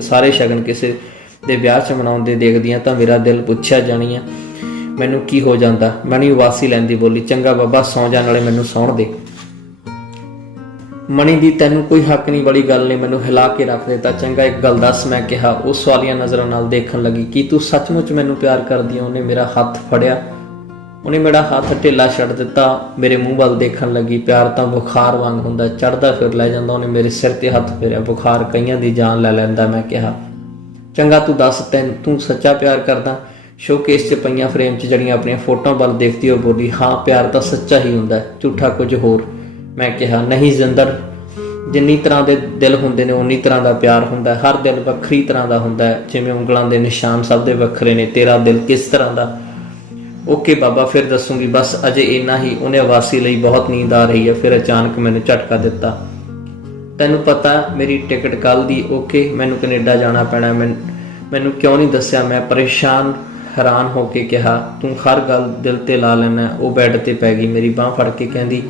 ਸਾਰੇ ਸ਼ਗਨ ਕਿਸੇ ਦੇ ਵਿਆਹ 'ਚ ਮਨਾਉਂਦੇ ਦੇਖਦੀਆਂ ਤਾਂ ਮੇਰਾ ਦਿਲ ਪੁੱਛਿਆ ਜਾਣੀਆਂ ਮੈਨੂੰ ਕੀ ਹੋ ਜਾਂਦਾ। ਮਣੀ ਉਵਾਸੀ ਲੈਂਦੀ ਬੋਲੀ, ਚੰਗਾ ਬਾਬਾ ਸੌਂ ਜਾ, ਨਾਲੇ ਮੈਨੂੰ ਸੌਣ ਦੇ। ਮਣੀ ਦੀ ਤੈਨੂੰ ਕੋਈ ਹੱਕ ਨਹੀਂ ਵਾਲੀ ਗੱਲ ਨੇ ਮੈਨੂੰ ਹਿਲਾ ਕੇ ਰੱਖ ਦਿੱਤਾ। ਚੰਗਾ, ਇੱਕ ਗੱਲ ਦੱਸ, ਮੈਂ ਕਿਹਾ। ਉਹ ਸਵਾਲੀਆਂ ਨਜ਼ਰਾਂ ਨਾਲ ਦੇਖਣ ਲੱਗੀ। ਕੀ ਤੂੰ ਸੱਚਮੁੱਚ ਮੈਨੂੰ ਪਿਆਰ ਕਰਦੀ? ਉਹਨੇ ਮੇਰਾ ਹੱਥ ਫੜਿਆ। ਉਹਨੇ ਮੇਰਾ ਹੱਥ ਢਿੱਲਾ ਛੱਡ ਦਿੱਤਾ। ਮੇਰੇ ਮੂੰਹ ਵੱਲ ਦੇਖਣ ਲੱਗੀ। ਪਿਆਰ ਤਾਂ ਬੁਖਾਰ ਵਾਂਗ ਹੁੰਦਾ, ਚੜ੍ਹਦਾ ਫਿਰ ਲੈ ਜਾਂਦਾ। ਉਹਨੇ ਮੇਰੇ ਸਿਰ ਤੇ ਹੱਥ ਫੇਰਿਆ। ਬੁਖਾਰ ਕਈਆਂ ਦੀ ਜਾਨ ਲੈ ਲੈਂਦਾ। ਮੈਂ ਕਿਹਾ, ਚੰਗਾ ਤੂੰ ਦੱਸ, ਤੂੰ ਸੱਚਾ ਪਿਆਰ ਕਰਦਾ? ਸ਼ੋਕੇਸ 'ਚ ਪਈਆਂ ਫਰੇਮ 'ਚ ਜੜੀਆਂ ਆਪਣੀਆਂ ਫੋਟੋਆਂ ਵੱਲ ਦੇਖਦੀ ਉਹ ਬੋਲੀ, ਹਾਂ, ਪਿਆਰ ਤਾਂ ਸੱਚਾ ਹੀ ਹੁੰਦਾ, ਝੂਠਾ ਕੁਝ ਹੋਰ। ਮੈਂ ਕਿਹਾ, ਨਹੀਂ ਜ਼ਿੰਦਰ, ਜਿੰਨੀ ਤਰ੍ਹਾਂ ਦੇ ਦਿਲ ਹੁੰਦੇ ਨੇ ਉਨੀ ਤਰ੍ਹਾਂ ਦਾ ਪਿਆਰ ਹੁੰਦਾ। ਹਰ ਦਿਲ ਵੱਖਰੀ ਤਰ੍ਹਾਂ ਦਾ ਹੁੰਦਾ, ਜਿਵੇਂ ਉਂਗਲਾਂ ਦੇ ਨਿਸ਼ਾਨ ਸਭ ਦੇ ਵੱਖਰੇ ਨੇ। ਤੇਰਾ ਦਿਲ ਕਿਸ ਤਰ੍ਹਾਂ ਦਾ? ਓਕੇ ਬਾਬਾ, ਫਿਰ ਦੱਸੂਗੀ, ਬਸ ਅਜੇ ਇੰਨਾ ਹੀ। ਉਹਨੇ ਆਵਾਸੀ ਲਈ, ਬਹੁਤ ਨੀਂਦ ਆ ਰਹੀ ਹੈ। ਫਿਰ ਅਚਾਨਕ ਮੈਨੂੰ ਝਟਕਾ ਦਿੱਤਾ। ਤੈਨੂੰ ਪਤਾ ਮੇਰੀ ਟਿਕਟ ਕੱਲ੍ਹ ਦੀ। ਓਕੇ, ਮੈਨੂੰ ਕੈਨੇਡਾ ਜਾਣਾ ਪੈਣਾ। ਮੈਨੂੰ ਕਿਉਂ ਨਹੀਂ ਦੱਸਿਆ? ਮੈਂ ਪਰੇਸ਼ਾਨ ਹੈਰਾਨ ਹੋ ਕੇ ਕਿਹਾ। ਤੂੰ ਹਰ ਗੱਲ ਦਿਲ ਤੇ ਲਾ ਲੈਣਾ। ਉਹ ਬੈੱਡ ਤੇ ਪੈ ਗਈ, ਮੇਰੀ ਬਾਂਹ ਫੜ ਕੇ ਕਹਿੰਦੀ,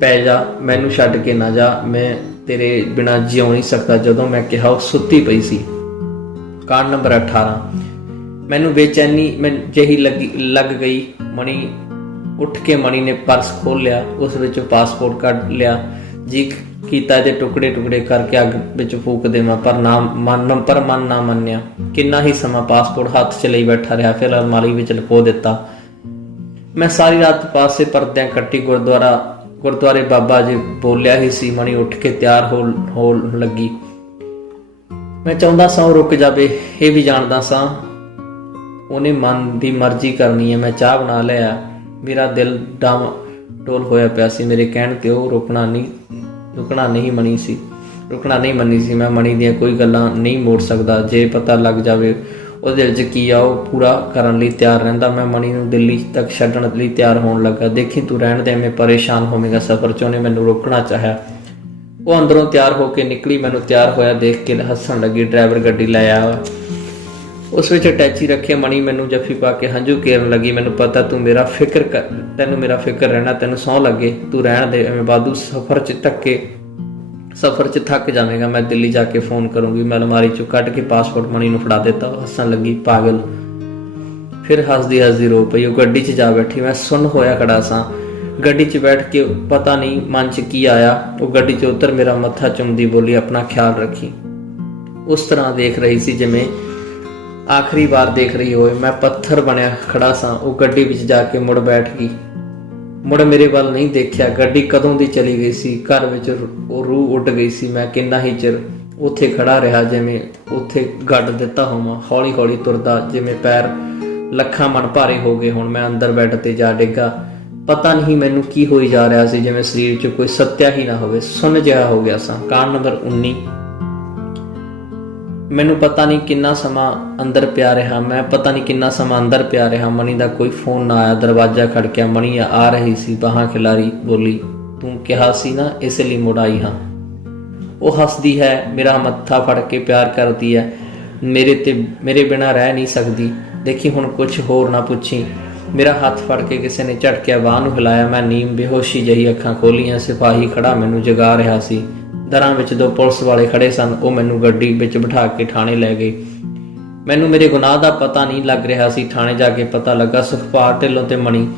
ਪੈ ਜਾ, ਮੈਨੂੰ ਛੱਡ ਕੇ ਨਾ ਜਾ, ਮੈਂ ਤੇਰੇ ਬਿਨਾਂ ਜਿਉ ਨਹੀਂ ਸਕਦਾ। ਜਦੋਂ ਮੈਂ ਕਿਹਾ, ਉਹ ਸੁੱਤੀ ਪਈ ਸੀ। ਕਾਂਡ ਨੰਬਰ 18। ਮੈਨੂੰ ਬੇਚੈਨੀ ਜਿਹੀ ਲੱਗ ਗਈ। ਮਣੀ ਉੱਠ ਕੇ ਮਣੀ ਨੇ ਪਰਸ ਖੋਲ੍ਹ ਲਿਆ। ਉਸ ਵਿੱਚੋਂ ਪਾਸਪੋਰਟ ਕੱਢ ਲਿਆ। ਜੀ ਕੀਤਾ ਤੇ ਟੁਕੜੇ ਕਰਕੇ ਅੱਗ ਵਿੱਚ ਫੂਕ ਦੇਵਾਂ, ਪਰ ਮਨ ਨਾ ਮੰਨਿਆ। ਕਿੰਨਾ ਹੀ ਸਮਾਂ ਪਾਸਪੋਰਟ ਹੱਥ 'ਚ ਲਈ ਬੈਠਾ ਰਿਹਾ। ਫਿਰ ਅਲਮਾਰੀ ਵਿੱਚ ਲੁਕੋ ਦਿੱਤਾ। ਮੈਂ ਸਾਰੀ ਰਾਤ ਪਾਸੇ ਪਰਦਿਆਂ ਕੱਟੀ ਗੁਰਦੁਆਰੇ ਬਾਬਾ ਜੀ ਬੋਲਿਆ ਹੀ ਸੀ। ਮਣੀ ਉੱਠ ਕੇ ਤਿਆਰ ਹੋਣ ਲੱਗੀ। ਮੈਂ ਚਾਹੁੰਦਾ ਸਾਂ ਉਹ ਰੁਕ ਜਾਵੇ। ਇਹ ਵੀ ਜਾਣਦਾ ਸਾਂ ਉਹਨੇ ਮਨ ਦੀ ਮਰਜ਼ੀ ਕਰਨੀ ਹੈ। ਮੈਂ ਚਾਹ ਬਣਾ ਲਿਆ। ਮੇਰਾ ਦਿਲ ਡੋਲ ਹੋਇਆ ਪਿਆ ਸੀ। ਮੇਰੇ ਕਹਿਣ ਤੇ ਉਹ ਰੁਕਣਾ ਨਹੀਂ ਮੰਨੀ ਸੀ। ਮੈਂ ਮਣੀ ਦੀਆਂ ਕੋਈ ਗੱਲਾਂ ਨਹੀਂ ਮੋੜ ਸਕਦਾ। ਜੇ ਪਤਾ ਲੱਗ ਜਾਵੇ ਉਹਦੇ ਦਿਲ 'ਚ ਕੀ ਆ, ਉਹ ਪੂਰਾ ਕਰਨ ਲਈ ਤਿਆਰ ਰਹਿੰਦਾ। ਮੈਂ ਮਣੀ ਨੂੰ ਦਿੱਲੀ ਤੱਕ ਛੱਡਣ ਲਈ ਤਿਆਰ ਹੋਣ ਲੱਗਾ। ਦੇਖੀ ਤੂੰ ਰਹਿਣ ਦੇ, ਐਵੇਂ ਪਰੇਸ਼ਾਨ ਹੋਵੇਂਗਾ ਸਫ਼ਰ 'ਚ। ਉਹਨੇ ਮੈਨੂੰ ਰੋਕਣਾ ਚਾਹਿਆ। ਉਹ ਅੰਦਰੋਂ ਤਿਆਰ ਹੋ ਕੇ ਨਿਕਲੀ। ਮੈਨੂੰ ਤਿਆਰ ਹੋਇਆ ਦੇਖ ਕੇ ਹੱਸਣ ਲੱਗੀ। ਡਰਾਈਵਰ ਗੱਡੀ ਲੈ ਆਇਆ। ਉਸ ਵਿੱਚ ਅਟੈਚੀ ਰੱਖੇ। ਮਣੀ ਮੈਨੂੰ ਜੱਫੀ ਪਾ ਕੇ ਹੰਝੂ ਕੇਰਨ ਲੱਗੀ। ਮੈਨੂੰ ਪਤਾ ਤੈਨੂੰ ਮੇਰਾ ਫਿਕਰ ਰਹਿਣਾ। ਤੈਨੂੰ ਸਹੁੰ ਲੱਗੇ, ਤੂੰ ਰਹਿਣ ਦੇ, ਐਵੇਂ ਵਾਧੂ ਸਫ਼ਰ 'ਚ ਥੱਕ ਜਾਵੇਂਗਾ। ਮੈਂ ਦਿੱਲੀ ਜਾ ਕੇ ਫੋਨ ਕਰੂੰਗੀ। ਮੈਂ ਅਲਮਾਰੀ 'ਚੋਂ ਕੱਢ ਕੇ ਪਾਸਪੋਰਟ ਮਣੀ ਨੂੰ ਫੜਾ ਦਿੱਤਾ। ਉਹ ਹੱਸਣ ਲੱਗੀ। ਪਾਗਲ। ਫਿਰ ਹੱਸਦੀ ਰੋ ਪਈ। ਉਹ ਗੱਡੀ 'ਚ ਜਾ ਬੈਠੀ। ਮੈਂ ਸੁੰਨ ਹੋਇਆ ਖੜਾ ਸਾਂ। ਗੱਡੀ 'ਚ ਬੈਠ ਕੇ ਪਤਾ ਨਹੀਂ ਮਨ 'ਚ ਕੀ ਆਇਆ। ਉਹ ਗੱਡੀ 'ਚ ਉੱਤਰ ਮੇਰਾ ਮੱਥਾ ਚੁੰਮਦੀ ਬੋਲੀ, ਆਪਣਾ ਖਿਆਲ ਰੱਖੀ। ਉਸ ਤਰ੍ਹਾਂ ਦੇਖ ਰਹੀ ਸੀ ਜਿਵੇਂ ਆਖਰੀ ਵਾਰ ਦੇਖ ਰਹੀ ਹੋਵੇ। ਮੈਂ ਪੱਥਰ ਬਣਿਆ ਖੜਾ ਸਾਂ। ਉਹ ਗੱਡੀ ਵਿੱਚ ਜਾ ਕੇ ਮੁੜ ਬੈਠ ਗਈ। ਮੁੜ ਮੇਰੇ ਵੱਲ ਨਹੀਂ ਦੇਖਿਆ। ਗੱਡੀ ਕਦੋਂ ਦੀ ਚਲੀ ਗਈ ਸੀ। ਘਰ ਵਿੱਚ ਉਹ ਰੂਹ ਉੱਡ ਗਈ ਸੀ। ਮੈਂ ਕਿੰਨਾ ਹੀ ਚਿਰ ਉੱਥੇ ਖੜਾ ਰਿਹਾ, ਜਿਵੇਂ ਉੱਥੇ ਗੱਡ ਦਿੱਤਾ ਹੋਵਾਂ। ਹੌਲੀ ਹੌਲੀ ਤੁਰਦਾ, ਜਿਵੇਂ ਪੈਰ ਲੱਖਾਂ ਮਣ ਭਾਰੇ ਹੋ ਗਏ ਹੁਣ। ਮੈਂ ਅੰਦਰ ਬੈੱਡ ਤੇ ਜਾ ਡਿੱਗਾ। ਪਤਾ ਨਹੀਂ ਮੈਨੂੰ ਕੀ ਹੋਈ ਜਾ ਰਿਹਾ ਸੀ, ਜਿਵੇਂ ਸਰੀਰ 'ਚ ਕੋਈ ਸੱਤਿਆ ਹੀ ਨਾ ਹੋਵੇ। ਸੁੰਨ ਜਿਹਾ ਹੋ ਗਿਆ ਸਾਂ। ਕਾਂਡ ਨੰਬਰ 19। ਮੈਨੂੰ ਪਤਾ ਨਹੀਂ ਕਿੰਨਾ ਸਮਾਂ ਅੰਦਰ ਪਿਆ ਰਿਹਾ। ਮਣੀ ਦਾ ਕੋਈ ਫੋਨ ਨਾ ਆਇਆ। ਦਰਵਾਜ਼ਾ ਖੜਕਿਆ। ਮਣੀ ਆ ਰਹੀ ਸੀ। ਬਾਹਾਂ ਖਿਲਾਰੀ ਬੋਲੀ, ਤੂੰ ਕਿਹਾ ਸੀ ਨਾ ਇਸ ਲਈ ਮੁੜ ਆਈ ਹਾਂ। ਉਹ ਹੱਸਦੀ ਹੈ। ਮੇਰਾ ਮੱਥਾ ਫੜ ਕੇ ਪਿਆਰ ਕਰਦੀ ਹੈ। ਮੇਰੇ ਬਿਨਾਂ ਰਹਿ ਨਹੀਂ ਸਕਦੀ। ਦੇਖੀ ਹੁਣ ਕੁਛ ਹੋਰ ਨਾ ਪੁੱਛੀ। ਮੇਰਾ ਹੱਥ ਫੜ ਕੇ ਕਿਸੇ ਨੇ ਝਟਕਿਆ। ਬਾਂਹ ਨੂੰ ਹਿਲਾਇਆ। ਮੈਂ ਨੀਂਦ ਬੇਹੋਸ਼ੀ ਜਿਹੀ ਅੱਖਾਂ ਖੋਲੀਆਂ। ਸਿਪਾਹੀ ਖੜਾ ਮੈਨੂੰ ਜਗਾ ਰਿਹਾ ਸੀ। ਦਰਾਂ ਵਿੱਚ 2 ਪੁਲਿਸ ਵਾਲੇ ਖੜੇ ਸਨ। ਉਹ ਮੈਨੂੰ ਗੱਡੀ ਵਿੱਚ ਬਿਠਾ ਕੇ ਥਾਣੇ ਲੈ ਗਏ। ਮੈਨੂੰ ਮੇਰੇ ਗੁਨਾਹ ਦਾ ਪਤਾ ਨਹੀਂ ਲੱਗ ਰਿਹਾ ਸੀ। ਥਾਣੇ ਜਾ ਕੇ ਪਤਾ ਲੱਗਾ ਸੁਖਪਾਲ ਢਿੱਲੋਂ ਤੇ ਮਣੀ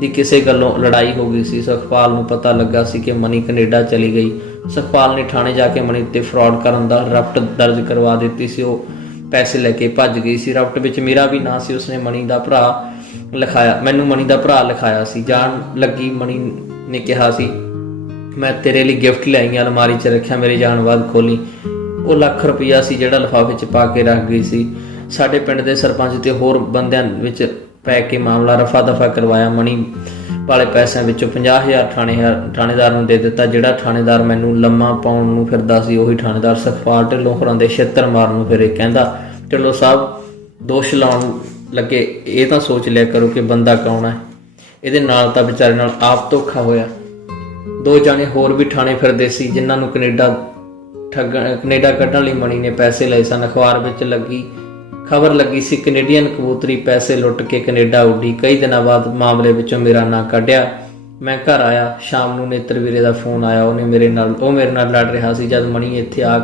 ਦੀ ਕਿਸੇ ਗੱਲੋਂ ਲੜਾਈ ਹੋ ਗਈ ਸੀ। ਸੁਖਪਾਲ ਨੂੰ ਪਤਾ ਲੱਗਾ ਸੀ ਕਿ ਮਣੀ ਕੈਨੇਡਾ ਚਲੀ ਗਈ। ਸੁਖਪਾਲ ਨੇ ਥਾਣੇ ਜਾ ਕੇ ਮਣੀ ਉੱਤੇ ਫਰਾਡ ਕਰਨ ਦਾ ਰਿਪੋਰਟ ਦਰਜ ਕਰਵਾ ਦਿੱਤੀ ਸੀ। ਉਹ ਪੈਸੇ ਲੈ ਕੇ ਭੱਜ ਗਈ ਸੀ। ਰਿਪੋਰਟ ਵਿੱਚ ਮੇਰਾ ਵੀ ਨਾਂ ਸੀ। ਉਸਨੇ ਮੈਨੂੰ ਮਣੀ ਦਾ ਭਰਾ ਲਿਖਾਇਆ ਸੀ। ਜਾਣ ਲੱਗੀ ਮਣੀ ਨੇ ਕਿਹਾ ਸੀ, ਮੈਂ ਤੇਰੇ ਲਈ ਗਿਫਟ ਲਿਆਈ, ਅਲਮਾਰੀ 'ਚ ਰੱਖਿਆ, ਮੇਰੇ ਜਾਣ ਬਾਅਦ ਖੋਲੀ। ਉਹ ਲੱਖ ਰੁਪਈਆ ਸੀ ਜਿਹੜਾ ਲਿਫਾਫੇ 'ਚ ਪਾ ਕੇ ਰੱਖ ਗਈ ਸੀ। ਸਾਡੇ ਪਿੰਡ ਦੇ ਸਰਪੰਚ ਤੇ ਹੋਰ ਬੰਦਿਆਂ ਵਿੱਚ ਪੈ ਕੇ ਮਾਮਲਾ ਰਫਾ ਦਫਾ ਕਰਵਾਇਆ। ਮਣੀ ਵਾਲੇ ਪੈਸਿਆਂ ਵਿੱਚੋਂ 50,000 ਥਾਣੇਦਾਰ ਨੂੰ ਦੇ ਦਿੱਤਾ। ਜਿਹੜਾ ਥਾਣੇਦਾਰ ਮੈਨੂੰ ਲੰਮਾ ਪਾਉਣ ਨੂੰ ਫਿਰਦਾ ਸੀ, ਉਹੀ ਥਾਣੇਦਾਰ ਸੁਖਪਾਲ ਢਿੱਲੋਂ ਹੋਰਾਂ ਦੇ ਛਿੱਤਰ ਮਾਰਨ ਨੂੰ ਫਿਰੇ। ਕਹਿੰਦਾ, ਢਿੱਲੋਂ ਸਾਹਿਬ ਦੋਸ਼ ਲਾਉਣ ਲੱਗੇ ਇਹ ਤਾਂ ਸੋਚ ਲਿਆ ਕਰੋ ਕਿ ਬੰਦਾ ਕੌਣ ਹੈ। ਇਹਦੇ ਨਾਲ ਤਾਂ ਵਿਚਾਰੇ ਨਾਲ ਆਪ ਧੋਖਾ ਹੋਇਆ। 2 ਜਾਣੇ ਹੋਰ ਵੀ ਥਾਣੇ ਫਿਰਦੇ ਸੀ, ਜਿਨ੍ਹਾਂ ਨੂੰ ਕੈਨੇਡਾ ਕੱਢਣ ਲਈ ਮਣੀ ਨੇ ਪੈਸੇ ਲਏ ਸਨ। ਅਖਬਾਰ ਵਿੱਚ ਖਬਰ ਲੱਗੀ ਸੀ, ਕੈਨੇਡੀਅਨ ਕਬੂਤਰੀ ਪੈਸੇ ਲੁੱਟ ਕੇ ਕੈਨੇਡਾ ਉੱਡੀ। ਕਈ ਦਿਨਾਂ ਬਾਅਦ ਮਾਮਲੇ ਵਿੱਚੋਂ ਮੇਰਾ ਨਾਂ ਕੱਢਿਆ। ਮੈਂ ਘਰ ਆਇਆ। ਸ਼ਾਮ ਨੂੰ ਨੇਤਰ ਵੀਰੇ ਦਾ ਫੋਨ ਆਇਆ। ਉਹ ਮੇਰੇ ਨਾਲ ਲੜ ਰਿਹਾ ਸੀ। ਜਦ ਮਣੀ ਇੱਥੇ ਆ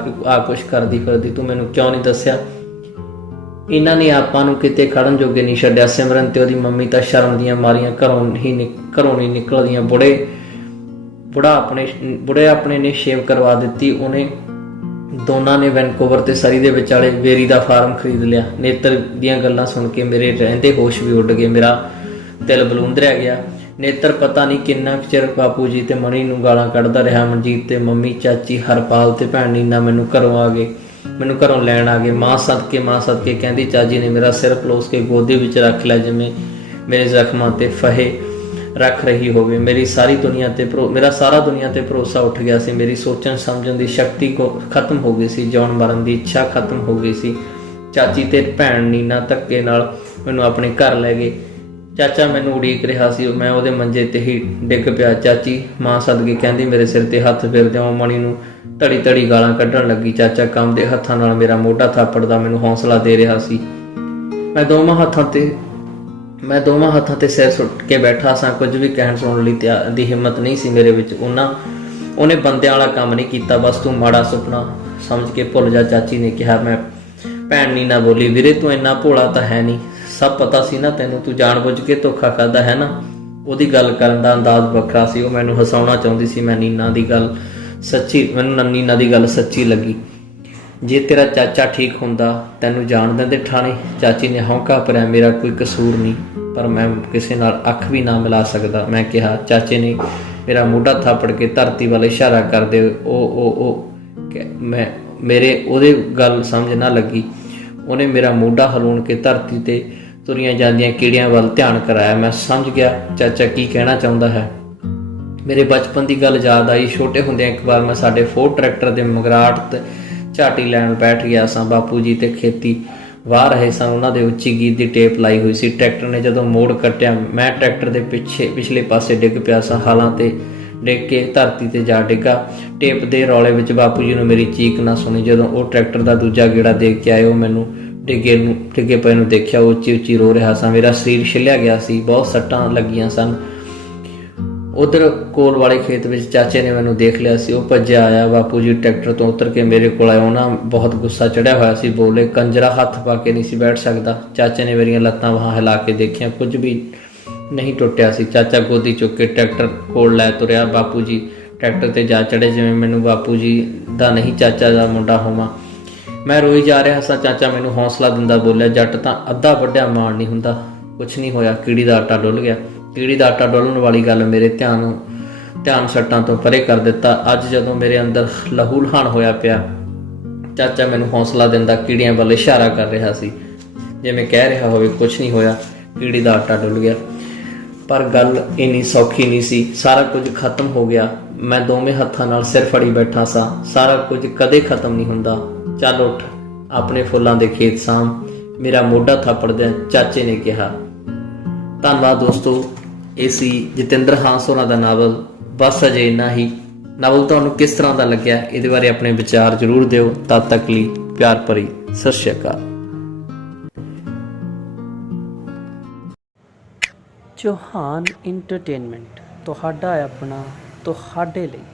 ਕੁਛ ਕਰਦੀ ਫਿਰਦੀ, ਤੂੰ ਮੈਨੂੰ ਕਿਉਂ ਨਹੀਂ ਦੱਸਿਆ? ਇਹਨਾਂ ਨੇ ਆਪਾਂ ਨੂੰ ਕਿਤੇ ਖੜਨ ਜੋਗੇ ਨਹੀਂ ਛੱਡਿਆ। ਸਿਮਰਨ ਤੇ ਉਹਦੀ ਮੰਮੀ ਤਾਂ ਸ਼ਰਮ ਦੀਆਂ ਮਾਰੀਆਂ ਘਰੋਂ ਨਹੀਂ ਨਿਕਲਦੀਆਂ। ਬੁੜੇ ਆਪਣੇ ਨੇ ਸ਼ੇਵ ਕਰਵਾ ਦਿੱਤੀ। ਉਹਨੇ ਦੋਨਾਂ ਨੇ ਵੈਨਕੂਵਰ ਤੇ ਸਰੀ ਦੇ ਵਿਚਾਲੇ ਬੇਰੀ ਦਾ ਫਾਰਮ ਖਰੀਦ ਲਿਆ। ਨੇਤਰ ਦੀਆਂ ਗੱਲਾਂ ਸੁਣ ਕੇ ਮੇਰੇ ਰਹਿੰਦੇ ਹੋਸ਼ ਵੀ ਉੱਡ ਗਏ। ਮੇਰਾ ਦਿਲ ਬਲੂੰਦਰਿਆ ਗਿਆ। ਨੇਤਰ ਪਤਾ ਨਹੀਂ ਕਿੰਨਾ ਚਿਰ ਬਾਪੂ ਜੀ ਤੇ ਮਣੀ ਨੂੰ ਗਾਲਾਂ ਕੱਢਦਾ ਰਿਹਾ। ਮਨਜੀਤ ਤੇ ਮੰਮੀ, ਚਾਚੀ ਹਰਪਾਲ ਤੇ ਭੈਣ ਨੀਨਾ ਮੈਨੂੰ ਘਰੋਂ ਲੈਣ ਆ ਗਏ। ਮਾਂ ਸਦਕੇ ਕਹਿੰਦੀ, ਚਾਚੀ ਨੇ ਮੇਰਾ ਸਿਰ ਪਲੋਸ ਕੇ ਗੋਦੀ ਵਿੱਚ ਰੱਖ ਲਿਆ, ਜਿਵੇਂ ਮੇਰੇ ਜ਼ਖਮਾਂ ਤੇ ਫਹੇ ਰੱਖ ਰਹੀ ਹੋਵੇ। ਮੇਰਾ ਸਾਰਾ ਦੁਨੀਆ ਤੇ ਭਰੋਸਾ ਉੱਠ ਗਿਆ ਸੀ। ਮੇਰੀ ਸੋਚਣ ਸਮਝਣ ਦੀ ਸ਼ਕਤੀ ਖਤਮ ਹੋ ਗਈ ਸੀ। ਜਿਉਣ ਮਰਨ ਦੀ ਇੱਛਾ ਖਤਮ ਹੋ ਗਈ ਸੀ। ਚਾਚੀ ਤੇ ਭੈਣ ਨੀਨਾ ਧੱਕੇ ਨਾਲ ਮੈਨੂੰ ਆਪਣੇ ਘਰ ਲੈ ਗਏ। ਚਾਚਾ ਮੈਨੂੰ ਉਡੀਕ ਰਿਹਾ ਸੀ। ਮੈਂ ਉਹਦੇ ਮੰਜੇ ਤੇ ਹੀ ਡਿੱਗ ਪਿਆ। ਚਾਚੀ ਮਾਂ ਸਦਕੇ ਕਹਿੰਦੀ, ਮੇਰੇ ਸਿਰ ਤੇ ਹੱਥ ਫੇਰਦੇ। ਉਹ ਮਣੀ ਨੂੰ ਧੜੀ ਗਾਲਾਂ ਕੱਢਣ ਲੱਗੀ। ਚਾਚਾ ਕੰਮ ਦੇ ਹੱਥਾਂ ਨਾਲ ਮੇਰਾ ਮੋਢਾ ਥਾਪੜਦਾ ਮੈਨੂੰ ਹੌਸਲਾ ਦੇ ਰਿਹਾ ਸੀ। ਮੈਂ ਦੋਵਾਂ ਹੱਥਾਂ ਤੇ ਸਿਰ ਸੁੱਟ ਕੇ ਬੈਠਾ ਸਾਂ। ਕੁਝ ਵੀ ਕਹਿਣ ਸੁਣਨ ਲਈ ਦੀ ਹਿੰਮਤ ਨਹੀਂ ਸੀ ਮੇਰੇ ਵਿੱਚ। ਉਹਨੇ ਬੰਦਿਆਂ ਵਾਲਾ ਕੰਮ ਨਹੀਂ ਕੀਤਾ। ਬਸ ਤੂੰ ਮਾੜਾ ਸੁਪਨਾ ਸਮਝ ਕੇ ਭੁੱਲ ਜਾ, ਚਾਚੀ ਨੇ ਕਿਹਾ। ਮੈਂ ਭੈਣ ਨੀਨਾ ਬੋਲੀ, ਵੀਰੇ ਤੂੰ ਇੰਨਾ ਭੋਲਾ ਤਾਂ ਹੈ ਨਹੀਂ। ਸਭ ਪਤਾ ਸੀ ਨਾ ਤੈਨੂੰ, ਤੂੰ ਜਾਣ ਬੁੱਝ ਕੇ ਧੋਖਾ ਕਰਦਾ ਹੈ ਨਾ। ਉਹਦੀ ਗੱਲ ਕਰਨ ਦਾ ਅੰਦਾਜ਼ ਵੱਖਰਾ ਸੀ। ਉਹ ਮੈਨੂੰ ਹਸਾਉਣਾ ਚਾਹੁੰਦੀ ਸੀ। ਮੈਨੂੰ ਨੀਨਾ ਦੀ ਗੱਲ ਸੱਚੀ ਲੱਗੀ। ਜੇ ਤੇਰਾ ਚਾਚਾ ਠੀਕ ਹੁੰਦਾ ਤੈਨੂੰ ਜਾਣ ਦਿੰਦੇ ਥਾਣੇ? ਚਾਚੀ ਨੇ ਹੌਂਕਾ ਭਰਿਆ, ਮੇਰਾ ਕੋਈ ਕਸੂਰ ਨਹੀਂ। ਪਰ ਮੈਂ ਕਿਸੇ ਨਾਲ ਅੱਖ ਵੀ ਨਾ ਮਿਲਾ ਸਕਦਾ। ਮੈਂ ਕਿਹਾ। ਚਾਚੇ ਨੇ ਮੇਰਾ ਮੋਢਾ ਥਾਪੜ ਕੇ ਧਰਤੀ ਵੱਲ ਇਸ਼ਾਰਾ ਕਰਦੇ ਮੈਂ ਮੇਰੇ ਉਹਦੇ ਗੱਲ ਸਮਝ ਨਾ ਲੱਗੀ। ਉਹਨੇ ਮੇਰਾ ਮੋਢਾ ਹਲੂਣ ਕੇ ਧਰਤੀ 'ਤੇ ਤੁਰੀਆਂ ਜਾਂਦੀਆਂ ਕੀੜੀਆਂ ਵੱਲ ਧਿਆਨ ਕਰਾਇਆ। ਮੈਂ ਸਮਝ ਗਿਆ ਚਾਚਾ ਕੀ ਕਹਿਣਾ ਚਾਹੁੰਦਾ ਹੈ। ਮੇਰੇ ਬਚਪਨ ਦੀ ਗੱਲ ਯਾਦ ਆਈ। ਛੋਟੇ ਹੁੰਦਿਆਂ ਇੱਕ ਵਾਰ ਮੈਂ ਸਾਡੇ ਫੋਰਡ ਟਰੈਕਟਰ ਦੇ ਮਗਰਾਟ ਤੇ ਝਾਟੀ ਲੈਣ ਬੈਠ ਗਿਆ ਸਾਂ। ਬਾਪੂ ਜੀ ਤੇ ਖੇਤੀ ਵਾਹ ਰਹੇ ਸਨ। ਉਹਨਾਂ ਦੇ ਉੱਚੀ ਗੀਤ ਦੀ ਟੇਪ ਲਾਈ ਹੋਈ ਸੀ। ਟਰੈਕਟਰ ਨੇ ਜਦੋਂ ਮੋੜ ਕੱਟਿਆ, ਮੈਂ ਟਰੈਕਟਰ ਦੇ ਪਿਛਲੇ ਪਾਸੇ ਡਿੱਗ ਪਿਆ ਸਾਂ। ਹਾਲਾਂ 'ਤੇ ਡਿੱਗ ਕੇ ਧਰਤੀ 'ਤੇ ਜਾ ਡਿੱਗਾ। ਟੇਪ ਦੇ ਰੌਲੇ ਵਿੱਚ ਬਾਪੂ ਜੀ ਨੂੰ ਮੇਰੀ ਚੀਕ ਨਾ ਸੁਣੀ। ਜਦੋਂ ਉਹ ਟਰੈਕਟਰ ਦਾ ਦੂਜਾ ਗੇੜਾ ਦੇਖ ਕੇ ਆਏ, ਉਹ ਮੈਨੂੰ ਡਿੱਗੇ ਪਏ ਨੂੰ ਦੇਖਿਆ। ਉਹ ਉੱਚੀ ਉੱਚੀ ਰੋ ਰਿਹਾ ਸਾਂ। ਮੇਰਾ ਸਰੀਰ ਛਿੱਲਿਆ ਗਿਆ ਸੀ। ਬਹੁਤ ਸੱਟਾਂ ਲੱਗੀਆਂ ਸਨ। ਉੱਧਰ ਕੋਲ ਵਾਲੇ ਖੇਤ ਵਿੱਚ ਚਾਚੇ ਨੇ ਮੈਨੂੰ ਦੇਖ ਲਿਆ ਸੀ। ਉਹ ਭੱਜਿਆ ਆਇਆ। ਬਾਪੂ ਜੀ ਟਰੈਕਟਰ ਤੋਂ ਉਤਰ ਕੇ ਮੇਰੇ ਕੋਲ ਆਏ। ਉਹਨਾਂ ਬਹੁਤ ਗੁੱਸਾ ਚੜ੍ਹਿਆ ਹੋਇਆ ਸੀ। ਬੋਲੇ, ਕੰਜਰਾ ਹੱਥ ਪਾ ਕੇ ਨਹੀਂ ਸੀ ਬੈਠ ਸਕਦਾ। ਚਾਚੇ ਨੇ ਮੇਰੀਆਂ ਲੱਤਾਂ ਬਾਹਾਂ ਹਿਲਾ ਕੇ ਦੇਖੀਆਂ, ਕੁਝ ਵੀ ਨਹੀਂ ਟੁੱਟਿਆ ਸੀ। ਚਾਚਾ ਗੋਦੀ ਚੁੱਕ ਕੇ ਟਰੈਕਟਰ ਕੋਲ ਲੈ ਤੁਰਿਆ। ਬਾਪੂ ਜੀ ਟਰੈਕਟਰ 'ਤੇ ਜਾ ਚੜ੍ਹੇ ਜਿਵੇਂ ਮੈਨੂੰ ਬਾਪੂ ਜੀ ਦਾ ਨਹੀਂ ਚਾਚਾ ਦਾ ਮੁੰਡਾ ਹੋਵਾਂ। ਮੈਂ ਰੋਈ ਜਾ ਰਿਹਾ ਸਾਂ। ਚਾਚਾ ਮੈਨੂੰ ਹੌਸਲਾ ਦਿੰਦਾ ਬੋਲਿਆ, ਜੱਟ ਤਾਂ ਅੱਧਾ ਵੱਢਿਆ ਮਾਣ ਨਹੀਂ ਹੁੰਦਾ। ਕੁਛ ਨਹੀਂ ਹੋਇਆ, ਕੀੜੀ ਦਾ ਆਟਾ ਡੁੱਲ ਗਿਆ। ਕੀੜੀ ਦਾ ਆਟਾ ਡੁੱਲਣ ਵਾਲੀ ਗੱਲ ਮੇਰੇ ਧਿਆਨ ਸੱਟਾਂ ਤੋਂ ਪਰੇ ਕਰ ਦਿੱਤਾ। ਅੱਜ ਜਦੋਂ ਮੇਰੇ ਅੰਦਰ ਲਹੂ ਲਹਾਨ ਹੋਇਆ ਪਿਆ, ਚਾਚਾ ਮੈਨੂੰ ਹੌਸਲਾ ਦਿੰਦਾ ਕੀੜੀਆਂ ਵੱਲ ਇਸ਼ਾਰਾ ਕਰ ਰਿਹਾ ਸੀ, ਜਿਵੇਂ ਕਹਿ ਰਿਹਾ ਹੋਵੇ ਕੁਛ ਨਹੀਂ ਹੋਇਆ, ਕੀੜੀ ਦਾ ਆਟਾ ਡੁੱਲ ਗਿਆ। ਪਰ ਗੱਲ ਇੰਨੀ ਸੌਖੀ ਨਹੀਂ ਸੀ। ਸਾਰਾ ਕੁਝ ਖਤਮ ਹੋ ਗਿਆ। ਮੈਂ ਦੋਵੇਂ ਹੱਥਾਂ ਨਾਲ ਸਿਰ ਫੜੀ ਬੈਠਾ ਸਾਂ। ਸਾਰਾ ਕੁਝ ਕਦੇ ਖਤਮ ਨਹੀਂ ਹੁੰਦਾ। ਚੱਲ ਉੱਠ, ਆਪਣੇ ਫੁੱਲਾਂ ਦੇ ਖੇਤ ਸਾਂਭ, ਮੇਰਾ ਮੋਢਾ ਥਾਪੜਦਿਆਂ ਚਾਚੇ ਨੇ ਕਿਹਾ। ਧੰਨਵਾਦ ਦੋਸਤੋ। ਇਹ ਸੀ ਜਤਿੰਦਰ ਹਾਂਸ ਹੋਰਾਂ ਦਾ ਨਾਵਲ ਬਸ ਅਜੇ ਇੰਨਾ ਹੀ। ਨਾਵਲ ਤੁਹਾਨੂੰ ਕਿਸ ਤਰ੍ਹਾਂ ਦਾ ਲੱਗਿਆ, ਇਹਦੇ ਬਾਰੇ ਆਪਣੇ ਵਿਚਾਰ ਜ਼ਰੂਰ ਦਿਓ। ਤਦ ਤੱਕ ਲਈ ਪਿਆਰ ਭਰੀ ਸਤਿ ਸ਼੍ਰੀ ਅਕਾਲ। ਚੌਹਾਨ ਇੰਟਰਟੇਨਮੈਂਟ ਤੁਹਾਡਾ ਆਪਣਾ, ਤੁਹਾਡੇ ਲਈ।